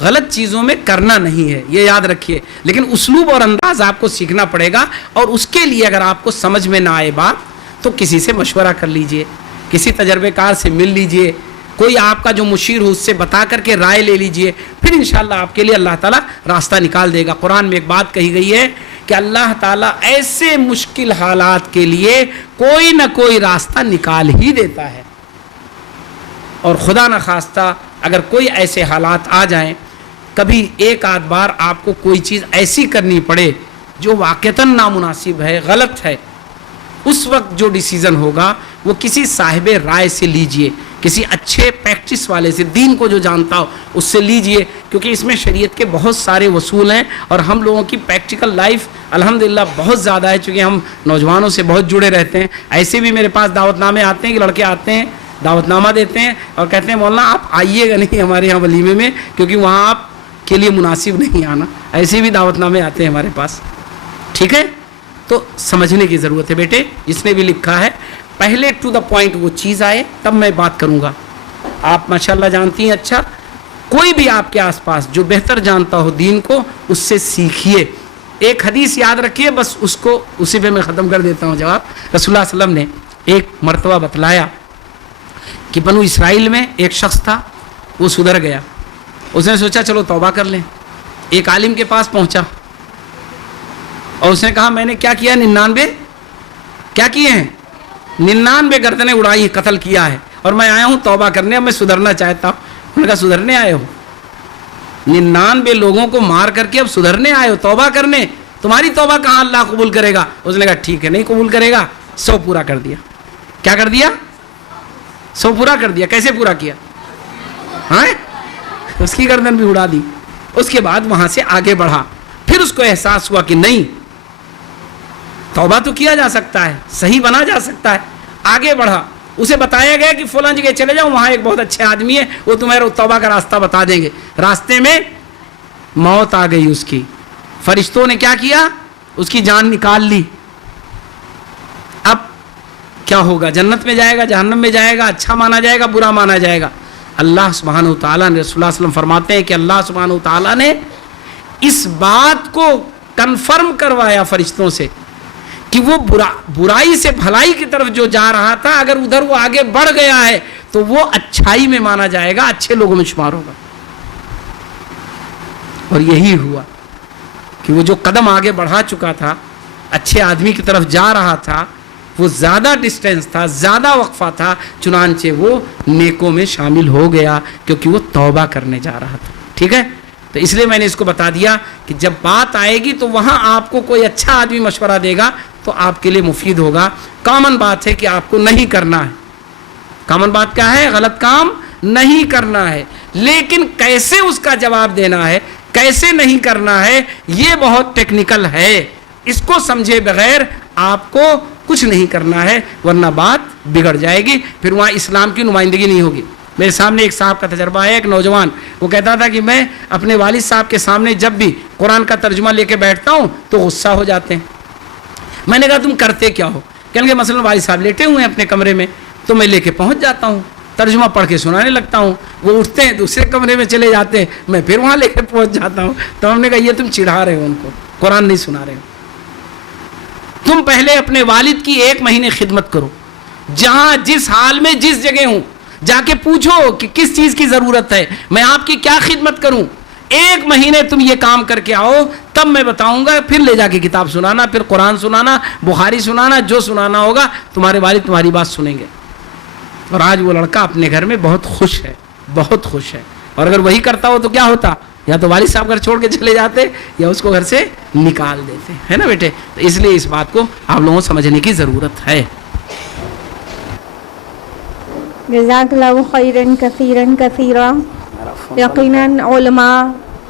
غلط چیزوں میں کرنا نہیں ہے، یہ یاد رکھیے، لیکن اسلوب اور انداز آپ کو سیکھنا پڑے گا، اور اس کے لیے اگر آپ کو سمجھ میں نہ آئے بات تو کسی سے مشورہ کر لیجئے، کسی تجربے کار سے مل لیجئے، کوئی آپ کا جو مشیر ہو اس سے بتا کر کے رائے لے لیجئے، پھر انشاءاللہ آپ کے لیے اللہ تعالیٰ راستہ نکال دے گا۔ قرآن میں ایک بات کہی گئی ہے کہ اللہ تعالیٰ ایسے مشکل حالات کے لیے کوئی نہ کوئی راستہ نکال ہی دیتا ہے، اور خدا نہ خواستہ اگر کوئی ایسے حالات آ جائیں، کبھی ایک آدھ بار آپ کو کوئی چیز ایسی کرنی پڑے جو واقعتاً نامناسب ہے، غلط ہے، اس وقت جو ڈیسیزن ہوگا وہ کسی صاحب رائے سے لیجئے، کسی اچھے پریکٹس والے سے، دین کو جو جانتا ہو اس سے لیجئے، کیونکہ اس میں شریعت کے بہت سارے اصول ہیں، اور ہم لوگوں کی پریکٹیکل لائف الحمدللہ بہت زیادہ ہے، چونکہ ہم نوجوانوں سے بہت جڑے رہتے ہیں۔ ایسے بھی میرے پاس دعوت نامے آتے ہیں کہ لڑکے آتے ہیں، دعوت نامہ دیتے ہیں اور کہتے ہیں مولانا آپ آئیے گا نہیں ہمارے یہاں ولیمے میں، کیونکہ وہاں آپ کے لیے مناسب نہیں آنا۔ ایسے بھی دعوت نامے آتے ہیں ہمارے پاس، ٹھیک ہے؟ تو سمجھنے کی ضرورت ہے بیٹے، جس نے بھی لکھا ہے پہلے ٹو دا پوائنٹ وہ چیز آئے تب میں بات کروں گا۔ آپ ماشاءاللہ جانتی ہیں، اچھا کوئی بھی آپ کے آس پاس جو بہتر جانتا ہو دین کو، اس سے سیکھیے۔ ایک حدیث یاد رکھیے، بس اس کو اسی پہ میں ختم کر دیتا ہوں جواب۔ رسول اللہ صلی اللہ علیہ وسلم نے ایک مرتبہ بتلایا کہ بنو اسرائیل میں ایک شخص تھا، وہ سدھر گیا، اس نے سوچا چلو توبہ کر لیں، ایک عالم کے پاس پہنچا اور اس نے کہا میں نے کیا کیا؟ 99 کیا کیے ہیں؟ 99 گردنیں اڑائی، قتل کیا ہے، اور میں آیا ہوں توبہ کرنے، اب میں سدھرنا چاہتا ہوں۔ انہوں نے کہا سدھرنے آئے ہو؟ 99 لوگوں کو مار کر کے اب سدھرنے آئے ہو، توبہ کرنے؟ تمہاری توبہ کہاں اللہ قبول کرے گا؟ اس نے کہا ٹھیک ہے، نہیں قبول کرے گا، 100 پورا کر دیا۔ کیا کر دیا؟ 100 پورا کر دیا۔ کیسے پورا کیا؟ ہاں، اس کی گردن بھی اڑا دی۔ اس کے بعد وہاں سے آگے بڑھا، پھر اس کو احساس ہوا کہ نہیں، توبہ تو کیا جا سکتا ہے، صحیح بنا جا سکتا ہے۔ آگے بڑھا، اسے بتایا گیا کہ فلاں جگہ چلے جاؤ، وہاں ایک بہت اچھے آدمی ہے، وہ تمہیں توبہ کا راستہ بتا دیں گے۔ راستے میں موت آ گئی اس کی، فرشتوں نے کیا کیا؟ اس کی جان نکال لی۔ اب کیا ہوگا؟ جنت میں جائے گا، جہنم میں جائے گا، اچھا مانا جائے گا، برا مانا جائے گا؟ اللہ سبحانہ و تعالیٰ نے، رسول اللہ صلی اللہ علیہ وسلم فرماتے ہیں کہ اللہ سبحانہ و تعالیٰ نے اس بات کو کنفرم کروایا فرشتوں سے کہ وہ برائی سے بھلائی کی طرف جو جا رہا تھا، اگر ادھر وہ آگے بڑھ گیا ہے تو وہ اچھائی میں مانا جائے گا، اچھے لوگوں میں شمار ہوگا۔ اور یہی ہوا کہ وہ جو قدم آگے بڑھا چکا تھا، اچھے آدمی کی طرف جا رہا تھا، وہ زیادہ ڈسٹینس تھا، زیادہ وقفہ تھا، چنانچہ وہ نیکوں میں شامل ہو گیا، کیونکہ وہ توبہ کرنے جا رہا تھا۔ ٹھیک ہے؟ تو اس لیے میں نے اس کو بتا دیا کہ جب بات آئے گی تو وہاں آپ کو کوئی اچھا آدمی مشورہ دے گا تو آپ کے لیے مفید ہوگا۔ کامن بات ہے کہ آپ کو نہیں کرنا ہے، کامن بات کیا ہے؟ غلط کام نہیں کرنا ہے، لیکن کیسے اس کا جواب دینا ہے، کیسے نہیں کرنا ہے، یہ بہت ٹیکنیکل ہے۔ اس کو سمجھے بغیر آپ کو کچھ نہیں کرنا ہے، ورنہ بات بگڑ جائے گی، پھر وہاں اسلام کی نمائندگی نہیں ہوگی۔ میرے سامنے ایک صاحب کا تجربہ ہے، ایک نوجوان، وہ کہتا تھا کہ میں اپنے والد صاحب کے سامنے جب بھی قرآن کا ترجمہ لے کے بیٹھتا ہوں تو غصہ ہو جاتے ہیں۔ میں نے کہا تم کرتے کیا ہو؟ کہنے کہ مثلا والد صاحب لیٹے ہوئے ہیں اپنے کمرے میں، تو میں لے کے پہنچ جاتا ہوں، ترجمہ پڑھ کے سنانے لگتا ہوں، وہ اٹھتے ہیں دوسرے کمرے میں چلے جاتے ہیں، میں پھر وہاں لے کے پہنچ جاتا ہوں۔ تو ہم نے کہا یہ تم چڑھا رہے ہو ان کو، قرآن نہیں سنا رہے ہو۔ تم پہلے اپنے والد کی 1 مہینے خدمت کرو، جہاں جس حال میں جس جگہ ہوں جا کے پوچھو کہ کس چیز کی ضرورت ہے، میں آپ کی کیا خدمت کروں۔ 1 مہینے تم یہ کام کر کے آؤ، تب میں بتاؤں گا، پھر لے جا کے کتاب سنانا، پھر قرآن سنانا، بخاری سنانا، جو سنانا ہوگا، تمہارے والد تمہاری بات سنیں گے۔ اور آج وہ لڑکا اپنے گھر میں بہت خوش ہے، بہت خوش ہے۔ اور اگر وہی کرتا ہو تو کیا ہوتا؟ یا تو والد صاحب گھر چھوڑ کے چلے جاتے یا اس کو گھر سے نکال دیتے، ہے نا بیٹے؟ تو اس لیے اس بات کو آپ لوگوں کو سمجھنے کی ضرورت ہے۔ جزاک اللہ خیراً کثیراً کثیرا۔ یقیناً علماء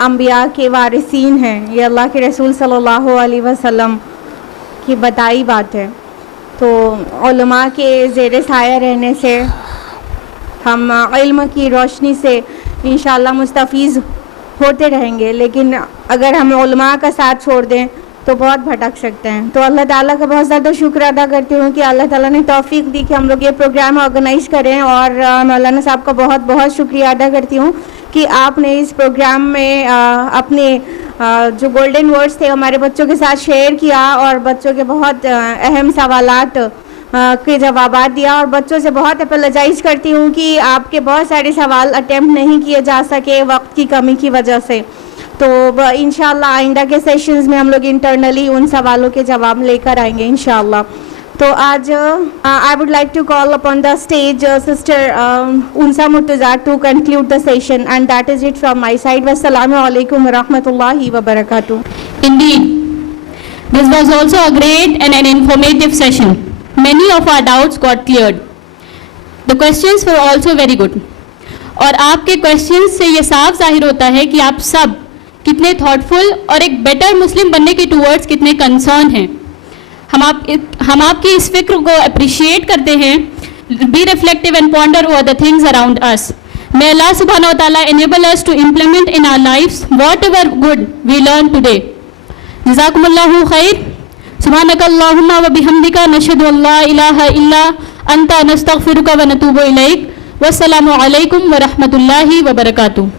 انبیاء کے وارثین ہیں. یہ اللہ کے رسول صلی اللہ علیہ وسلم کی بتائی بات ہے. تو علماء کے زیر سایہ رہنے سے ہم علم کی روشنی سے انشاءاللہ مستفیض ہوتے رہیں گے، لیکن اگر ہم علماء کا ساتھ چھوڑ دیں تو بہت بھٹک سکتے ہیں. تو اللہ تعالیٰ کا بہت زیادہ شکر ادا کرتی ہوں کہ اللہ تعالیٰ نے توفیق دی کہ ہم لوگ یہ پروگرام آرگنائز کریں، اور مولانا صاحب کا بہت بہت شکریہ ادا کرتی ہوں کہ آپ نے اس پروگرام میں اپنے جو گولڈن ورڈز تھے ہمارے بچوں کے ساتھ شیئر کیا، اور بچوں کے بہت اہم سوالات کے جوابات دیا. اور بچوں سے بہت اپولوجائز کرتی ہوں کہ آپ کے بہت سارے سوال اٹیمپٹ نہیں کیے جا سکے وقت کی کمی کی وجہ سے. تو انشاءاللہ آئندہ کے سیشنز میں ہم لوگ انٹرنلی ان سوالوں کے جواب لے کر آئیں گے انشاءاللہ. تو آج I would like to call upon the stage Sister Unsa Murtaza to conclude the session, and that is it from my side. Wassalamu alaikum wa rahmatullahi wa barakatuh. Indeed, this was also a great and an informative session. Many of our doubts got cleared. The questions were also very good. اور آپ کے questions سے یہ صاف ظاہر ہوتا ہے کہ آپ سب کتنے تھاٹفل اور ایک بیٹر مسلم بننے کے ٹورڈز کتنے کنسرن ہیں. ہم آپ کی اس فکر کو اپریشیٹ کرتے ہیں. Be reflective and ponder over the things around us. May Allah subhanahu wa ta'ala enable us to implement in our lives whatever good we learn today. Jazakumullahu khair. Subhanaka Allahumma wa bihamdika nashhadu an la ilaha illa anta nastaghfiruka wa natubu ilayk. Wassalamu alaikum wa rahmatullahi wa barakatuh.